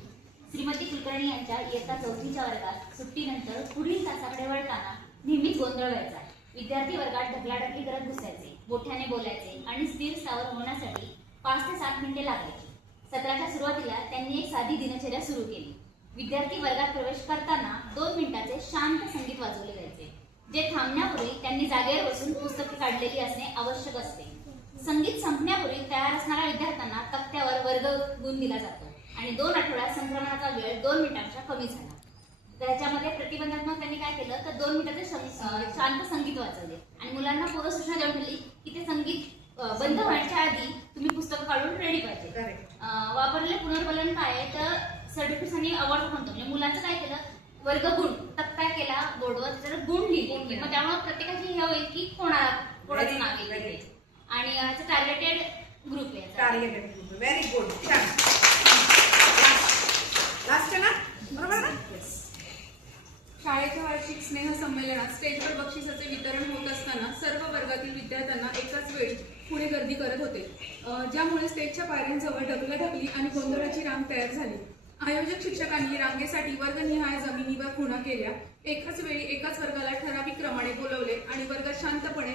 श्रीमती कुलकर्णी यांच्या इयत्ता 4थीच्या वर्गात सुट्टीनंतर पुढील तासाकडे वळताना नेहमीच गोंधळ व्हायचा. विद्यार्थी वर्गात ढकलाढकली करत घुसायचे, मोठ्याने बोलायचे आणि स्थिर सावर होण्यासाठी 5 ते 7 मिनिटे लागायची. सत्राच्या सुरुवातीला त्यांनी एक साधी दिनचर्या सुरू केली. विद्यार्थी वर्गात प्रवेश करताना 2 मिनिटाचे शांत संगीत वाजवले जायचे, जे थांबण्यापूर्वी त्यांनी जागेवर बसून पुस्तके काढलेली असणे आवश्यक असते. संगीत संपण्यापूर्वी तयार असणाऱ्या विद्यार्थ्यांना तक्त्यावर वर्ग गुण दिला जातो आणि 2 आठवड्यात संक्रमणाचा वेळ 2 मिनिटांच्या कमी झाला. त्याच्यामध्ये प्रतिबंधात्मक त्यांनी काय केलं तर 2 मिनिटाचे शांत संगीत वाजवले आणि मुलांना पूर्वसूचना देऊन ठेवली की ते संगीत बंद व्हायच्या आधी तुम्ही पुस्तकं काढून रेडी पाहिजे. वापरलेले पुनर्बलन काय आहे तर सर्टिफिकेट्स आणि अवॉर्ड म्हणतो. म्हणजे मुलांचं काय केलं वर्ग गुण तक्ता केला बोर्डवर, त्याच्यावर गुण लिहिले. मग त्यामुळे प्रत्येकाची हे होईल की कोणाचं नाव येईल आणि याचं टार्गेटेड ग्रुप आहे. Very good. लास्ट ना, बरोबर ना? शाळेच्या वार्षिक स्नेह संमेलनात स्टेजवर बक्षिसाचे वितरण होत असताना सर्व वर्गातील विद्यार्थ्यांना एकाच वेळी पुढे गर्दी करत होते, ज्यामुळे स्टेजच्या पायऱ्यांजवळ ढकलाढकली आणि गोंधळाची रांग तयार झाली. आयोजक शिक्षकांनी रांगेसाठी वर्गनिहाय जमिनीवर खुणा केल्या. एकाच वेळी एकाच वर्गाला ठराविक क्रमाने बोलवले आणि वर्गात शांतपणे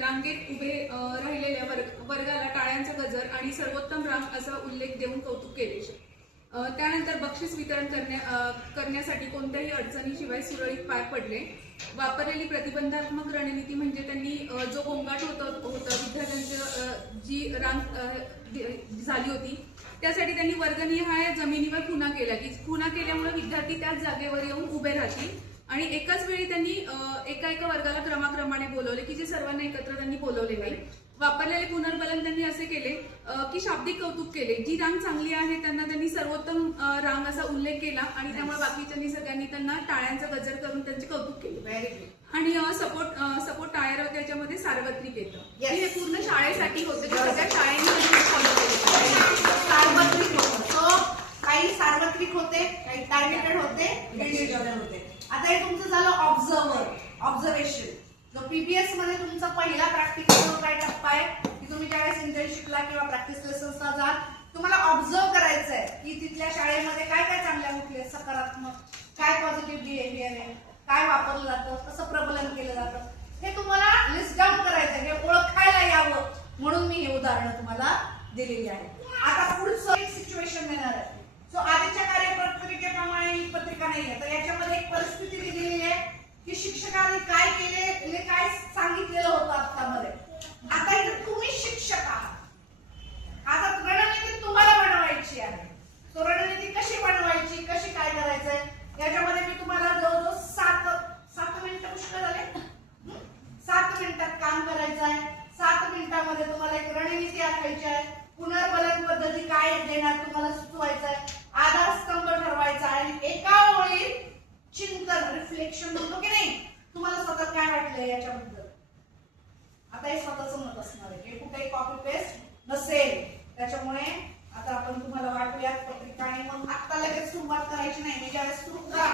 रांगेत उभे राहिलेल्या वर्गाला टाळ्यांचा गजर आणि सर्वोत्तम रांग असा उल्लेख देऊन कौतुक केले. त्यानंतर बक्षीस वितरण करण्यासाठी कोणत्याही अडचणीशिवाय सुरळीत पार पडले. वापरलेली प्रतिबंधात्मक रणनीती म्हणजे त्यांनी जो गोंगाट होतं विद्यार्थ्यांची जी रांग झाली होती त्यासाठी त्यांनी वर्गनिहाय जमिनीवर खुणा केल्या की खुणा केल्यामुळे विद्यार्थी त्याच जागेवर येऊन उभे राहतील आणि एकाच वेळी त्यांनी एका वर्गाला क्रमाक्रमाने बोलवले की जे सर्वांना एकत्र त्यांनी बोलवले नाही. वापरलेले पुनर्बलन त्यांनी असे केले की शाब्दिक कौतुक केले. जी रांग चांगली आहे त्यांना त्यांनी सर्वोत्तम रांग असा उल्लेख केला आणि त्यामुळे बाकीच्यांनी सगळ्यांनी त्यांना टाळ्यांचा गजर करून त्यांचे कौतुक केले. आणि सपोर्ट टायर त्याच्यामध्ये सार्वत्रिक येतं. हे पूर्ण शाळेसाठी होतं, सगळ्या शाळेने फॉलो केलं. सार्वत्रिक होतं. काही सार्वत्रिक होते, काही टार्गेटेड होते, इंडिव्हिज्युअल होते. आता हे तुमचं झालं ऑब्झर्वेशन. जो पीबीएस मध्ये तुमचा पहिला प्रॅक्टिकल काय टप्पा आहे की तुम्ही ज्यावेळेस इंटर्नशिपला किंवा प्रॅक्टिस लेसन्सला जाल तुम्हाला ऑब्झर्व करायचं आहे की तिथल्या शाळेमध्ये काय काय चांगल्या गोष्टी आहेत, सकारात्मक काय पॉझिटिव्ह बिहेवियर आहे, काय वापरलं जातं, कसं प्रबलन केलं जातं, हे तुम्हाला लिस्ट डाऊन करायचं आहे. हे ओळखायला यावं म्हणून मी हे उदाहरणं तुम्हाला दिलेली आहे. आता पुढचं एक सिच्युएशन देणार आहे. सो आधीच्या कार्यपत्रिकेप्रमाणे ही पत्रिका नाही आहे, तर याच्यामध्ये एक परिस्थिती दिलेली आहे की शिक्षकांनी काय केले, काय सांगितलेलं होतं आत्तामध्ये. आता इथे तुम्ही शिक्षक आहात. आता रणनीती तुम्हाला बनवायची रिफ्लेक्शन म्हणतो की नाही. तुम्हाला स्वतः काय वाटलं याच्याबद्दल? आता हे स्वतःच मत असणार आहे, हे कुठेही कॉपी पेस्ट नसेल. त्याच्यामुळे आता आपण तुम्हाला वाटूयात पत्रिका आणि मग आता लगेच सुरुवात करायची नाही. मी ज्यावेळेस सुरू करा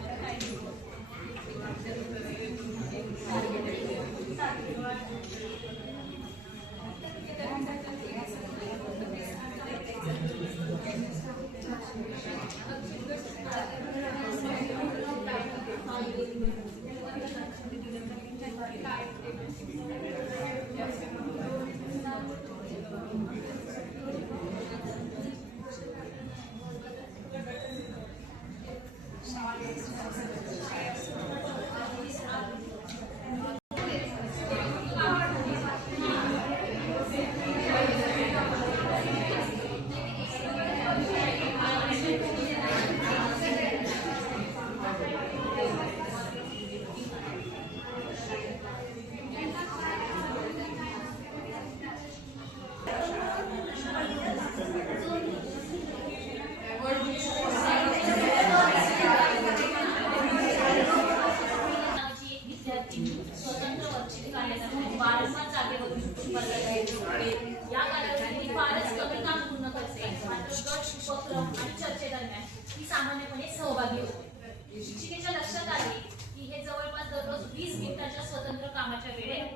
या कालावधीत फारच कमी काम पूर्ण करते. मात्र गट उपक्रम आणि चर्चेदरम्यान ती सामान्यपणे सहभागी होते. शिक्षिकेच्या लक्षात आले की हे जवळपास दररोज 20 मिनिटाच्या स्वतंत्र कामाच्या वेळेत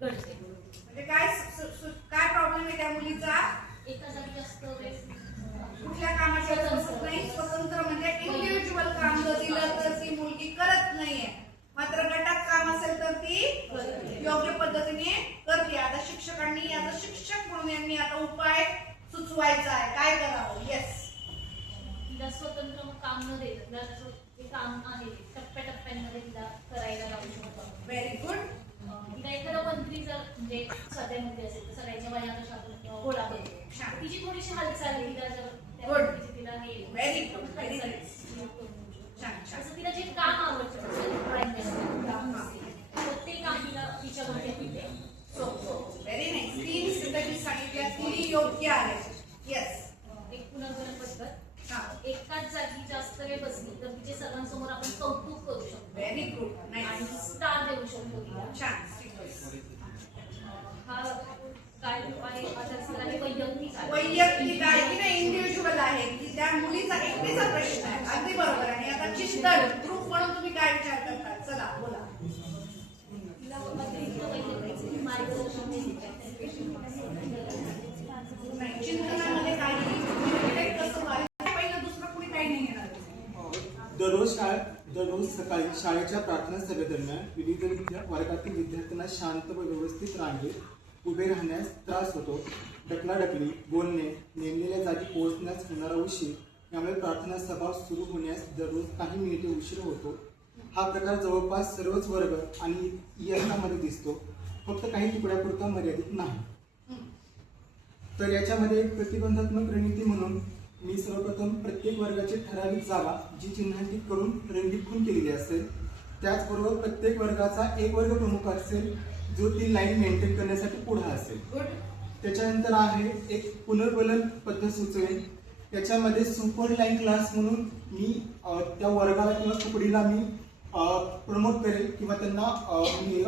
घडते. म्हणजे काय प्रॉब्लेम आहे त्या मुलीचा? एका जागी जास्त वेळ कुठल्या कामाच्या बसत नाही. स्वतंत्र म्हणजे इंडिव्हिज्युअल काम जर दिलं तर ती मुलगी करत नाहीये, मात्र गटात काम असेल तर ती योग्य पद्धतीने करते. आता शिक्षकांनी याचा शिक्षक म्हणून यांनी आता उपाय सुचवायचा आहे. काय करावं? येस, तिला स्वतंत्र काम न देता जे काम आहे टप्प्याटप्प्यांमध्ये तिला करायला लावू शकतो. Very good. तिला एखादा मंत्री जर म्हणजे सध्यामध्ये असेल तर सगळ्यांच्या वया कशा गोळा होते, तिची थोडीशी हालचाल तिला हे व्हेरी गुड. व्हेरी असं तिला जे काम आवडतं ते काम तिला तिच्याकडे येते. Very nice. 3 सिद्धी सांगितल्या, 3 योग्य आहेत. येस. एक पुनर्गणन पद्धत, एकाच जागी जास्त वेळ बसली तर तिचे सर्वांसमोर आपण कौतुक करू शकतो. Very good. आणि स्टार देऊ शकतो तिला. छान. हा काय उपाय वैयक्तिक वैयक्तिक आहे की नाही, इंडिव्हिज्युअल आहे की त्या मुलीचा एकटीचा प्रश्न आहे. अगदी बरोबर. आणि आता चिंतन ग्रुप म्हणून तुम्ही काय विचार करता? चला बोला. नाही, चिंतनामध्ये काही कसं पहिलं दुसरं कुणी काही नाही येणार. दररोज सकाळी शाळेच्या प्रार्थना सभेदरम्यान विविध वर्गातील विद्यार्थ्यांना शांत व व्यवस्थित रांगेत उभे राहण्यास त्रास होतो. ढकलाढकली, बोलणे, नेमलेल्या जागी पोहोचण्यास होणारा उशीर यामुळे प्रार्थना सभा सुरू होण्यास दररोज काही मिनिटे उशीर होतो. हा प्रकार जवळपास सर्वच वर्ग आणि इयत्तांमध्ये दिसतो, फक्त काही तुकड्यापुरता मर्यादित नाही. तर याच्यामध्ये एक प्रतिबंधात्मक रणनीती म्हणून मी सर्वप्रथम प्रत्येक वर्गाची ठराविक जागा जी चिन्हांकित करून रंगीत खून केलेली असेल, त्याचबरोबर प्रत्येक वर्गाचा एक वर्ग प्रमुख असेल जो ती लाईन मेंटेन करण्यासाठी पुढे असेल. त्याच्यानंतर आहे एक पुनर्वलन पद्धत सुचवेन. त्याच्यामध्ये सुपर लाईन क्लास म्हणून मी त्या वर्गाला किंवा तुकडीला मी प्रमोट करेल किंवा त्यांना मी हे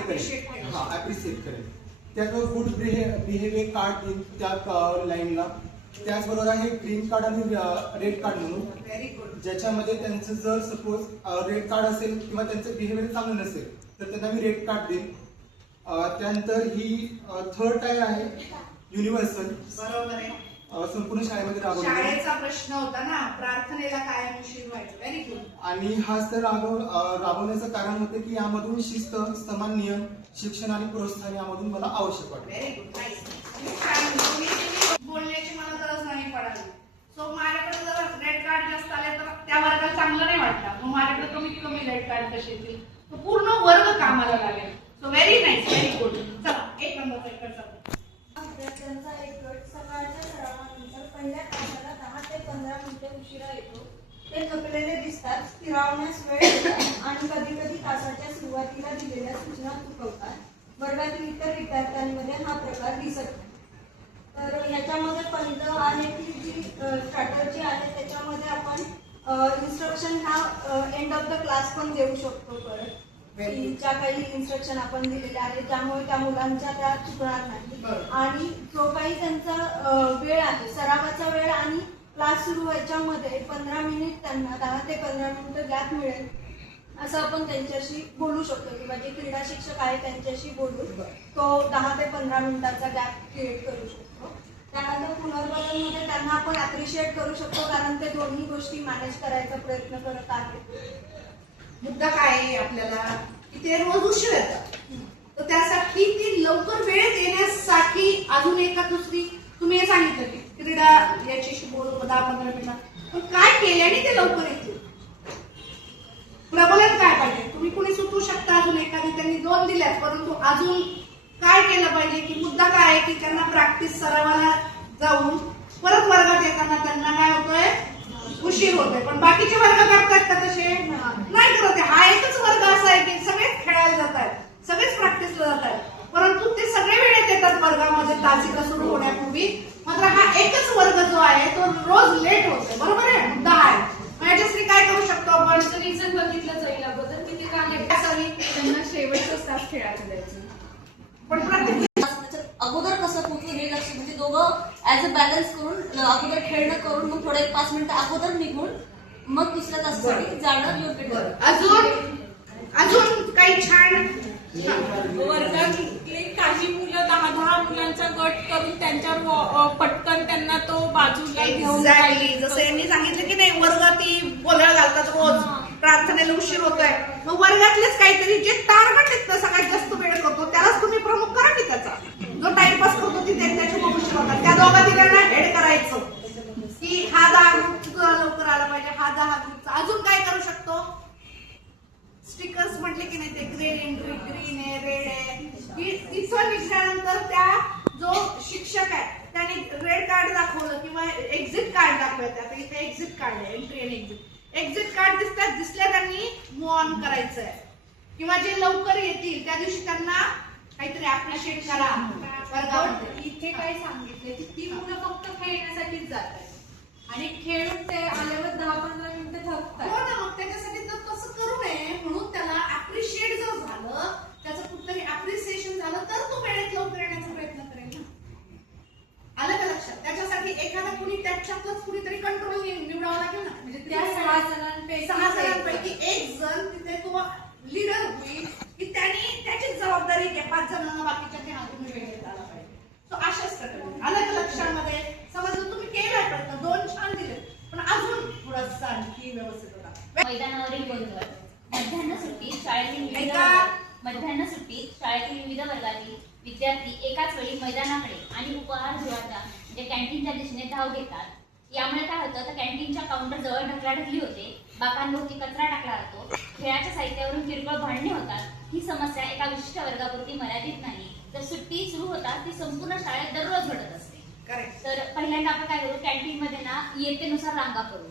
करेल, ॲप्रिशिएट करेल. त्याचबरोबर गुड बिहेवियर कार्ड देईन त्या लाईनला. त्याचबरोबर आहे ग्रीन कार्ड आणि रेड कार्ड म्हणून, ज्याच्यामध्ये त्यांचं जर सपोज रेड कार्ड असेल किंवा त्यांचं बिहेवियर चांगलं नसेल तर त्यांना मी रेड कार्ड देईन. त्यानंतर ही थर्ड टायर आहे युनिव्हर्सल. बरोबर आहे. संपूर्ण शाळेमध्ये शाळेचा प्रश्न होता ना, प्रार्थनेला कायम उशीर व्हायचा. Very good. आणि हा तर राबवण्याचं कारण होतं की यामधून शिस्त, समान नियम, शिक्षण आणि प्रोत्साहन यामधून मला आवश्यक वाटतं. Very good. बोलण्याची मला गरज नाही पडाली. सो माझ्याकडे जर रेड कार्ड जास्त आले तर त्या वर्गाला चांगलं नाही वाटलं, मग माझ्याकडे कमीत कमी रेड कार्ड कसे येतील, तो पूर्ण वर्ग कामाला लागेल. So very nice, very good. चला 1 नंबरचा इकडचा विद्यार्थ्यांचा एक गट सकाळच्या सरावानंतर पहिल्या तासाला 10 ते 15 मिनिटे उशिरा येतो. ते थकलेले दिसतात, स्थिरावण्यास वेळ देतात आणि कधी कधी तासाच्या सुरुवातीला दिलेल्या सूचना चुकवतात. वर्गातील इतर विद्यार्थ्यांमध्ये हा प्रकार दिसत नाही. तर याच्यामध्ये पहिलं आहे की जी स्ट्रॅटर्जी आहे त्याच्यामध्ये आपण इन्स्ट्रक्शन ह्या एंड ऑफ द क्लास पण देऊ शकतो परत की ज्या काही इन्स्ट्रक्शन आपण दिलेल्या आहेत त्यामुळे त्या मुलांच्या त्या चुकणार नाही. आणि जो काही त्यांचा वेळ आहे सरावाचा वेळ आणि क्लास सुरू व्हायच्यामध्ये 15 मिनिट त्यांना 10 ते 15 मिनिटं गॅप मिळेल असं आपण त्यांच्याशी बोलू शकतो किंवा जे क्रीडा शिक्षक आहे त्यांच्याशी बोलून तो 10 ते 15 मिनिटाचा गॅप क्रिएट करू शकतो. त्यानंतर पुनर्वसनमध्ये त्यांना आपण अप्रिशिएट करू शकतो कारण ते दोन्ही गोष्टी मॅनेज करायचा प्रयत्न करत आहेत. मुद्दा काय आहे आपल्याला की ते रोज उशीर येतात, तर त्यासाठी ती लवकर वेळेत येण्यासाठी अजून एका दुसरी तुम्ही हे सांगितलं की क्रीडा याच्याशी बोलू 10-15 मिनिटं, पण काय केल्याने ते लवकर येतील? प्रबलन काय पाहिजे? तुम्ही कुणी सुचवू शकता अजून एखादी? त्यांनी 2 दिल्यात, परंतु अजून काय केलं पाहिजे? की मुद्दा काय आहे की त्यांना प्रॅक्टिस सरावाला जाऊन परत वर्गात येताना त्यांना काय होतोय, उशीर होतोय. पण बाकीचे वर्ग करतात का तसे? नाही करत. हा एकच वर्ग असा आहे की सगळेच खेळायला जात आहेत, सगळेच प्रॅक्टिसला जात आहेत, परंतु ते सगळे वेळेत येतात वर्गामध्ये तासिका सुरू होण्यापूर्वी. मात्र हा एकच वर्ग जो आहे तो रोज लेट होतोय. बरोबर आहे? मुद्दा आहे. याच्यासाठी काय करू शकतो आपण? रिझन बघितलं जाईल अगोदर किती का लेट असावी. त्यांना शेवटचं तास खेळायला द्यायचं. पण प्रत्येक अगोदर कसं कुठलं हे लक्ष म्हणजे दोघं ऍज अ बॅलन्स करून अगोदर खेळणं करून मग थोडे 5 मिनिटं अगोदर निघून मग दुसऱ्या तासासाठी जाणं योग्य ठरेल. अजून काही छान वर्गातले काही मुलं 10-10 मुलांचा गट करून त्यांच्यावर पटकन त्यांना तो बाजूला घेऊन जसं यांनी सांगितलं की नाही वर्गाती गोंधळ घालतात रोज, प्रार्थनेला उशीर होतोय, मग वर्गातलेच काहीतरी जे टार्गेट आहेत ना सगळ्यात जास्त वेळ करतो त्यालाच तुम्ही प्रमुख करा की त्याचा जो टाइमपास करतो तिथे त्याच्यामुळे उशीर होतात त्या दोघा तिघांना हेड करायचं की हा 10 ग्रुप लवकर आला पाहिजे, हा 10 ग्रुपचा. अजून काय करू शकतो? स्टिकर्स म्हटले की नाही ते ग्रीन एंट्री, ग्रीन आहे, रेड आहे, तिथं निघाल्यानंतर त्या जो शिक्षक आहे त्याने रेड कार्ड दाखवलं किंवा एक्झिट कार्ड दाखवलं, आता इथे एक्झिट कार्ड आहे, एंट्री आणि एक्झिट कार्ड दिसल्या त्यांनी मूव्ह ऑन करायचं आहे. किंवा जे लवकर येतील त्या दिवशी त्यांना काहीतरी अप्रिशिएट करा वर्गामध्ये. इथे काय सांगितले की ती मुलं फक्त खेळण्यासाठीच जातात आणि खेळून ते आल्यावर 10-15 मिनिटं थकतात. हो ना, मग त्याच्यासाठी तर तसं करू नये म्हणून त्याला अप्रिशिएट जर झालं, त्याचं कुठतरी अप्रिसिएशन झालं तर तो वेळेत लवकर येण्याचा प्रयत्न करेल ना. आलं का लक्षात? त्याच्यासाठी एखादा कुणी त्याच्यातलंच कुणीतरी कंट्रोल निवडावं लागेल ना. म्हणजे त्या 6 जणांपैकी 1 जण तिथे तो लीडर होईल की त्यांनी त्याचीच जबाबदारी घ्या 5 जणांना बाकीच्या घ्या तुम्ही वेळेत आला पाहिजे. तो अशाच प्रकारे आलं का लक्षामध्ये? समजलं तुम्ही केलाय प्रयत्न, 2 छान दिले, पण अजून थोडंसं आणखी व्यवस्थित होता. मैदानावरील गोंधळ, मध्यान्ह सुट्टीत शाळेतील विविध वर्गातील विद्यार्थी एकाच वेळी मैदानाकडे आणि उपहारगृहाच्या म्हणजे कॅन्टीनच्या दिशेने धाव घेतात. यामुळे काय होतं तर कॅन्टीनच्या काउंटर जवळ ढकलाढकली होते, बाकांभोवती कचरा टाकला जातो, खेळाच्या साहित्यावरून किरकोळ भांडणे होतात. ही समस्या एका विशिष्ट वर्गापुरती मर्यादित नाही, तर सुट्टी सुरू होतात ती संपूर्ण शाळेत दररोज घडत असते. तर पहिल्यांदा आपण काय करू, कॅन्टीन मध्ये ना इयत्तेनुसार रांगा करू,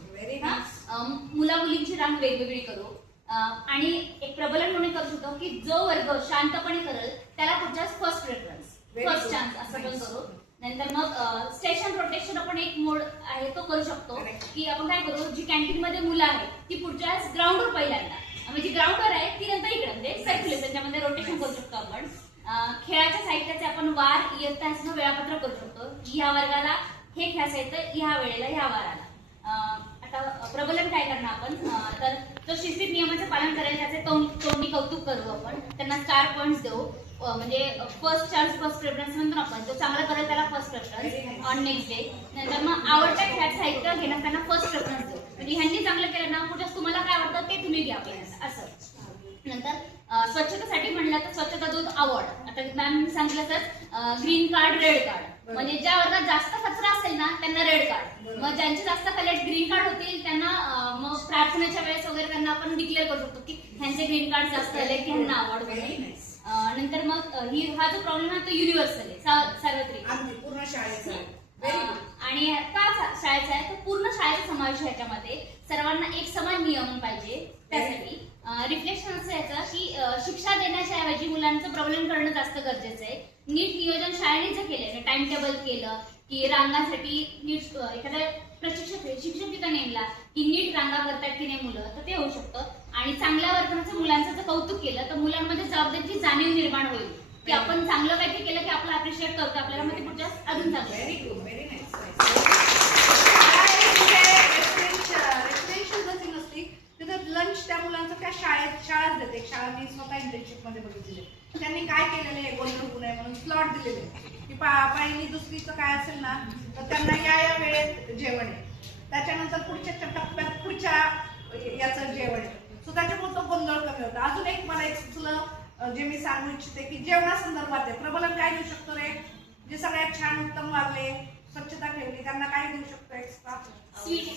मुला मुलींची रांग वेगवेगळी करू आणि एक प्रबलन म्हणून करू शकतो की जो वर्ग शांतपणे करेल त्याला पुढच्या फर्स्ट प्रेफरन्स, फर्स्ट चान्स असं पण करू. नंतर मग स्टेशन रोटेशन आपण एक मोड आहे तो करू शकतो की आपण काय करू, जी कॅन्टीन मध्ये मुलं आहेत ती पुढच्या ग्राउंडवर पहिल्यांदा, म्हणजे ग्राउंडवर आहे ती नंतर इकडे म्हणजे सर्क्युलेशन त्याच्यामध्ये रोटेशन करू शकतो आपण. खेळाच्या साहित्याचे आपण वार इयत्ता असणं वेळापत्रक करू शकतो. ह्या वर्गाला हे खेळ साहित्य ह्या वेळेला ह्या वाराला. आता प्रबलन काय करणार आपण, तर जो शिस्तीत नियमांचं पालन करेल त्याचे तोंडी कौतुक करू आपण, त्यांना 4 पॉईंट्स देऊ. म्हणजे फर्स्ट चान्स फर्स्ट प्रेफरन्स म्हणतो आपण, जो चांगला करेल त्याला first preference on next day. नंतर मग आवडत्या खेळात साहित्य घेण्यास त्यांना फर्स्ट प्रेफरन्स देऊ, म्हणजे ह्यांनी चांगलं केलं ना पुढच्या तुम्हाला काय आवडतं ते तुम्ही घ्या असं. नंतर स्वच्छतेसाठी म्हणलं तर स्वच्छता दूत अवॉर्ड, आता मॅम सांगितलं तर ग्रीन कार्ड रेड कार्ड, म्हणजे ज्या वर्गात जास्त कचरा असेल ना त्यांना रेड कार्ड, मग ज्यांचे जास्त कलेक्ट ग्रीन कार्ड होतील त्यांना मग प्रार्थनेच्या वेळेस वगैरे त्यांना आपण डिक्लेअर करू शकतो की ह्यांचे ग्रीन कार्ड जास्त आले की ह्यांना अवॉर्ड मिळेल. नंतर मग हा जो प्रॉब्लेम आहे तो युनिव्हर्सल आहे, सार्वत्रिक पूर्ण शाळेचा आणि का शाळेचा आहे तर पूर्ण शाळेचा समावेश ह्याच्यामध्ये, सर्वांना एक समान नियमन पाहिजे. त्यासाठी रिफ्लेक्शन असं याचं की शिक्षा देण्याच्या ऐवजी मुलांचं प्रबलन करणं जास्त गरजेचं आहे. नीट नियोजन शाळेने जर केलं, टाइम टेबल केलं की रांगांसाठी नीट एखाद्या प्रशिक्षक शिक्षक तिथं नेमला की नीट रांगा करतात की नाही मुलं, तर ते होऊ शकतं. आणि चांगल्या वर्तनाचं मुलांचं जर कौतुक केलं तर मुलांमध्ये जबाबदारीची जाणीव निर्माण होईल की आपण चांगलं काहीतरी केलं की आपलं अप्रिशिएट करतो आपल्याला, मग ते पुढच्या अजून चांगलं. Very good, very nice. Residential जशी नसती तिथं लंच त्या मुलांचं काय शाळाच देते. शाळा मी स्वतः इंटर्नशिप मध्ये बघितलेले. त्यांनी काय केलेलं आहे गोंधळ होऊ नये म्हणून स्लॉट दिलेले की पहिली दुसरीचं काय असेल ना तर त्यांना या वेळेत जेवण आहे, त्याच्यानंतर पुढच्या टप्प्यात पुढच्या याचं जेवण आहे. सो त्याच्यामुळे तो गोंधळ कमी होता. अजून एक मला एक सुचलं जे मी सांगू इच्छिते की जेवणासंदर्भात आहे. प्रबलन काय देऊ शकतो रे, जे सगळ्यात छान उत्तम वागले, स्वच्छता ठेवली, त्यांना काय देऊ शकतो एक्स्ट्रा? स्वीट.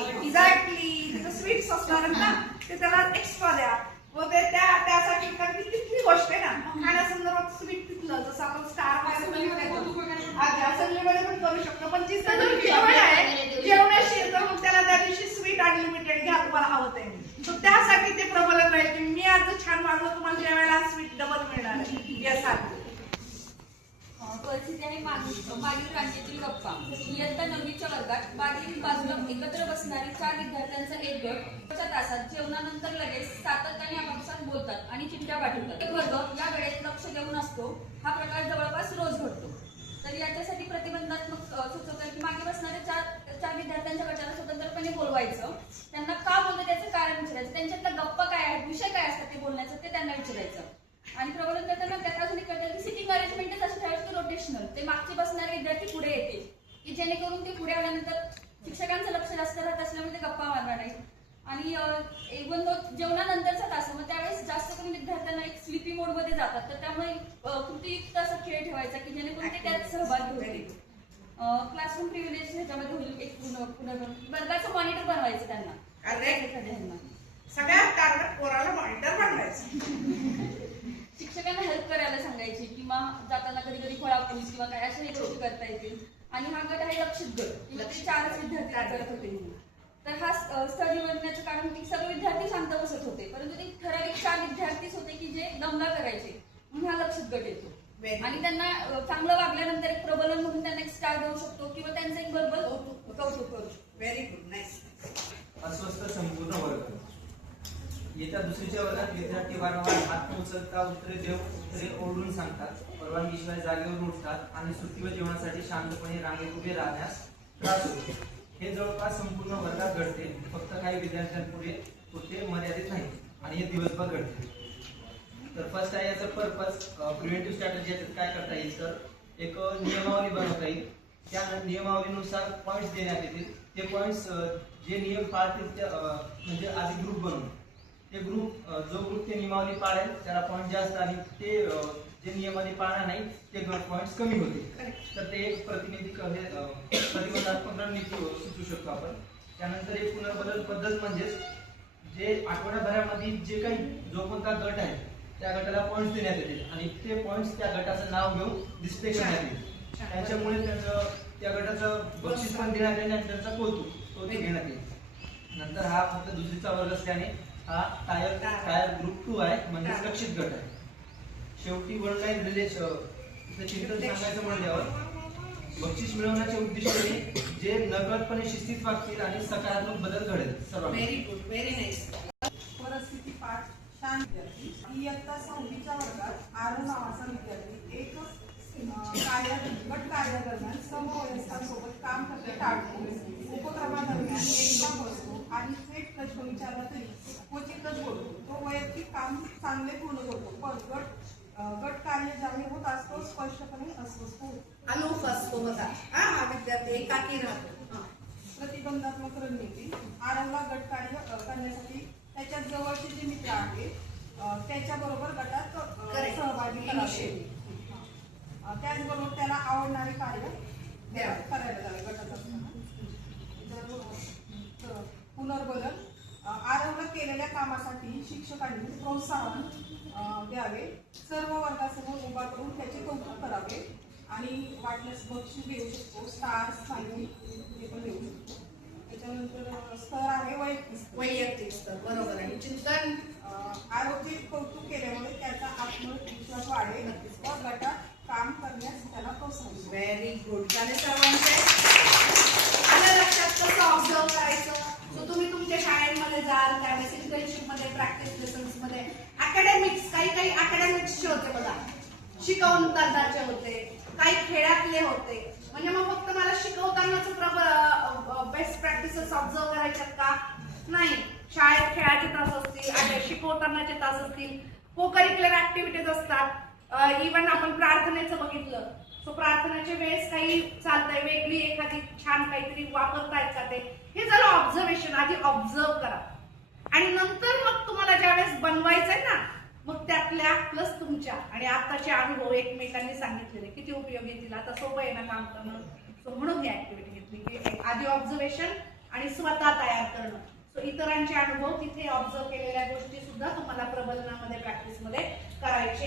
एक्झॅक्टली, तिथं स्वीट्स असणार ना ते त्याला एक्स्ट्रा द्या. व ते त्यासाठी कारण की तिथली गोष्ट आहे ना. मग खाण्यासंदर्भात स्वीट तिथलं जसं आपण स्टार असेंब्लीमध्ये पण करू शकतो. पण तिथं जर जेवण आहे जेवणाशी तर मग त्याला त्या दिवशी स्वीट अनलिमिटेड घ्या तुम्हाला हवं ते. तर त्यासाठी ते प्रबलन राहील की मी आज छान वागलो तुम्हाला जेवायला स्वीट डबल मिळणार यासाठी. परिस्थिती आहे मागील रांगेतील गप्पा. इयत्ता 9वीच्या वर्गात मागील बाजूला एकत्र बसणारे 4 विद्यार्थ्यांचा एक गट तासात जेवणानंतर लगेच सातत्याने आपापसात बोलतात आणि चिठ्ठ्या पाठवतात. एक वर्ग या वेळेत लक्ष देऊन असतो. हा प्रकार जवळपास रोज घडतो. तर याच्यासाठी प्रतिबंधात्मक सुचवतात की मागे बसणारे चार विद्यार्थ्यांच्या गटाला स्वतंत्रपणे बोलवायचं, त्यांना का बोलतो त्याचं कारण विचारायचं, त्यांच्यातल्या गप्पा काय आहेत, विषय काय असतात ते बोलण्याचं ते त्यांना विचारायचं. आणि प्रबोधन करताना त्यात अजून एक कळतं की सिटिंग अरेंजमेंटच अशी ठेवायची की रोटेशनल, ते मागचे बसणारे विद्यार्थी पुढे येतील की जेणेकरून ते पुढे आल्यानंतर शिक्षकांचं लक्ष जास्त राहत असल्यामुळे ते गप्पा मारणार नाही. आणि इव्हन तो जेवणानंतरचा तास मग त्यावेळेस जास्त करून विद्यार्थ्यांना एक स्लिपी मोड मध्ये जातात, तर त्यामुळे कृतीयुक्त असा खेळ ठेवायचा की जेणेकरून ते त्यात सहभागी होतील. क्लासरूम प्रिव्हिलेज ह्याच्यामध्ये होईल एक वर्गाचं मॉनिटर बनवायचं त्यांना. सगळ्यात कारण पोराला मॉनिटर बनवायचं. शिक्षकांना हेल्प करायला सांगायची किंवा जाताना कधी कधी फळापूस किंवा काय अशा गोष्टी करता येतील. आणि हा गट आहे लक्षित गट, ते 4च विद्यार्थी करत होते. तर हा स्थळ निवडण्याचं कारण की सगळे विद्यार्थी शांत बसत होते, परंतु ते ठराविक 4 विद्यार्थीच होते की जे दंगा करायचे, म्हणून हा लक्षित गट येतो. आणि त्यांना चांगलं वागल्यानंतर एक प्रबलन म्हणून त्यांना एक स्टार देऊ शकतो किंवा त्यांचं एक बरोबर कौतुक करू शकतो. Very good, nice. अस्वस्थ संपूर्ण वर्ग. येत्या दुसरीच्या वर्गात विद्यार्थी वारंवार हात उचलता उत्तरे ओरडून सांगतात, परवानगीशिवाय जागेवरून उठतात आणि सुट्टी व जेवणासाठी शांतपणे रांगेत उभे राहण्यास त्रास होतो. हे जवळपास संपूर्ण वर्गात घडते, फक्त काही विद्यार्थ्यांपुरते मर्यादित नाही आणि हे दिवसभर घडते. तर फर्स्ट आहे याचा पर्पज. प्रिव्हेंटिव्ह स्ट्रॅटेजी याच्यात काय करता येईल तर एक नियमावली बनवता येईल. त्या नियमावलीनुसार पॉईंट्स देण्यात येतील. ते पॉईंट्स जे नियम पाळतील त्या म्हणजे आधी ग्रुप बनवून ते जो ग्रुप ते नियमावली पाळेल त्याला पॉईंट जास्त आणि ते जे नियमावली पाळणार नाही ते पॉईंट्स कमी होते. तर ते एक प्रतिबंधात्मक रणनीती सुचू शकतो आपण. त्यानंतर एक पुनर्बदल पद्धत म्हणजेच जे आठवड्याभरामध्ये जे काही जो कोणता गट आहे त्या गटाला पॉईंट्स देण्यात येतील आणि ते पॉईंट्स त्या गटाचं नाव घेऊन डिस्प्ले करण्यात येईल. त्याच्यामुळे त्या गटाचं बक्षीस पण देण्यात येईल आणि त्यांचा कौतुक घेण्यात येईल. नंतर हा फक्त दुसरीचा वर्ग असल्याने हा टायर ग्रुप 2 आहे, म्हणजे लक्षित गट आहे. शेवटी वन लाईन रिलेशन चिंतन सांगायचं म्हणल्यावर बक्षीस मिळवण्याच्या उद्देशाने जे नकळतपणे शिस्तीत वागतील आणि सकारात्मक बदल घडेल. Very good, very nice. परिस्थिती पाठ शांत विद्यार्थी. इयत्ता 6वीच्या वर्गात आरव नावाचा विद्यार्थी एक गट कार्यादरम्यान समवयस्कांसोबत काम करते टाळतो. उपक्रमादरम्यान एकदा बसतो आणि थेट प्रश्न विचारला तरी क्वचितच बोलतो. तो वैयक्तिक काम चांगले पूर्ण करतो, पण गट कार्य ज्यावेळी होत असतो स्पष्टपणे अस्वस्थ होतो. अलूफ असतो बघा हा विद्यार्थी एकाकी राहतो. प्रतिबंधात्मक रणनीती. आरवला गट कार्य करण्यासाठी त्याच्या जवळचे जे मित्र आहेत त्याच्याबरोबर गटात सहभागी करावे. त्याचबरोबर त्याला आवडणारे कार्य करायला जावे गटात असताना. पुनर्बलन. आरवला केलेल्या कामासाठी शिक्षकांनी प्रोत्साहन द्यावे. सर्व वर्गासमोर उभा करून त्याचे कौतुक करावे आणि वाटल्यास बक्षीस देऊ शकतो, स्टार स्माइली हे पण देऊ शकतो. त्याच्यानंतर स्तर आहे वैयक्तिक स्तर, बरोबर आहे. चिंतन. आरोग्य कौतुक केल्यामुळे त्याचा आत्मविश्वास वाढेल व गटात काम करण्यास त्याला प्रोत्साहन. Very good. झाले सर्वांचे आलं लक्षात. इंटर्नशिप मध्ये, प्रॅक्टिस लेसन्स मध्ये, अकॅडमिक्स काही अकॅडमिक्सचे होते बघा, शिकवतानाचे होते, काही खेळातले होते. म्हणजे मग फक्त मला शिकवतानाच बेस्ट प्रॅक्टिसेस ऑब्झर्व करायच्यात का? नाही. शाळेत खेळाचे तास असतील, शिकवतानाचे तास असतील, को करिक्युलर ऍक्टिव्हिटीज असतात. इव्हन आपण प्रार्थनेचं बघितलं, सो प्रार्थनेच्या वेळेस काही चालतंय, वेगळी एखादी छान काहीतरी वापरतायत का ते, हे झालं ऑब्झर्वेशन. आधी ऑब्झर्व करा आणि नंतर मग तुम्हाला ज्यावेळेस बनवायचंय ना, मग त्यातल्या प्लस तुमच्या आणि आताचे अनुभव एकमेकांनी सांगितलेले किती उपयोगी येतील. आता सोपं आहे ना काम करणं, सो म्हणून ही ऍक्टिव्हिटी घेतली की आधी ऑब्झर्वेशन आणि स्वतः तयार करणं. सो इतरांचे अनुभव, तिथे ऑब्झर्व केलेल्या गोष्टी सुद्धा तुम्हाला प्रबलनामध्ये, प्रॅक्टिसमध्ये करायचे.